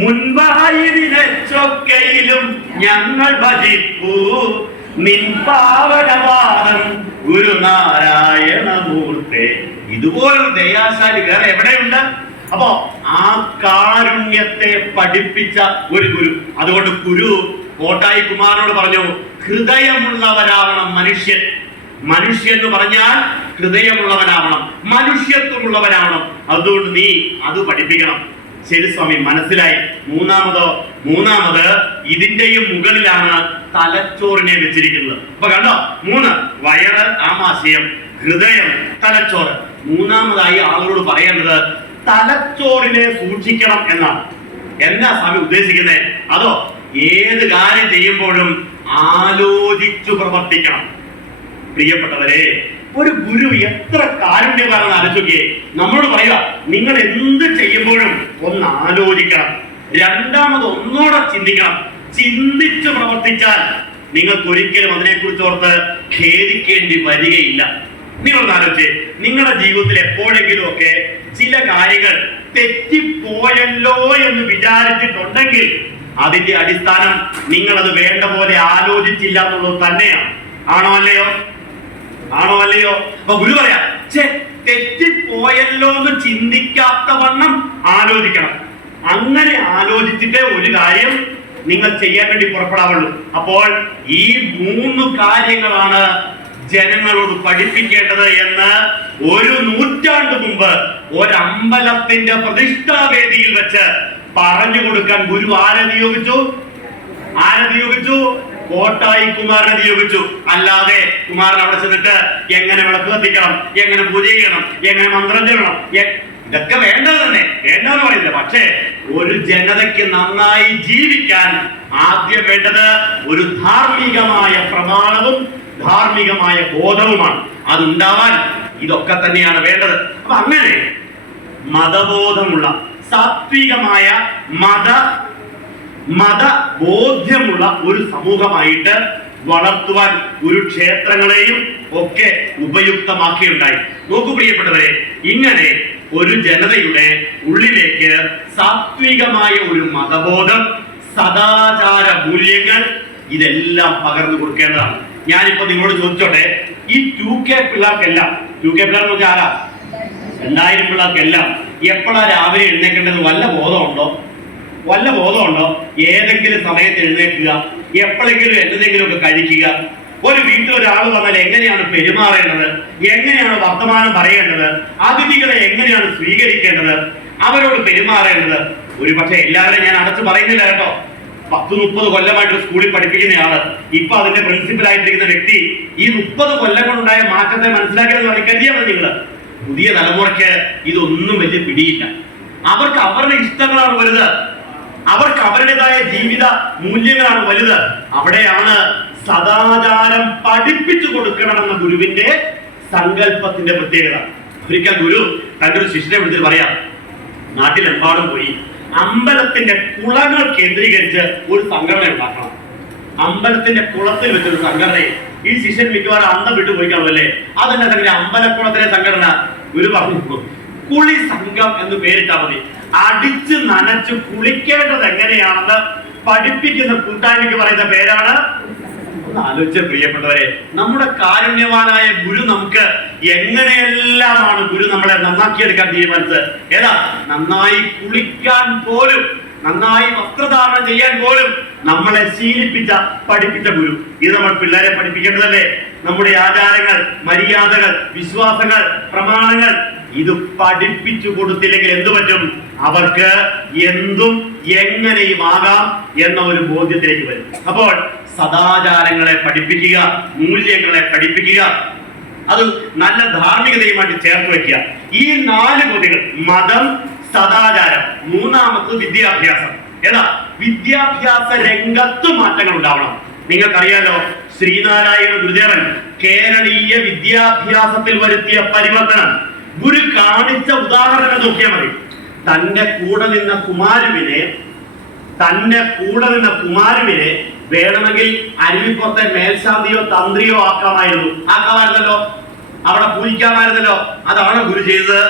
മുൻപായതിനൊക്കെയിലും ഞങ്ങൾ ഭജിപ്പൂ നിൻ പാവനവാദം ഗുരുനാരായണമൂർത്തേ. ഇതുപോലൊരു ദയാശാലി വേറെ എവിടെയുണ്ട്? അപ്പോ ആ കാരുണ്യത്തെ പഠിപ്പിച്ച ഒരു ഗുരു. അതുകൊണ്ട് ഗുരു കോട്ടായി കുമാരനോട് പറഞ്ഞു, ഹൃദയമുള്ളവരാവണം മനുഷ്യൻ. മനുഷ്യൻ എന്ന് പറഞ്ഞാൽ ഹൃദയമുള്ളവനാവണം, മനുഷ്യത്വമുള്ളവനാവണം. അതുകൊണ്ട് നീ അത് പഠിപ്പിക്കണം. ശരി സ്വാമി, മനസ്സിലായി. മൂന്നാമത് ഇതിന്റെയും മുകളിലാണ് തലച്ചോറിനെ വെച്ചിരിക്കുന്നത്. അപ്പൊ കണ്ടോ, 3 വയറ്, ആമാശയം, ഹൃദയം, തലച്ചോറ്. മൂന്നാമതായി ആളുകളോട് പറയേണ്ടത് തലച്ചോറിനെ സൂക്ഷിക്കണം എന്നാണ്. എന്നാ സ്വാമി ഉദ്ദേശിക്കുന്നത്? അതോ ഏത് കാര്യം ചെയ്യുമ്പോഴും ആലോചിച്ചു പ്രവർത്തിക്കണം. പ്രിയപ്പെട്ടവരെ, ഒരു ഗുരു എത്ര കാരുണ്യകാരൻ ആലോചിക്കേ. നമ്മളോട് പറയുക, നിങ്ങൾ എന്ത് ചെയ്യുമ്പോഴും ഒന്ന് ആലോചിക്കണം. രണ്ടാമത് ഒന്നോടെ ചിന്തിക്കണം. ചിന്തിച്ച് പ്രവർത്തിച്ചാൽ നിങ്ങൾക്ക് ഒരിക്കലും അതിനെക്കുറിച്ച് ഓർത്ത് ഖേദിക്കേണ്ടി വരികയില്ല. നിങ്ങളൊന്ന് ആലോചിച്ചേ, നിങ്ങളുടെ ജീവിതത്തിൽ എപ്പോഴെങ്കിലും ഒക്കെ ചില കാര്യങ്ങൾ തെറ്റിപ്പോയല്ലോ എന്ന് വിചാരിച്ചിട്ടുണ്ടെങ്കിൽ അതിന്റെ അടിസ്ഥാനം നിങ്ങൾ അത് വേണ്ട പോലെ ആലോചിച്ചില്ല എന്നുള്ളത് തന്നെയാണ്. ആണോ അല്ലയോ? അപ്പൊ ഗുരു പറയാ, തെറ്റിപ്പോയല്ലോ എന്ന് ചിന്തിക്കാത്ത വണ്ണം ആലോചിക്കണം. അങ്ങനെ ആലോചിച്ചിട്ടേ ഒരു കാര്യം നിങ്ങൾ ചെയ്യാൻ വേണ്ടി പുറപ്പെടാവുള്ളൂ. അപ്പോൾ ഈ 3 കാര്യങ്ങളാണ് ജനങ്ങളോട് പഠിപ്പിക്കേണ്ടത് എന്ന് 1 നൂറ്റാണ്ട് മുമ്പ് ഒരമ്പലത്തിന്റെ പ്രതിഷ്ഠാവേദിയിൽ വെച്ച് പറഞ്ഞു കൊടുക്കാൻ ഗുരു ആരെ നിയോഗിച്ചു? കോട്ടായി കുമാരനെ നിയോഗിച്ചു. അല്ലാതെ കുമാരൻ അവിടെ ചെന്നിട്ട് എങ്ങനെ വിളക്ക് കത്തിക്കണം, എങ്ങനെ പൂജ ചെയ്യണം, എങ്ങനെ മന്ത്രം ചൊല്ലണം, ഇതൊക്കെ വേണ്ടത് തന്നെ, വേണ്ടെന്ന് പറയുന്നില്ല. പക്ഷേ ഒരു ജനതയ്ക്ക് നന്നായി ജീവിക്കാൻ ആദ്യം വേണ്ടത് ഒരു ധാർമ്മികമായ പ്രമാണവും ധാർമ്മികമായ ബോധവുമാണ്. അതുണ്ടാവാൻ ഇതൊക്കെ തന്നെയാണ് വേണ്ടത്. അപ്പൊ അങ്ങനെ മതബോധമുള്ള, സാത്വികമായ മതബോധ്യമുള്ള ഒരു സമൂഹമായിട്ട് വളർത്തുവാൻ ഗുരുക്ഷേത്രങ്ങളെയും ഒക്കെ ഉപയുക്തമാക്കിയുണ്ടായി. നോക്കൂ പ്രിയപ്പെട്ടവരെ, ഇങ്ങനെ ഒരു ജനതയുടെ ഉള്ളിലേക്ക് സാത്വികമായ ഒരു മതബോധം, സദാചാര മൂല്യങ്ങൾ, ഇതെല്ലാം പകർന്നു കൊടുക്കേണ്ടതാണ്. ഞാനിപ്പോ നിങ്ങളോട് ചോദിച്ചോട്ടെ, ഈ 2K പിള്ളേർക്കെല്ലാം, 2K പിള്ളേർ എന്ന് വെച്ചാൽ ആരാ? 2000 പിള്ളേർക്കെല്ലാം എപ്പോഴാ രാവിലെ എഴുന്നേക്കേണ്ടത് വല്ല ബോധമുണ്ടോ? ഏതെങ്കിലും സമയത്ത് എഴുന്നേൽക്കുക, എപ്പോഴെങ്കിലും എന്തെങ്കിലും ഒക്കെ കഴിക്കുക. ഒരു വീട്ടിൽ ഒരാൾ വന്നാൽ എങ്ങനെയാണ് പെരുമാറേണ്ടത്, എങ്ങനെയാണ് വർത്തമാനം പറയേണ്ടത്, അതിഥികളെ എങ്ങനെയാണ് സ്വീകരിക്കേണ്ടത്, അവരോട് പെരുമാറേണ്ടത്. ഒരു പക്ഷെ എല്ലാവരെയും ഞാൻ അടച്ചു പറയുന്നില്ല കേട്ടോ. 10-30 കൊല്ലമായിട്ട് സ്കൂളിൽ പഠിപ്പിക്കുന്നയാള് ഇപ്പൊ അതിന്റെ പ്രിൻസിപ്പൽ ആയിട്ടിരിക്കുന്ന വ്യക്തി ഈ 30 കൊല്ലം കൊണ്ടുണ്ടായ മാറ്റത്തെ മനസ്സിലാക്കിയെന്ന് കരുതിയാൽ മതി. നിങ്ങള് പുതിയ തലമുറയ്ക്ക് ഇതൊന്നും വലിയ പിടിയില്ല. അവർക്ക് അവരുടെ ഇഷ്ടങ്ങളാണ് വലുത്, അവർക്ക് അവരുടേതായ ജീവിത മൂല്യങ്ങളാണ് വലുത്. അവിടെയാണ് സദാചാരം പഠിപ്പിച്ചു കൊടുക്കണമെന്ന ഗുരുവിന്റെ സങ്കല്പത്തിന്റെ പ്രത്യേകത. ഒരിക്കൽ ഗുരു തന്റെ ഒരു ശിഷ്യനെ വിളിച്ചിട്ട് പറയാം, നാട്ടിലെമ്പാടും പോയി അമ്പലത്തിന്റെ കുളങ്ങൾ കേന്ദ്രീകരിച്ച് ഒരു സംഘടന ഉണ്ടാക്കണം. അമ്പലത്തിന്റെ കുളത്തിൽ വെച്ചൊരു സംഘടനയെ ഈ ശിഷ്യൻ മിക്കവാറും അന്തം വിട്ടു പോയി കാണുമല്ലേ. അതെന്നെ തന്നെ അമ്പലക്കുളത്തിലെ സംഘടന ഗുരു പറഞ്ഞു കുളി സംഘം എന്ന് പേരിട്ടാൽ മതി. അടിച്ച് നനച്ച് കുളിക്കേണ്ടത് എങ്ങനെയാണെന്ന് പഠിപ്പിക്കുന്ന കൂട്ടായ്മയ്ക്ക് പറയുന്ന പേരാണ്. ഒന്ന് ആലോചിച്ച പ്രിയപ്പെട്ടവരെ, നമ്മുടെ കാരുണ്യവാനായ ഗുരു നമുക്ക് എങ്ങനെയെല്ലാമാണ് ഗുരു നമ്മളെ നന്നാക്കിയെടുക്കാൻ തീരുമാനിച്ചത്. ഏതാ, നന്നായി കുളിക്കാൻ പോലും, നന്നായി വസ്ത്രധാരണം ചെയ്യാൻ പോലും നമ്മളെ ശീലിപ്പിച്ച പഠിപ്പിച്ച ഗുരു. ഇത് നമ്മൾ പിള്ളേരെ പഠിപ്പിക്കേണ്ടതല്ലേ. നമ്മുടെ ആചാരങ്ങൾ, മര്യാദകൾ, വിശ്വാസങ്ങൾ, പ്രമാണങ്ങൾ ഇത് പഠിപ്പിച്ചു കൊടുത്തില്ലെങ്കിൽ എന്തു പറ്റും? അവർക്ക് എന്തും എങ്ങനെയും ആകാം എന്ന ഒരു ബോധ്യത്തിലേക്ക് വരും. അപ്പോൾ സദാചാരങ്ങളെ പഠിപ്പിക്കുക, മൂല്യങ്ങളെ പഠിപ്പിക്കുക, അത് നല്ല ധാർമ്മികതയുമായിട്ട് ചേർത്ത് വെക്കുക. ഈ 4 ബോധ്യങ്ങൾ, മതം, സദാചാരം, മൂന്നാമത് വിദ്യാഭ്യാസം. ഏതാ, വിദ്യാഭ്യാസ രംഗത്ത് മാറ്റങ്ങൾ ഉണ്ടാവണം. നിങ്ങൾക്കറിയാലോ, ശ്രീനാരായണ ഗുരുദേവൻ കേരളീയ വിദ്യാഭ്യാസത്തിൽ വരുത്തിയ പരിവർത്തനം ഗുരു കാണിച്ച ഉദാഹരണങ്ങൾ നോക്കിയാൽ മതി. തന്റെ കൂടെ നിന്ന കുമാരുവിനെ വേണമെങ്കിൽ അരുവിപ്പുറത്തെ മേൽശാന്തിയോ തന്ത്രിയോ ആക്കാമായിരുന്നല്ലോ, അവിടെ പൂജിക്കാമായിരുന്നല്ലോ. അതാണ് ഗുരു ചെയ്തത്.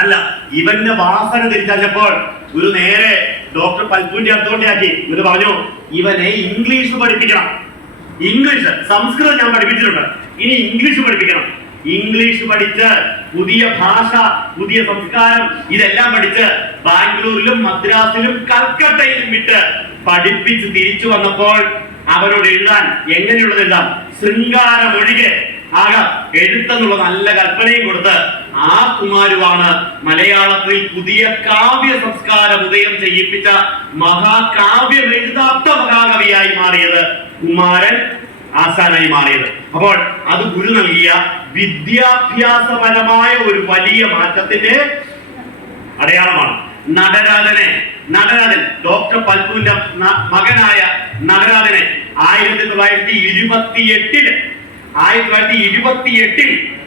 അല്ല, ഇവന്റെ വാസന തിരിച്ചറിഞ്ഞപ്പോൾ ഗുരു നേരെ ഡോക്ടർ പൽപ്പുവിന്റെ അടുത്തോണ്ടാക്കി. ഗുരു പറഞ്ഞു, ഇവനെ ഇംഗ്ലീഷ് പഠിപ്പിക്കണം. ഇംഗ്ലീഷ്, സംസ്കൃതം ഞാൻ പഠിപ്പിച്ചിട്ടുണ്ട്, ഇനി ഇംഗ്ലീഷ് പഠിപ്പിക്കണം. ഇംഗ്ലീഷ് പഠിച്ച് പുതിയ ഭാഷ, പുതിയ സംസ്കാരം ഇതെല്ലാം പഠിച്ച് ബാംഗ്ലൂരിലും മദ്രാസിലും കൽക്കട്ടയിലും വിട്ട് പഠിപ്പിച്ച് തിരിച്ചു വന്നപ്പോൾ അവരോട് എഴുതാൻ, എങ്ങനെയുള്ളത് എഴുതാം, ശൃംഗാരം ഒഴികെ ആകാം എഴുത്തെന്നുള്ള നല്ല കൽപ്പനയും കൊടുത്ത് ആ കുമാരുവാണ് മലയാളത്തിൽ പുതിയ കാവ്യ സംസ്കാരം ഉദയം ചെയ്യിപ്പിച്ച മഹാകാവ്യം എഴുതാത്ത മഹാകവിയായി മാറിയത്, കുമാരൻ ആശാനായി മാറിയത്. അപ്പോൾ അത് ഗുരു നൽകിയ വിദ്യാഭ്യാസപരമായ ഒരു വലിയ മാറ്റത്തിന്റെ അടയാളമാണ്. നടരാജൻ ഡോക്ടർ പൽപ്പുവിന്റെ മകനായ നടരാജനെ 1928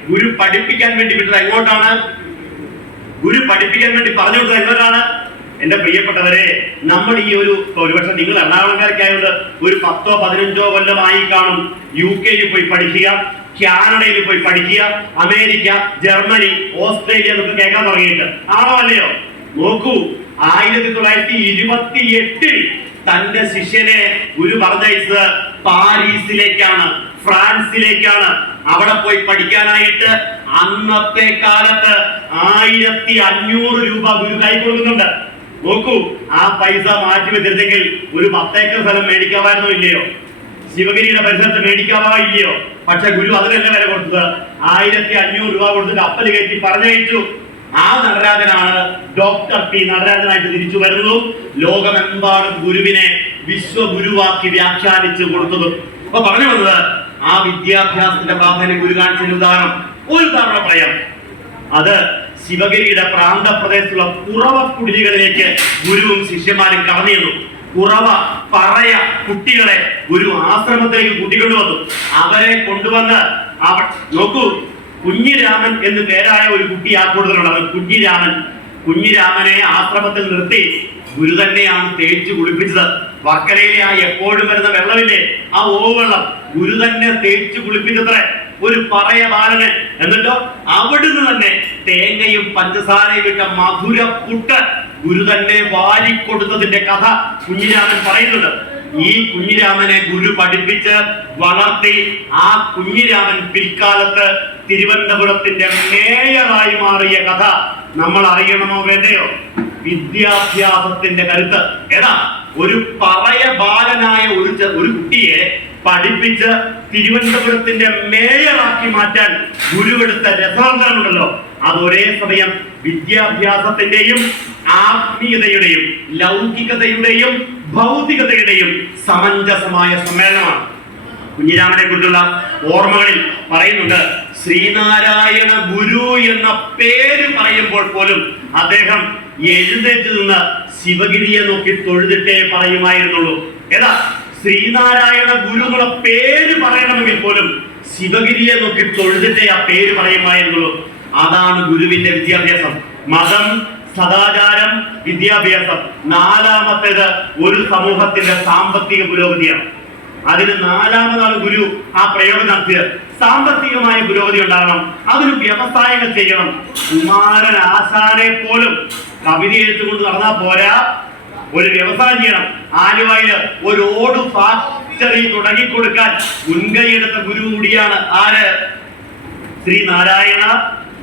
ഗുരു പഠിപ്പിക്കാൻ വേണ്ടി വിട്ടത് എങ്ങോട്ടാണ്? ഗുരു പഠിപ്പിക്കാൻ വേണ്ടി പറഞ്ഞു വിട്ടത് എങ്ങോട്ടാണ്? എന്റെ പ്രിയപ്പെട്ടവരെ, നമ്മൾ ഈ ഒരുപക്ഷെ നിങ്ങൾ എറണാകുളംകാർക്കായോണ്ട് ഒരു 10-15 കൊല്ലമായി കാണും UK പോയി പഠിക്കുക, കാനഡയിൽ പോയി പഠിക്കുക, അമേരിക്ക, ജർമ്മനി, ഓസ്ട്രേലിയ എന്നൊക്കെ കേൾക്കാൻ തുടങ്ങിയിട്ട് ആണോ അല്ലയോ? നോക്കൂ, 1928 തന്റെ ശിഷ്യനെ ഗുരു പറഞ്ഞയച്ചത് പാരീസിലേക്കാണ്, ഫ്രാൻസിലേക്കാണ്. അവിടെ പോയി പഠിക്കാനായിട്ട് അന്നത്തെ കാലത്ത് 1500 രൂപ ഗുരു കൈ കൊടുക്കുന്നുണ്ട്. നോക്കൂ, ആ പൈസ മാറ്റി വെച്ചിരുന്നെങ്കിൽ ഒരു 10 ഏക്കർ സ്ഥലം മേടിക്കാമായിരുന്നോ ഇല്ലയോ? ശിവഗിരിയുടെ പരിസരത്ത് മേടിക്കാമോ ഇല്ലയോ? പക്ഷെ ഗുരു അതിനല്ല വില കൊടുത്തത്. 1500 രൂപ കൊടുത്ത് കപ്പൽ കയറ്റി പറഞ്ഞയച്ചു. ആ നടരാജനാണ് ഡോക്ടർ പി നടരാജനായിട്ട് തിരിച്ചു വരുന്നു. ലോകമെമ്പാടും ഗുരുവിനെ വിശ്വഗുരുവാക്കി വ്യാഖ്യാനിച്ചു കൊടുത്തത്. അപ്പൊ പറഞ്ഞു വന്നത്, ആ വിദ്യാഭ്യാസത്തിന്റെ പ്രാധാന്യം ഗുരു കാണിച്ച ഒരു ഉദാഹരണം പറയാം. അത് ശിവഗിരിയുടെ പ്രാന്തപ്രദേശത്തുള്ള കുറവ കുടിലുകളിലേക്ക് ഗുരുവും ശിഷ്യന്മാരും കടന്നു ചെന്നു. കുറവ പറയ കുട്ടികളെ ഗുരു ആശ്രമത്തിലേക്ക് കൂട്ടിക്കൊണ്ടുവന്നു. അവരെ കൊണ്ടുവന്ന് നോക്കൂ, കുഞ്ഞിരാമൻ എന്ന് പേരായ ഒരു കുട്ടി ആ കൂടുതലുള്ളത്. കുഞ്ഞിരാമനെ ആശ്രമത്തിൽ നിർത്തി ഗുരു തന്നെയാണ് തേച്ച് കുളിപ്പിച്ചത്. വർക്കലയിലെ ആ എപ്പോഴും വരുന്ന വെള്ളമില്ലേ, ആ ഓവെള്ളം ഗുരു തന്നെ തേച്ച് കുളിപ്പിച്ചത്രേ ഒരു പറയ ബാലന്. എന്നിട്ടോ അവിടുന്ന് തന്നെ തേങ്ങയും പഞ്ചസാരയും ഇട്ട മധുര പുട്ട് ഗുരു തന്നെ വാരിക്കൊടുത്തതിന്റെ കഥ കുഞ്ഞിരാമൻ പറയുന്നുണ്ട്. ഈ കുഞ്ഞിരാമനെ ഗുരു പഠിപ്പിച്ച് വളർത്തി ആ കുഞ്ഞിരാമൻ പിൽക്കാലത്ത് തിരുവനന്തപുരത്തിന്റെ മേയറായി മാറിയ കഥ നമ്മൾ അറിയണമോ വേണ്ടയോ? വിദ്യാഭ്യാസത്തിന്റെ കരുത്ത് ഏതാ? ഒരു പറയ ബാലനായ ഒരു കുട്ടിയെ പഠിപ്പിച്ച് തിരുവനന്തപുരത്തിന്റെ മേയറാക്കി മാറ്റാൻ ഗുരുവെടുത്ത രസാന്തരമുണ്ടല്ലോ, അത് ഒരേ സമയം വിദ്യാഭ്യാസത്തിന്റെയും ആത്മീയതയുടെയും ലൗകികതയുടെയും ഭൗതികതയുടെയും സമഞ്ജസമായ സമ്മേളനമാണ്. കുഞ്ഞിരാമനെ കുറിച്ചുള്ള ഓർമ്മകളിൽ പറയുന്നുണ്ട്, ശ്രീനാരായണ ഗുരു എന്ന പേര് പറയുമ്പോൾ പോലും അദ്ദേഹം എഴുന്നേറ്റ് നിന്ന് ശിവഗിരിയെ നോക്കി തൊഴുതിട്ടേ പറയുമായിരുന്നുള്ളൂ. ഏതാ? ശ്രീനാരായണ ഗുരു എന്നുള്ള പേര് പറയണമെങ്കിൽ പോലും ശിവഗിരിയെ നോക്കി തൊഴുതിട്ടേ ആ പേര് പറയുമായിരുന്നുള്ളൂ. അതാണ് ഗുരുവിന്റെ വിദ്യാഭ്യാസം. മതം, സദാചാരം, വിദ്യാഭ്യാസം. നാലാമത്തേത് ഒരു സമൂഹത്തിന്റെ സാമ്പത്തിക പുരോഗതിയാണ്. അതിന് നാലാമതാണ് ഗുരു ആ പ്രയോഗം നടത്തിയത്. സാമ്പത്തികമായ പുരോഗതി ഉണ്ടാകണം, അതിന് വ്യവസായങ്ങൾ ചെയ്യണം. കുമാരൻ ആശാനെ പോലും കവിത എഴുത്തുകൊണ്ട് നടന്നാൽ പോരാ, ഒരു വ്യവസായം ചെയ്യണം. ആലുവയില് ഒരു ഓട് ഫാക്ടറി തുടങ്ങിക്കൊടുക്കാൻ മുൻകൈയെടുത്ത ഗുരു കൂടിയാണ് ആര്? ശ്രീനാരായണ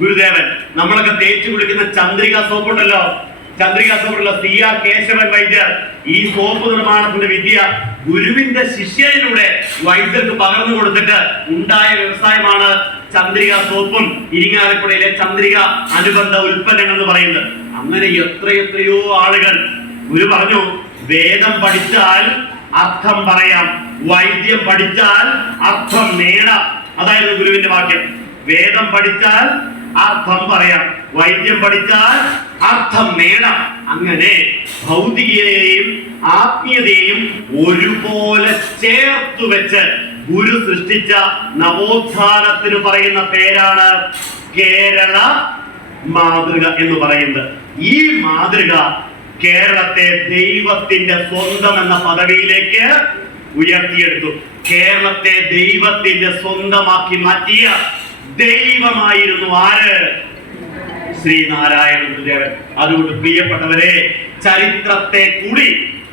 ഗുരുദേവൻ. നമ്മളൊക്കെ തേച്ചു കുളിക്കുന്ന ചന്ദ്രിക സോപ്പുണ്ടല്ലോ, ചന്ദ്രിക സോപ്പുള്ള CR കേശവൻ വൈദ്യർ. ഈ സോപ്പ് നിർമ്മാണത്തിന്റെ വിദ്യ ഗുരുവിന്റെ ശിഷ്യയിലൂടെ വൈദ്യർക്ക് പകർന്നു കൊടുത്തിട്ട് ഉണ്ടായ വ്യവസായമാണ് ചന്ദ്രിക സോപ്പും ഇരിങ്ങാലക്കുടയിലെ ചന്ദ്രിക അനുബന്ധ ഉൽപ്പന്നങ്ങൾ എന്ന് പറയുന്നത്. അങ്ങനെ എത്രയെത്രയോ ആളുകൾ. ഗുരു പറഞ്ഞു, വേദം പഠിച്ചാൽ അർത്ഥം പറയാം, വൈദ്യം പഠിച്ചാൽ അർത്ഥം നേടാം. അതായിരുന്നു ഗുരുവിന്റെ വാക്യം. വേദം പഠിച്ചാൽ അർത്ഥം പറയാം, വൈദ്യം പഠിച്ചാൽ അർത്ഥം നേടാം. അങ്ങനെ ഭൗതികതയെയും ആത്മീയതയെയും ഒരുപോലെ ചേർത്തു വെച്ച് ഗുരു സൃഷ്ടിച്ച നവോത്ഥാനത്തിന് പറയുന്ന പേരാണ് കേരള മാതൃക എന്ന് പറയുന്നത്. ഈ മാതൃക കേരളത്തെ ദൈവത്തിന്റെ സ്വന്തം എന്ന പദവിയിലേക്ക് ഉയർത്തിയെടുത്തു. കേരളത്തെ ദൈവത്തിന്റെ സ്വന്തമാക്കി മാറ്റിയ ദൈവമായിരുന്നു ആര്? ശ്രീനാരായണ ഗുരുദേവൻ. അതുകൊണ്ട് പ്രിയപ്പെട്ടവരെ, ചരിത്രത്തെ കൂടി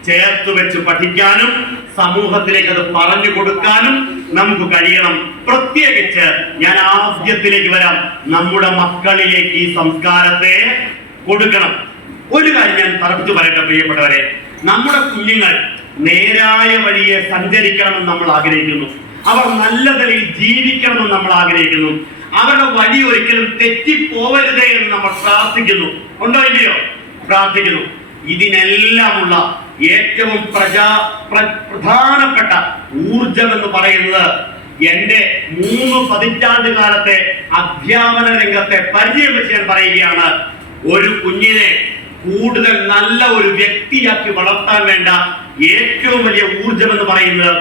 ചേർത്ത് വെച്ച് പഠിക്കാനും സമൂഹത്തിലേക്ക് അത് പറഞ്ഞു കൊടുക്കാനും നമുക്ക് കഴിയണം. പ്രത്യേകിച്ച് ഞാൻ ആദ്യത്തിലേക്ക് വരാം, നമ്മുടെ മക്കളിലേക്ക് ഈ സംസ്കാരത്തെ കൊടുക്കണം. ഒരു കാര്യം ഞാൻ തറപ്പിച്ചു പറയട്ടെ പ്രിയപ്പെട്ടവരെ, നമ്മുടെ കുഞ്ഞുങ്ങൾ നേരായ വഴിയെ സഞ്ചരിക്കണമെന്ന് നമ്മൾ ആഗ്രഹിക്കുന്നു. അവർ നല്ല നിലയിൽ ജീവിക്കണമെന്ന് നമ്മൾ ആഗ്രഹിക്കുന്നു. അവരുടെ വഴി ഒരിക്കലും തെറ്റിപ്പോവരുതേ എന്ന് നമ്മൾ പ്രാർത്ഥിക്കുന്നു. ഉണ്ടോ ഇല്ലയോ? പ്രാർത്ഥിക്കുന്നു. ഇതിനെല്ലാമുള്ള ഏറ്റവും പ്രധാനപ്പെട്ട ഊർജം എന്ന് പറയുന്നത് എന്റെ 3 പതിറ്റാണ്ട് കാലത്തെ അധ്യാപന രംഗത്തെ പരിചയം വെച്ച് ഞാൻ പറയുകയാണ്. ഒരു കുഞ്ഞിനെ കൂടുതൽ നല്ല ഒരു വ്യക്തിയാക്കി വളർത്താൻ വേണ്ട ഏറ്റവും വലിയ ഊർജം എന്ന് പറയുന്നത്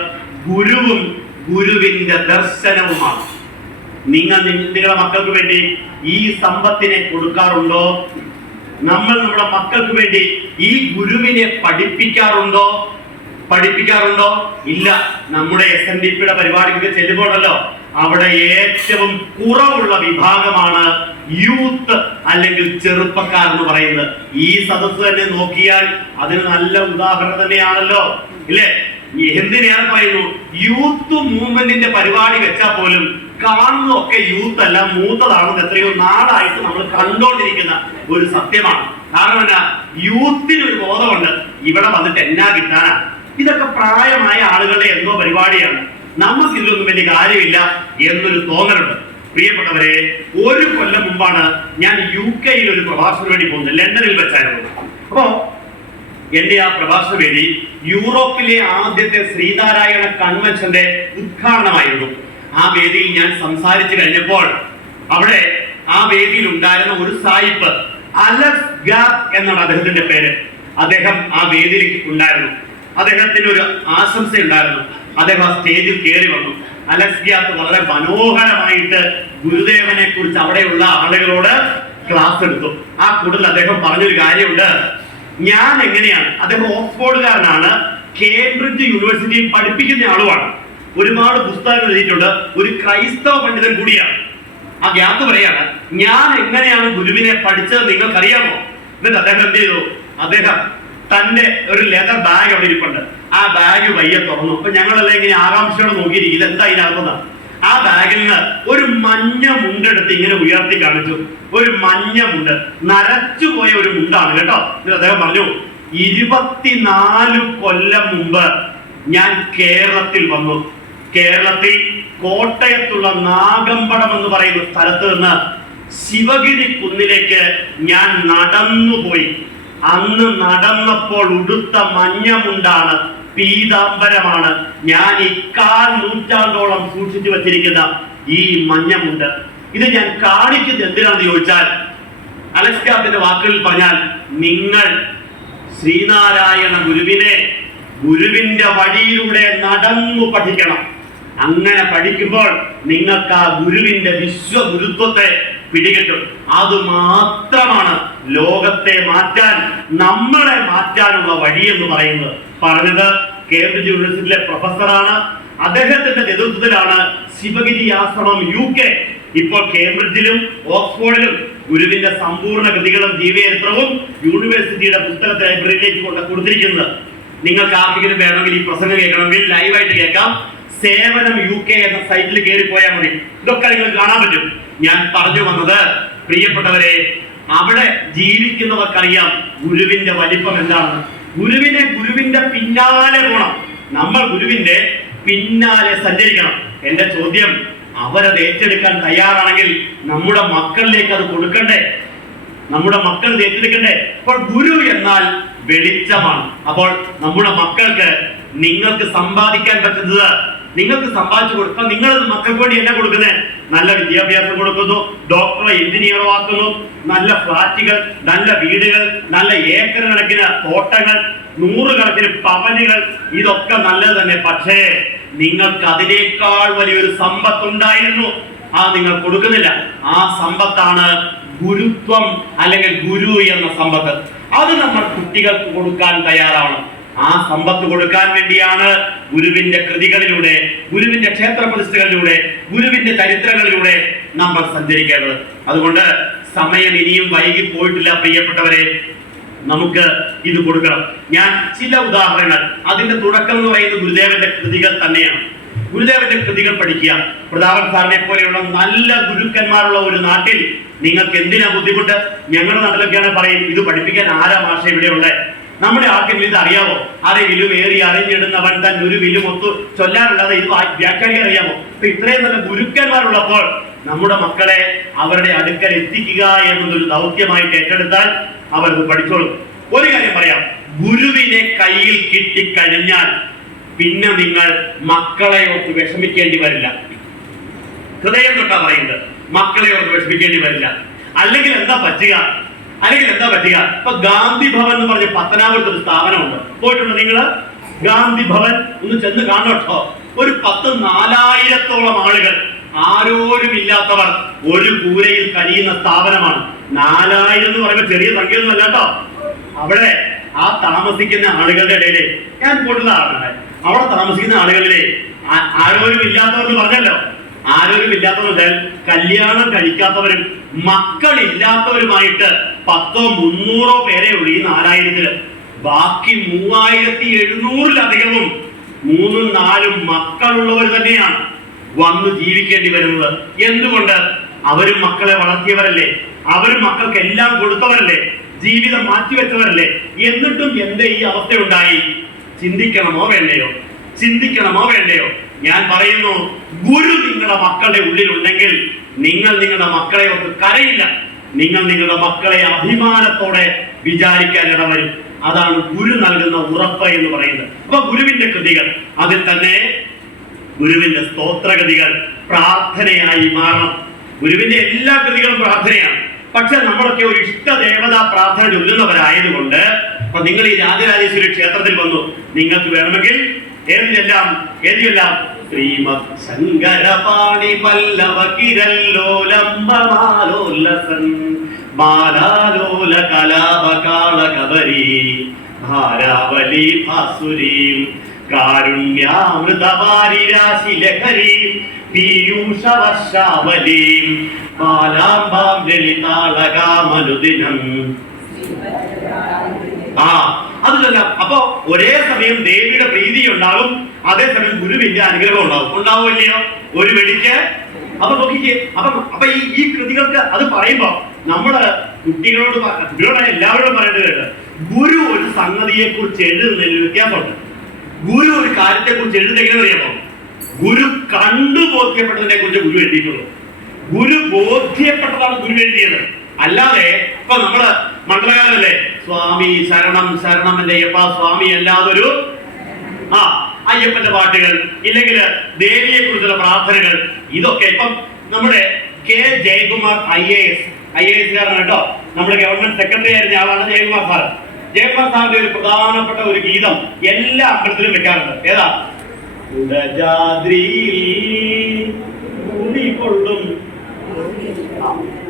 ഗുരുവും ഗുരുവിന്റെ ദർശനവുമാണ്. നിങ്ങളുടെ മക്കൾക്ക് വേണ്ടി ഈ സമ്പത്തിനെ കൊടുക്കാറുണ്ടോ? നമ്മൾ നമ്മുടെ മക്കൾക്ക് വേണ്ടി ഈ ഗുരുവിനെ പഠിപ്പിക്കാറുണ്ടോ? ഇല്ല. നമ്മുടെ SNDPയുടെ പരിപാടിക്ക് ചെല്ലുമ്പോഴല്ലോ അവിടെ ഏറ്റവും കുറവുള്ള വിഭാഗമാണ് യൂത്ത് അല്ലെങ്കിൽ ചെറുപ്പക്കാർ എന്ന് പറയുന്നത്. ഈ സദസ്സ് തന്നെ നോക്കിയാൽ അതിന് നല്ല ഉദാഹരണം തന്നെയാണല്ലോ, ഇല്ലേ? എന്തിനേറെ പറയുന്നു, യൂത്ത് മൂവ്മെന്റിന്റെ പരിപാടി വെച്ചാൽ പോലും കാണുന്നതൊക്കെ യൂത്ത് അല്ല, മൂത്തതാണെന്ന് എത്രയോ നാടായിട്ട് നമ്മൾ കണ്ടോണ്ടിരിക്കുന്ന ഒരു സത്യമാണ്. കാരണം എന്നാ, യൂത്തിന് ഒരു ബോധമുണ്ട്, ഇവിടെ വന്നിട്ട് എന്നാ കിട്ടാനാ, ഇതൊക്കെ പ്രായമായ ആളുകളുടെ എന്തോ പരിപാടിയാണ്, നമുക്കിതിലൊന്നും വലിയ കാര്യമില്ല എന്നൊരു തോന്നലുണ്ട്. പ്രിയപ്പെട്ടവരെ, 1 കൊല്ലം മുമ്പാണ് ഞാൻ UK ഒരു പ്രഭാഷണത്തിന് വേണ്ടി പോകുന്നത്. ലണ്ടനിൽ വെച്ചായിരുന്നു. അപ്പോ എന്റെ ആ പ്രഭാഷണ വേദി യൂറോപ്പിലെ ആദ്യത്തെ ശ്രീനാരായണ കൺവെൻഷന്റെ ഉദ്ഘാടനമായിരുന്നു. ആ വേദിയിൽ ഞാൻ സംസാരിച്ചു കഴിഞ്ഞപ്പോൾ അവിടെ ആ വേദിയിൽ ഉണ്ടായിരുന്ന ഒരു സായിപ്പ്, അലക്സ് ഗാത്ത് എന്നാണ് അദ്ദേഹത്തിന്റെ പേര്. അദ്ദേഹം ആ വേദിയിൽ ഉണ്ടായിരുന്നു. അദ്ദേഹത്തിന് ഒരു ആശംസ ഉണ്ടായിരുന്നു. അദ്ദേഹം ആ സ്റ്റേജിൽ കയറി വന്നു. അലക്സ് ഗാത്ത് വളരെ മനോഹരമായിട്ട് ഗുരുദേവനെ കുറിച്ച് അവിടെയുള്ള ആളുകളോട് ക്ലാസ് എടുത്തു. ആ കൂടുതൽ അദ്ദേഹം പറഞ്ഞൊരു കാര്യമുണ്ട്. ഞാൻ എങ്ങനെയാണ്, അദ്ദേഹം ഓക്സ്ഫോർഡുകാരനാണ്, കേംബ്രിഡ്ജ് യൂണിവേഴ്സിറ്റിയിൽ പഠിപ്പിക്കുന്ന ആളുമാണ്, ഒരുപാട് പുസ്തകങ്ങൾ എഴുതിയിട്ടുണ്ട്, ഒരു ക്രൈസ്തവ പണ്ഡിതൻ കൂടിയാണ്. ആ ഗ്യാത്ത് പറയാണ്, ഞാൻ എങ്ങനെയാണ് ഗുരുവിനെ പഠിച്ചത് നിങ്ങൾക്കറിയാമോ? എന്നിട്ട് അദ്ദേഹം എന്ത് ചെയ്തു? അദ്ദേഹം തന്റെ ഒരു ലെതർ ബാഗ് അവിടെ ഇരിപ്പുണ്ട്. ആ ബാഗ് വയ്യ തുറന്നു. അപ്പൊ ഞങ്ങളെല്ലാം ഇങ്ങനെ ആകാംക്ഷയോടെ നോക്കിയിരിക്കും, ഇതെന്താ ഇതിനകത്തുന്ന. ആ ബാഗിൽ നിന്ന് ഒരു മഞ്ഞ മുണ്ടെടുത്ത് ഇങ്ങനെ ഉയർത്തി കാണിച്ചു. ഒരു മഞ്ഞ മുണ്ട്, നരച്ചുപോയ ഒരു മുണ്ടാണ് കേട്ടോ. എന്നിട്ട് അദ്ദേഹം പറഞ്ഞു, 24 കൊല്ലം മുമ്പ് ഞാൻ കേരളത്തിൽ വന്നു. കേരളത്തിൽ കോട്ടയത്തുള്ള നാഗമ്പടം എന്ന് പറയുന്ന സ്ഥലത്ത് നിന്ന് ശിവഗിരി കുന്നിലേക്ക് ഞാൻ നടന്നുപോയി. അന്ന് നടന്നപ്പോൾ ഉടുത്ത മഞ്ഞമുണ്ടാണ്, പീതാംബരമാണ്. ഞാൻ ഈ 1/4 നൂറ്റാണ്ടോളം സൂക്ഷിച്ചു വച്ചിരിക്കുന്ന ഈ മഞ്ഞമുണ്ട്. ഇത് ഞാൻ കാണിക്കുന്നത് എന്തിനാണെന്ന് ചോദിച്ചാൽ, അലക്സ് ഗാത്തിന്റെ വാക്കുകളിൽ പറഞ്ഞാൽ, നിങ്ങൾ ശ്രീനാരായണ ഗുരുവിന്റെ വഴിയിലൂടെ നടന്നു പഠിക്കണം. അങ്ങനെ പഠിക്കുമ്പോൾ നിങ്ങൾക്ക് ആ ഗുരുവിന്റെ വിശ്വഗുരുത്വത്തെ പിടികിട്ടും. അത് മാത്രമാണ് ലോകത്തെ മാറ്റാൻ, നമ്മളെ മാറ്റാനുള്ള വഴി എന്ന് പറയുന്നത്. പറഞ്ഞത് കേംബ്രിഡ്ജ് യൂണിവേഴ്സിറ്റിയിലെ പ്രൊഫസറാണ്. അദ്ദേഹത്തിന്റെ നേതൃത്വത്തിലാണ് ശിവഗിരി ആശ്രമം UK ഇപ്പോൾ കേംബ്രിഡ്ജിലും ഓക്സ്ഫോർഡിലും ഗുരുവിന്റെ സമ്പൂർണ്ണ കൃതികളും ജീവചരിത്രവും യൂണിവേഴ്സിറ്റിയുടെ പുസ്തക ലൈബ്രറിയിലേക്ക് കൊടുത്തിരിക്കുന്നത്. നിങ്ങൾക്ക് ആർക്കെങ്കിലും വേണമെങ്കിൽ ഈ പ്രസംഗം കേൾക്കണമെങ്കിൽ ലൈവായിട്ട് കേൾക്കാം. സേവനം UK എന്ന സൈറ്റിൽ കയറി പോയാൽ മതി. ഇതൊക്കെ നിങ്ങൾ കാണാൻ പറ്റും. ഞാൻ പറഞ്ഞു വന്നത്, പ്രിയപ്പെട്ടവരെ, അവിടെ ജീവിക്കുന്നവർക്കറിയാം ഗുരുവിന്റെ വലിപ്പം എന്താണ്. ഗുരുവിന്റെ പിന്നാലെ പോണം. നമ്മൾ ഗുരുവിന്റെ പിന്നാലെ സഞ്ചരിക്കണം. എന്റെ ചോദ്യം, അവരത് ഏറ്റെടുക്കാൻ തയ്യാറാണെങ്കിൽ നമ്മുടെ മക്കളിലേക്ക് അത് കൊടുക്കണ്ടേ? നമ്മുടെ മക്കൾ ഏറ്റെടുക്കണ്ടേ? അപ്പോൾ ഗുരു എന്നാൽ വെളിച്ചമാണ്. അപ്പോൾ നമ്മുടെ മക്കൾക്ക് നിങ്ങൾക്ക് സമ്പാദിക്കാൻ പറ്റുന്നത്, നിങ്ങൾക്ക് സമ്പാദിച്ചു കൊടുത്താൽ നിങ്ങളത് മക്കൾക്ക് വേണ്ടി എന്നാ കൊടുക്കുന്നത്? നല്ല വിദ്യാഭ്യാസം കൊടുക്കുന്നു, ഡോക്ടറോ എഞ്ചിനീയറോ ആക്കുന്നു, നല്ല ഫ്ലാറ്റുകൾ, നല്ല വീടുകൾ, നല്ല ഏക്കർ കണക്കിന് തോട്ടങ്ങൾ, 100 കണക്കിന് പവനുകൾ, ഇതൊക്കെ നല്ലത് തന്നെ. പക്ഷേ നിങ്ങൾക്ക് അതിനേക്കാൾ വലിയൊരു സമ്പത്തുണ്ടായിരുന്നു, നിങ്ങൾ കൊടുക്കുന്നില്ല. ആ സമ്പത്താണ് ഗുരുത്വം, അല്ലെങ്കിൽ ഗുരു എന്ന സമ്പത്ത്. അത് നമ്മൾ കുട്ടികൾക്ക് കൊടുക്കാൻ തയ്യാറാവണം. ആ സമ്പത്ത് കൊടുക്കാൻ വേണ്ടിയാണ് ഗുരുവിന്റെ കൃതികളിലൂടെ, ഗുരുവിന്റെ ക്ഷേത്ര പ്രതിഷ്ഠകളിലൂടെ, ഗുരുവിന്റെ ചരിത്രങ്ങളിലൂടെ നമ്മൾ സഞ്ചരിക്കേണ്ടത്. അതുകൊണ്ട് സമയം ഇനിയും വൈകി പോയിട്ടില്ല പ്രിയപ്പെട്ടവരെ, നമുക്ക് ഇത് കൊടുക്കണം. ഞാൻ ചില ഉദാഹരണങ്ങൾ, അതിന്റെ തുടക്കം എന്ന് പറയുന്നത് ഗുരുദേവന്റെ കൃതികൾ തന്നെയാണ്. ഗുരുദേവന്റെ കൃതികൾ പഠിക്കുക. പ്രതാപൻ സാറിനെ പോലെയുള്ള നല്ല ഗുരുക്കന്മാരുള്ള ഒരു നാട്ടിൽ നിങ്ങൾക്ക് എന്തിനാ ബുദ്ധിമുട്ട്? ഞങ്ങളുടെ നാട്ടിലൊക്കെയാണ് പറയും, ഇത് പഠിപ്പിക്കാൻ ആരാ ഭാഷ ഇവിടെ ഉള്ളത്? നമ്മുടെ ആർക്കെങ്കിലും ഇത് അറിയാമോ? അറിവിലും ഏറി അറിഞ്ഞിടുന്നവൻ തൻ ഒരു വിലുമൊത്തു ചൊല്ലാറുള്ളത് ഇത് വ്യാഖ്യാനിക്കാൻ അറിയാമോ? അപ്പൊ ഇത്രയും നല്ല ഗുരുക്കന്മാരുള്ളപ്പോൾ നമ്മുടെ മക്കളെ അവരുടെ അടുക്കൽ എത്തിക്കുക എന്നതൊരു ദൗത്യമായിട്ട് ഏറ്റെടുത്താൽ അവരത് പഠിച്ചോളും. ഒരു കാര്യം പറയാം, ഗുരുവിനെ കയ്യിൽ കിട്ടിക്കഴിഞ്ഞാൽ പിന്നെ നിങ്ങൾ മക്കളെ ഓർത്ത് വിഷമിക്കേണ്ടി വരില്ല. ഹൃദയം തൊട്ടാ പറയുന്നത്, മക്കളെ ഓർത്ത് വിഷമിക്കേണ്ടി വരില്ല. അല്ലെങ്കിൽ എന്താ പറ്റുക? ഇപ്പൊ ഗാന്ധി ഭവൻ എന്ന് പറഞ്ഞ പത്തനാപുരത്ത് ഒരു സ്ഥാപനമുണ്ട്. പോയിട്ടുണ്ട് നിങ്ങള്? ഗാന്ധി ഭവൻ ഒന്ന് ചെന്ന് കാണട്ടോ. ഒരു 10,000-4000 ആളുകൾ, ആരോരും ഇല്ലാത്തവർ, ഒരു കൂരയിൽ കഴിയുന്ന സ്ഥാപനമാണ്. 4000 എന്ന് പറയുമ്പോൾ ചെറിയ സംഖ്യയൊന്നും അല്ല കേട്ടോ. അവിടെ ആ താമസിക്കുന്ന ആളുകളുടെ ഇടയിലെ, ഞാൻ പോയിട്ടുള്ള ആളാണ്, അവിടെ താമസിക്കുന്ന ആളുകളിലെ ആരോരും ഇല്ലാത്തവർ എന്ന് പറഞ്ഞല്ലോ. ആരോരും ഇല്ലാത്തവർ കല്യാണം കഴിക്കാത്തവരും മക്കളില്ലാത്തവരുമായിട്ട് 100-300 പേരെ ഉള്ളൂ ഈ 4000-ല്. ബാക്കി 3700-ലധികവും 3-4 മക്കളുള്ളവർ തന്നെയാണ് വന്ന് ജീവിക്കേണ്ടി വരുന്നത്. എന്തുകൊണ്ട്? അവരും മക്കളെ വളർത്തിയവരല്ലേ, അവരും മക്കൾക്ക് എല്ലാം കൊടുത്തവരല്ലേ, ജീവിതം മാറ്റിവെച്ചവരല്ലേ. എന്നിട്ടും എന്റെ ഈ അവസ്ഥയുണ്ടായി. ചിന്തിക്കണമോ വേണ്ടയോ? ഞാൻ പറയുന്നു, ഗുരു നിങ്ങളുടെ മക്കളുടെ ഉള്ളിലുണ്ടെങ്കിൽ നിങ്ങൾ നിങ്ങളുടെ മക്കളെ ഓർത്ത് കരയില്ല. നിങ്ങൾ നിങ്ങളുടെ മക്കളെ അഭിമാനത്തോടെ വിചാരിക്കാൻ ഇടവരും. അതാണ് ഗുരു നൽകുന്ന ഉറപ്പ് എന്ന് പറയുന്നത്. അപ്പൊ ഗുരുവിന്റെ കൃതികൾ, അതിൽ തന്നെ ഗുരുവിന്റെ സ്തോത്രകൃതികൾ പ്രാർത്ഥനയായി മാറണം. ഗുരുവിന്റെ എല്ലാ കൃതികളും പ്രാർത്ഥനയാണ്. പക്ഷെ നമ്മളൊക്കെ ഒരു ഇഷ്ടദേവതാ പ്രാർത്ഥന ചൊല്ലുന്നവരായതുകൊണ്ട്, അപ്പൊ നിങ്ങൾ ഈ രാജരാജേശ്വരി ക്ഷേത്രത്തിൽ വന്നു, നിങ്ങൾക്ക് വേണമെങ്കിൽ ഏതിലെല്ലാം ശ്രീമദ് ശങ്കരപാണി പല്ലവ കിരല്ലോലംബമാലോല്ലസൻ ബാലാലോല കലാപകാളകബരി ഭാരാവലി ഭാസുരീം കാരുണ്യാമൃതവാരിരാശിലഹരീം പീയൂഷവർഷാവലീം ബാലാംബാം ലളിതാളകാമനുദിനം. അതിലെല്ലാം അപ്പൊ ഒരേ സമയം ദേവിയുടെ പ്രീതി ഉണ്ടാകും, അതേസമയം ഗുരുവിന്റെ അനുഗ്രഹം ഉണ്ടാവും ഇല്ലയോ? ഒരു വെടിക്ക്. അപ്പൊ നോക്കിക്കേ, അപ്പൊ ഈ കൃതികൾക്ക് അത് പറയുമ്പോ നമ്മള് കുട്ടികളോട് എല്ലാവരോടും പറയേണ്ടത് കേട്ട്, ഗുരു ഒരു സംഗതിയെ കുറിച്ച് എഴുതുന്നതിൽ വ്യത്യാസമുണ്ട്. ഗുരു ഒരു കാര്യത്തെ കുറിച്ച് എഴുതുന്നെങ്കിലും അറിയാമോ? ഗുരു കണ്ടു ബോധ്യപ്പെട്ടതിനെ കുറിച്ച് ഗുരു എഴുതിയിട്ടുള്ളൂ. ഗുരു ബോധ്യപ്പെട്ടതാണ് ഗുരു എഴുതിയത്. അല്ലാതെ ഇപ്പൊ നമ്മള് മണ്ഡലകാലല്ലേ, സ്വാമി ശരണം ശരണം എന്റെ അയ്യപ്പ സ്വാമി, അല്ലാതൊരു അയ്യപ്പന്റെ പാട്ടുകൾ, ഇല്ലെങ്കിൽ ദേവിയെ കുറിച്ചുള്ള പ്രാർത്ഥനകൾ, ഇതൊക്കെ ഇപ്പം നമ്മുടെ കെ ജയകുമാർ IAS കേട്ടോ, നമ്മുടെ ഗവൺമെന്റ് സെക്രട്ടറി ആയിരുന്ന ആളാണ് ജയകുമാർ സാർ. ജയകുമാർ സാറിന്റെ ഒരു പ്രധാനപ്പെട്ട ഒരു ഗീതം എല്ലാ അമ്പലത്തിലും വെക്കാറുണ്ട്. ഏതാ? ഉടജാദ്രിയിൽ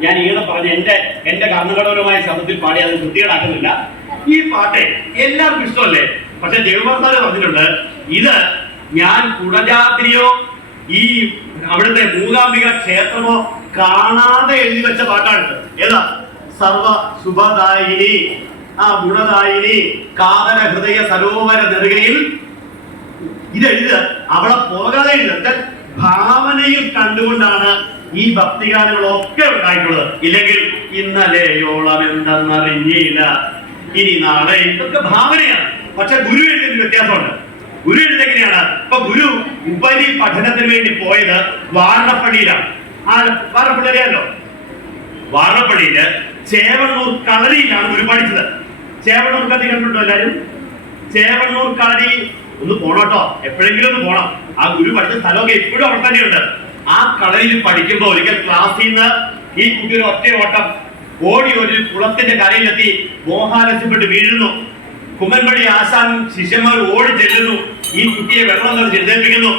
ഞാൻ ഈയിടെ പറഞ്ഞ എന്റെ കർണകടപരമായ ശബ്ദത്തിൽ പാടി അത് വൃത്തികേടാക്കുന്നില്ല. ഈ പാട്ട് എല്ലാവർക്കും ഇഷ്ടമല്ലേ? പക്ഷെ ദേവമാതാവ് പറഞ്ഞിട്ടുണ്ട്, ഇത് ഞാൻ കുടജാദ്രിയോ ഈ അവിടുത്തെ മൂകാംബിക ക്ഷേത്രമോ കാണാതെ എഴുതി വെച്ച പാട്ടാണ്. ഏതാ? സർവ ശുഭദായിനി, ആ ഗുണദായിനി കാതര ഹൃദയ സരോവര നെറുകയിൽ. ഇതെഴുതുക അവിടെ പോകാതെ എഴുതുക. ഭാവനയിൽ കണ്ടുകൊണ്ടാണ് ഈ ഭക്തിഗാനങ്ങളൊക്കെ ഉണ്ടായിട്ടുള്ളത്. ഇല്ലെങ്കിൽ ഇന്നലെയോളം എന്തെന്നറിഞ്ഞില്ല, ഇനി നാളെ, ഇതൊക്കെ ഭാവനയാണ്. പക്ഷെ ഗുരു എഴുതുന്ന വ്യത്യാസമുണ്ട്. ഗുരു എഴുതെങ്ങനെയാണ്? ഇപ്പൊ ഗുരു ഉപരി പഠനത്തിന് വേണ്ടി പോയത് വാരണപ്പള്ളിയിലാണ്. വാരണപ്പള്ളി അറിയാലോ? വാരണപ്പള്ളിയില് ചേവണ്ണൂർ കളരിയിലാണ് ഗുരു പഠിച്ചത്. ചേവണ്ണൂർ കളരി കണ്ടിട്ടുണ്ടോ എല്ലാരും? ചേവണ്ണൂർ കളരി ഒന്ന് പോണോട്ടോ, എപ്പോഴെങ്കിലും ഒന്ന് പോണം. ആ ഗുരു പഠിച്ച സ്ഥലമൊക്കെ ഇപ്പോഴും അവിടെ തന്നെയുണ്ട്. ആ കളരിയിൽ പഠിക്കുമ്പോൾ ഒരിക്കൽ ക്ലാസ്സിൽ നിന്ന് ഈ കുട്ടി ഒരു ഒറ്റ ഓട്ടം ഓടി ഒരു കുളത്തിന്റെ കരയിലെത്തി മോഹാലസ്യപ്പെട്ട് വീഴുന്നു. കുമ്മൻപടി ആശാൻ ശിഷ്യന്മാർ ഓടി ചെല്ലുന്നു. ഈ കുട്ടിയെ വെള്ളം നിറച്ച് എഴുന്നേൽപ്പിക്കുന്നു.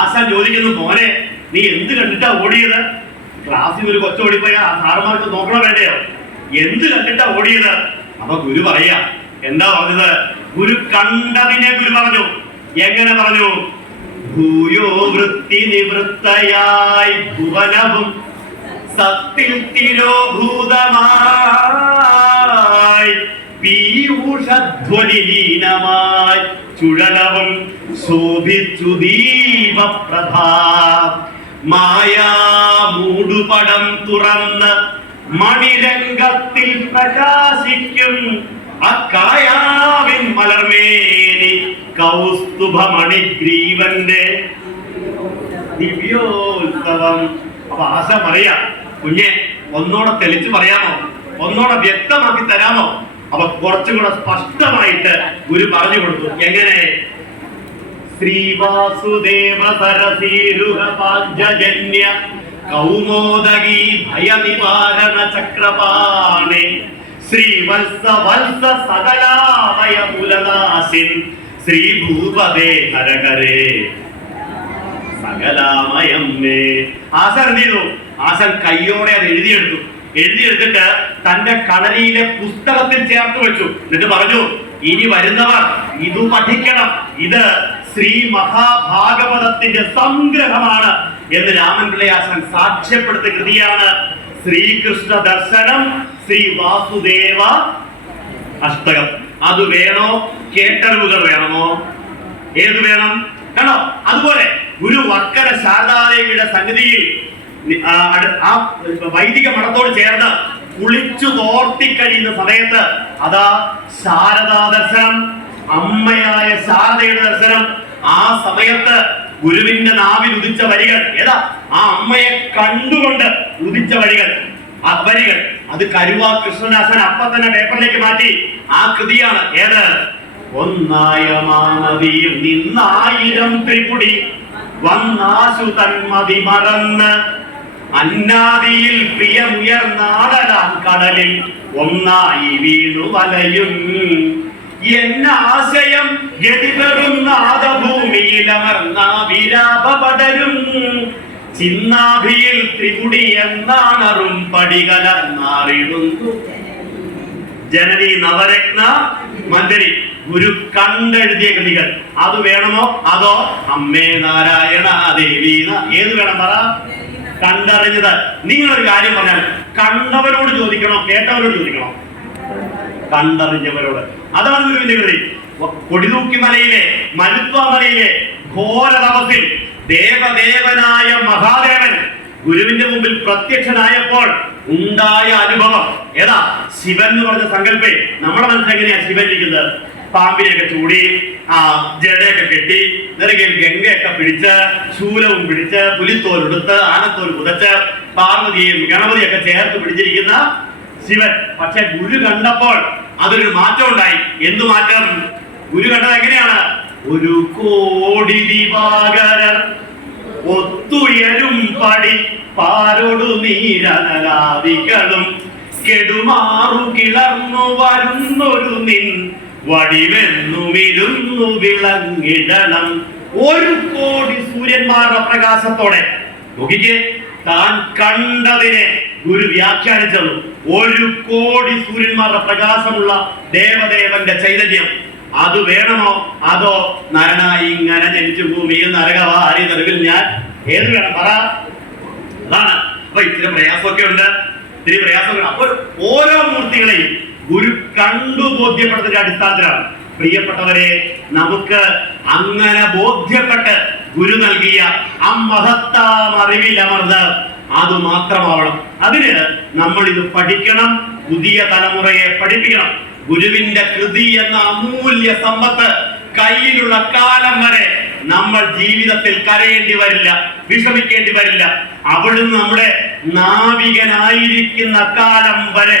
ആശാൻ ചോദിക്കുന്നു, മോനെ നീ എന്ത് കണ്ടിട്ടാ ഓടിയത്? ക്ലാസ്സിൽ ഒരു കൊച്ചോടിപ്പോയ ആ സാറന്മാർക്ക് നോക്കണോ വേണ്ടയോ? എന്ത് കണ്ടിട്ടാ ഓടിയത്? അപ്പൊ ഗുരു പറയാ, എന്താ പറഞ്ഞത്? ഗുരു കണ്ടതിനെ ഗുരു പറഞ്ഞു. എങ്ങനെ പറഞ്ഞു? ഭൂയോ വൃത്തി നിവൃത്തയായി ഭുവനവും സത്തിൽ തിരോഭൂതമായി പീയൂഷധ്വനിലീനമായി ചുഴലവും ശോഭിച്ചു ദീപപ്രഭാ മായാ മൂടുപടം തുറന്ന് മണിരംഗത്തിൽ പ്രകാശിക്കും അക്കായാവിൻ മലർമേനി കൗസ്തുഭമണിഗ്രീവന്റെ ദിവ്യോത്സവം. അപ്പൊ ആശ പറയാ, കുഞ്ഞെ ഒന്നോടെ തെളിച്ച് പറയാമോ? ഒന്നോടെ വ്യക്തമാക്കി തരാമോ? അപ്പൊ കുറച്ചും കൂടെ സ്പഷ്ടമായിട്ട് ഗുരു പറഞ്ഞു കൊടുത്തു. എങ്ങനെ? ശ്രീവാസുദേവ സരസീരുഹ പാഞ്ചജന്യ കൗമോദകീ ഭയനിവാരണ ചക്രപാണി ശ്രീവത്സ വത്സ സകലാമയ മൂലനാശിൻ ശ്രീ ഭൂപദേ ഹരഹരേ സകലാമയം മേ. ആശാൻ എന്ത് ചെയ്തു? ആശാൻ കയ്യോടെ അത് എഴുതിയെടുത്തിട്ട് തന്റെ കളരിയിലെ പുസ്തകത്തിൽ ചേർത്ത് വെച്ചു. എന്നിട്ട് പറഞ്ഞു, ഇനി വരുന്നവർ ഇത് പഠിക്കണം. ഇത് ശ്രീ മഹാഭാഗവതത്തിന്റെ സംഗ്രഹമാണ് എന്ന് രാമൻപിള്ള ആശാൻ സാക്ഷ്യപ്പെടുത്തിയ കൃതിയാണ് ശ്രീകൃഷ്ണ ദർശനം ശ്രീ വാസുദേവ അഷ്ടകം. അത് വേണോ? കേട്ടറിവുകൾ വേണമോ? ഏത് വേണം? കണ്ടോ? അതുപോലെ ഗുരു വർക്കല ശാരദാദേവിയുടെ സന്നിധിയിൽ ആ വൈദിക മഠത്തോട് ചേർന്ന് കുളിച്ചു തോർത്തിക്കഴിയുന്ന സമയത്ത് അതാ ശാരദാ ദർശനം, അമ്മയായ ശാരദയുടെ ദർശനം. ആ സമയത്ത് ഗുരുവിന്റെ നാവിൽ ഉദിച്ച വരികൾ ഏതാ? ആ അമ്മയെ കണ്ടുകൊണ്ട് ഉദിച്ച വരികൾ. ആ വരികൾ അത് കരുവാ കൃഷ്ണദാസൻ അപ്പ തന്നെ പേപ്പറിലേക്ക് മാറ്റി. ആ കൃതിയാണ് ഏത്? ഒന്നായ മാനവിയും നിന്നായിരം ത്രിപുടി വന്നാശു തന്മതി മറന്ന് അന്നാദിയിൽ പ്രിയമുയർന്നാടലാം കടലിൽ ഒന്നായി വീണു വലയും എന്നാശയം ഗതിപെറും നാദഭൂമിയിലമർന്ന വിരാപടരും ചിന്നാഭിയിൽ ത്രിപുടി എന്നാണറും പടികലർന്നാറിടുന്നു ജനനി നവരത്ന മഞ്ജരി. ഗുരു കണ്ടെഴുതിയ കൃതികൾ. അത് വേണമോ? അതോ അമ്മേ നാരായണ ദേവി? ഏത് വേണം പറ? കണ്ടറിഞ്ഞത്. നിങ്ങളൊരു കാര്യം പറഞ്ഞാൽ കണ്ടവരോട് ചോദിക്കണോ കേട്ടവരോട് ചോദിക്കണോ? കണ്ടറിഞ്ഞവരോട്. അതാണ് ഗുരുവിന്റെ കൃതി. കൊടിതൂക്കി മലയിലെ മരുത്വ മലയിലെ ഘോര തപസ്സിൽ ദേവദേവനായ മഹാദേവൻ ഗുരുവിന്റെ മുമ്പിൽ പ്രത്യക്ഷനായപ്പോൾ ഉണ്ടായ അനുഭവം ഏതാ? ശിവൻ എന്ന് പറഞ്ഞ സങ്കല്പേ നമ്മുടെ മനസ്സിലെങ്ങനെയാ ശിവൻ ഇരിക്കുന്നത്? പാമ്പിനെയൊക്കെ ചൂടി, ആ ജടയൊക്കെ കെട്ടി, നെറുകയിൽ ഗംഗയൊക്കെ പിടിച്ച്, ശൂലവും പിടിച്ച്, പുലിത്തോലെടുത്ത്, ആനത്തോൽ പുതച്ച്, പാർവതിയെയും ഗണപതിയൊക്കെ ചേർത്ത് പിടിച്ചിരിക്കുന്ന ശിവൻ. പക്ഷെ ഗുരു കണ്ടപ്പോൾ അതൊരു മാറ്റം ഉണ്ടായി. എന്തു മാറ്റം? ഗുരു കണ്ടത് എങ്ങനെയാണ്? ഒരു കോടി ദിവാകരർ ഒത്തുയരും പടി പാരോടു നീരനലാദികളും കെടുമാറു കിളർന്നു വരുന്നൊരു നിൻ വടിവെന്നുമിരുന്നു വിളങ്ങിടണം. ഒരു കോടി സൂര്യന്മാരുടെ പ്രകാശത്തോടെ നോക്കിക്കേ, താൻ കണ്ടതിനെ ഗുരു വ്യാഖ്യാനിച്ചത് 1 കോടി സൂര്യന്മാരുടെ പ്രകാശമുള്ള ദേവദേവന്റെ ചൈതന്യം അത് വേണമോ, അതോ നരനായി ഇങ്ങനെ ജനിച്ചു ഭൂമിയിൽ നരകവാരി തെരുവിൽ ഞാൻ ഏത് വേണം പറ? അതാണ്. അപ്പൊ ഇത്തിരി പ്രയാസമൊക്കെ ഉണ്ട്, ഇത്തിരി പ്രയാസമൊക്കെ. അപ്പോൾ ഓരോ മൂർത്തികളെയും ഗുരു കണ്ടു ബോധ്യപ്പെടുന്നതിന്റെ അടിസ്ഥാനത്തിലാണ്. പ്രിയപ്പെട്ടവരെ, നമുക്ക് അങ്ങനെ ബോധ്യപ്പെട്ട് ഗുരു നൽകിയ ആ മഹത്താം അറിവിലമർന്ന് അത് മാത്രമാവണം. അതിന് നമ്മൾ ഇത് പഠിക്കണം, പുതിയ തലമുറയെ പഠിപ്പിക്കണം. ഗുരുവിന്റെ കൃതി എന്ന അമൂല്യ സമ്പത്ത് കയ്യിലുള്ള കാലം വരെ നമ്മൾ ജീവിതത്തിൽ കരയേണ്ടി വരില്ല, വിഷമിക്കേണ്ടി വരില്ല. അവിടുന്ന് നമ്മുടെ നാവികനായിരിക്കുന്ന കാലം വരെ,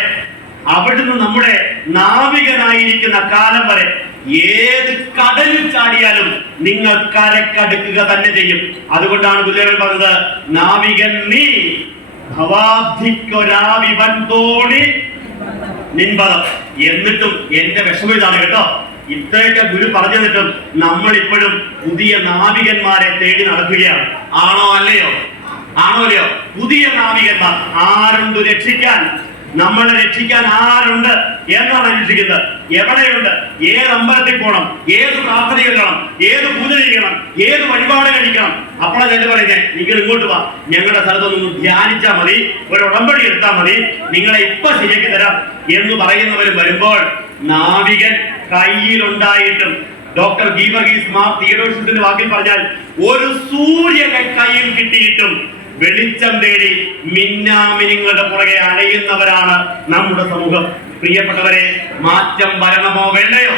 അവിടുന്ന് നമ്മുടെ നാവികനായിരിക്കുന്ന കാലം വരെ ഏത് കടലിൽ ചാടിയാലും നിങ്ങൾ കരക്കടുക്കുക തന്നെ ചെയ്യും. അതുകൊണ്ടാണ് ഗുരുദേവൻ പറഞ്ഞത്, നാവികൻ നീ ഭവാബ്ധിക്കൊരാവിവൻ തോണി നിൻപദം. എന്നിട്ടും എന്റെ വിഷമം ഇതാണ് കേട്ടോ, ഇത്രയൊക്കെ ഗുരു പറഞ്ഞു തന്നിട്ടും നമ്മൾ ഇപ്പോഴും പുതിയ നാവികന്മാരെ തേടി നടക്കുകയാണ്. ആണോ അല്ലയോ? ആണോ അല്ലയോ? പുതിയ നാവികന്മാർ ആരുണ്ട് രക്ഷിക്കാൻ? നമ്മളെ രക്ഷിക്കാൻ ആരുണ്ട് എന്നാണ് അന്വേഷിക്കുന്നത്. എവിടെയുണ്ട്? ഏത് അമ്പലത്തിൽ പോകണം, ഏത് പ്രാർത്ഥന ചൊല്ലണം, ഏത് പൂജ ചെയ്യണം, ഏത് വഴിപാട് കഴിക്കണം? അപ്പോഴാണ് ഞാൻ പറയുന്നത്, നിങ്ങൾ ഇങ്ങോട്ട് വാ, ഞങ്ങളുടെ സ്ഥലത്തൊന്നും ധ്യാനിച്ചാൽ മതി, ഒരു ഉടമ്പടി എടുത്താൽ മതി, നിങ്ങളെ ഇപ്പൊ ശരിയാക്കി തരാം എന്ന് പറയുന്നവർ വരുമ്പോൾ നാവികൻ കയ്യിലുണ്ടായിട്ടും, ഡോക്ടർ ഗീവർഗീസ് മാർ തിയഡോഷ്യസിന്റെ വാക്കിൽ പറഞ്ഞാൽ, ഒരു സൂര്യനെ കയ്യിൽ കിട്ടിയിട്ടും വെളിച്ചം തേടി മിന്നാമിനിങ്ങളുടെ പുറകെ അലയുന്നവരാണ് നമ്മുടെ സമൂഹം. പ്രിയപ്പെട്ടവരെ, മാറ്റം വരണമോ വേണ്ടയോ?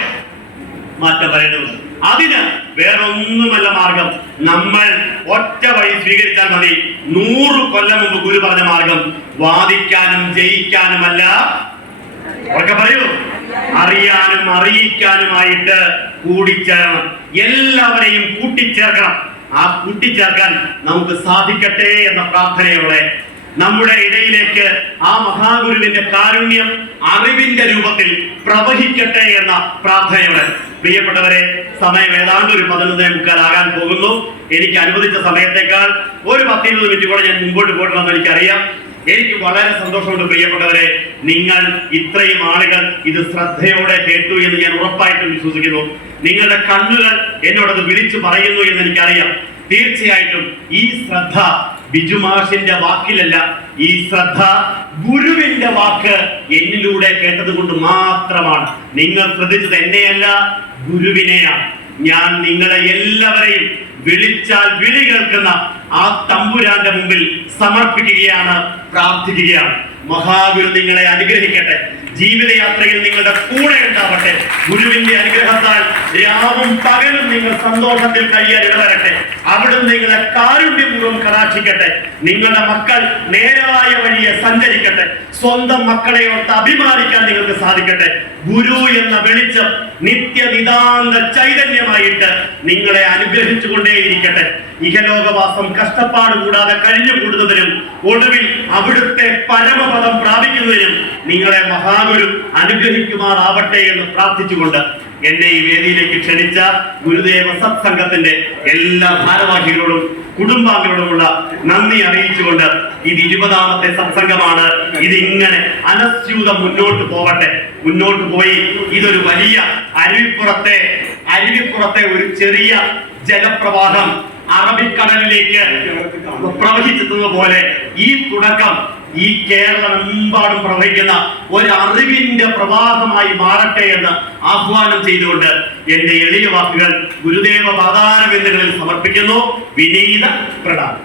മാറ്റം വരേണ്ടതുണ്ട്. അതിന് വേറൊന്നുമല്ല മാർഗം, നമ്മൾ ഒറ്റ വഴി സ്വീകരിച്ചാൽ മതി. 100 കൊല്ലം മുമ്പ് ഗുരു പറഞ്ഞ മാർഗം വാദിക്കാനും ജയിക്കാനുമല്ല, ഒക്കെ പറയൂ, അറിയാനും അറിയിക്കാനുമായിട്ട് കൂടിച്ചേരണം. എല്ലാവരെയും കൂട്ടിച്ചേർക്കണം. ആ കൂട്ടിച്ചേർക്കാൻ നമുക്ക് സാധിക്കട്ടെ എന്ന പ്രാർത്ഥനയോടെ നമ്മുടെ ഇടയിലേക്ക് ആ മഹാഗുരുവിന്റെ കാരുണ്യം അറിവിന്റെ രൂപത്തിൽ പ്രവഹിക്കട്ടെ എന്ന പ്രാർത്ഥനയോടെ, പ്രിയപ്പെട്ടവരെ, സമയം ഏതാണ്ട് ഒരു 11:45 പോകുന്നു. എനിക്ക് അനുവദിച്ച സമയത്തേക്കാൾ ഒരു 10-20 മിനിറ്റ് കൂടെ ഞാൻ മുമ്പോട്ട് പോകണമെന്ന് എനിക്കറിയാം. എനിക്ക് വളരെ സന്തോഷമുണ്ട് പ്രിയപ്പെട്ടവരെ, നിങ്ങൾ ഇത്രയും ആളുകൾ ഇത് ശ്രദ്ധയോടെ കേട്ടു എന്ന് ഞാൻ ഉറപ്പായിട്ടും വിശ്വസിക്കുന്നു. നിങ്ങളുടെ കണ്ണുകൾ എന്നോടത് വിളിച്ചു പറയുന്നു എന്ന് എനിക്കറിയാം. തീർച്ചയായിട്ടും ഈ ശ്രദ്ധ ബിജുമാഷിന്റെ വാക്കിലല്ല, ഈ ശ്രദ്ധ ഗുരുവിന്റെ വാക്ക് എന്നിലൂടെ കേട്ടത് കൊണ്ട് മാത്രമാണ്. നിങ്ങൾ ശ്രദ്ധിച്ചത് എന്നെയല്ല, ഗുരുവിനെയാണ്. ഞാൻ നിങ്ങളെ എല്ലാവരെയും വിളിച്ചാൽ വിളി കേൾക്കുന്ന ആ തമ്പുരാന്റെ മുമ്പിൽ സമർപ്പിക്കുകയാണ്, പ്രാർത്ഥിക്കുകയാണ്. മഹാഗുരു നിങ്ങളെ അനുഗ്രഹിക്കട്ടെ. ജീവിതയാത്രയിൽ നിങ്ങളുടെ കൂടെ ഉണ്ടാവട്ടെ. ഗുരുവിന്റെ അനുഗ്രഹത്താൽ രാവും പകലും നിങ്ങൾ സന്തോഷത്തിൽ കഴിയാൻ ഇടവരട്ടെ. അവിടുന്ന് നിങ്ങളെ കാരുണ്യപൂർവ്വം കടാക്ഷിക്കട്ടെ. നിങ്ങളുടെ മക്കൾ നേരായ വഴിയെ സഞ്ചരിക്കട്ടെ. സ്വന്തം മക്കളെ ഓർത്ത് അഭിമാനിക്കാൻ നിങ്ങൾക്ക് സാധിക്കട്ടെ. ഗുരു എന്ന വെളിച്ചം നിത്യനിതാന്ത ചൈതന്യമായിട്ട് നിങ്ങളെ അനുഗ്രഹിച്ചുകൊണ്ടേയിരിക്കട്ടെ. ഇഹലോകവാസം കഷ്ടപ്പാട് കൂടാതെ കഴിഞ്ഞുകൂടുന്നതിനും ഒടുവിൽ അവിടുത്തെ പരമപദം പ്രാപിക്കുന്നതിനും നിങ്ങളെ മഹാഗുരു അനുഗ്രഹിക്കുമാറാവട്ടെ എന്ന് പ്രാർത്ഥിച്ചുകൊണ്ട് എന്നെ ഈ വേദിയിലേക്ക് ക്ഷണിച്ച ഗുരുദേവ സത്സംഗത്തിന്റെ എല്ലാ ഭാരവാഹികളോടും കുടുംബാംഗങ്ങളോടുമുള്ള നന്ദി അറിയിച്ചുകൊണ്ട്, ഇത് 20ാമത്തെ സത്സംഗമാണ്. ഇതിങ്ങനെ അനസ്യൂതം മുന്നോട്ട് പോവട്ടെ. മുന്നോട്ട് പോയി ഇതൊരു വലിയ അരുവിപ്പുറത്തെ ഒരു ചെറിയ ജലപ്രവാഹം അറബിക്കടലിലേക്ക് പ്രവഹിച്ചെത്തുന്ന പോലെ ഈ തുടക്കം ഈ കേരളമെമ്പാടും പ്രവഹിക്കുന്ന ഒരു അറിവിന്റെ പ്രവാഹമായി മാറട്ടെ എന്ന് ആഹ്വാനം ചെയ്തുകൊണ്ട് എന്റെ എളിയ വാക്കുകൾ ഗുരുദേവ പാദാരവിന്ദങ്ങളിൽ സമർപ്പിക്കുന്നു. വിനീത പ്രണാമം.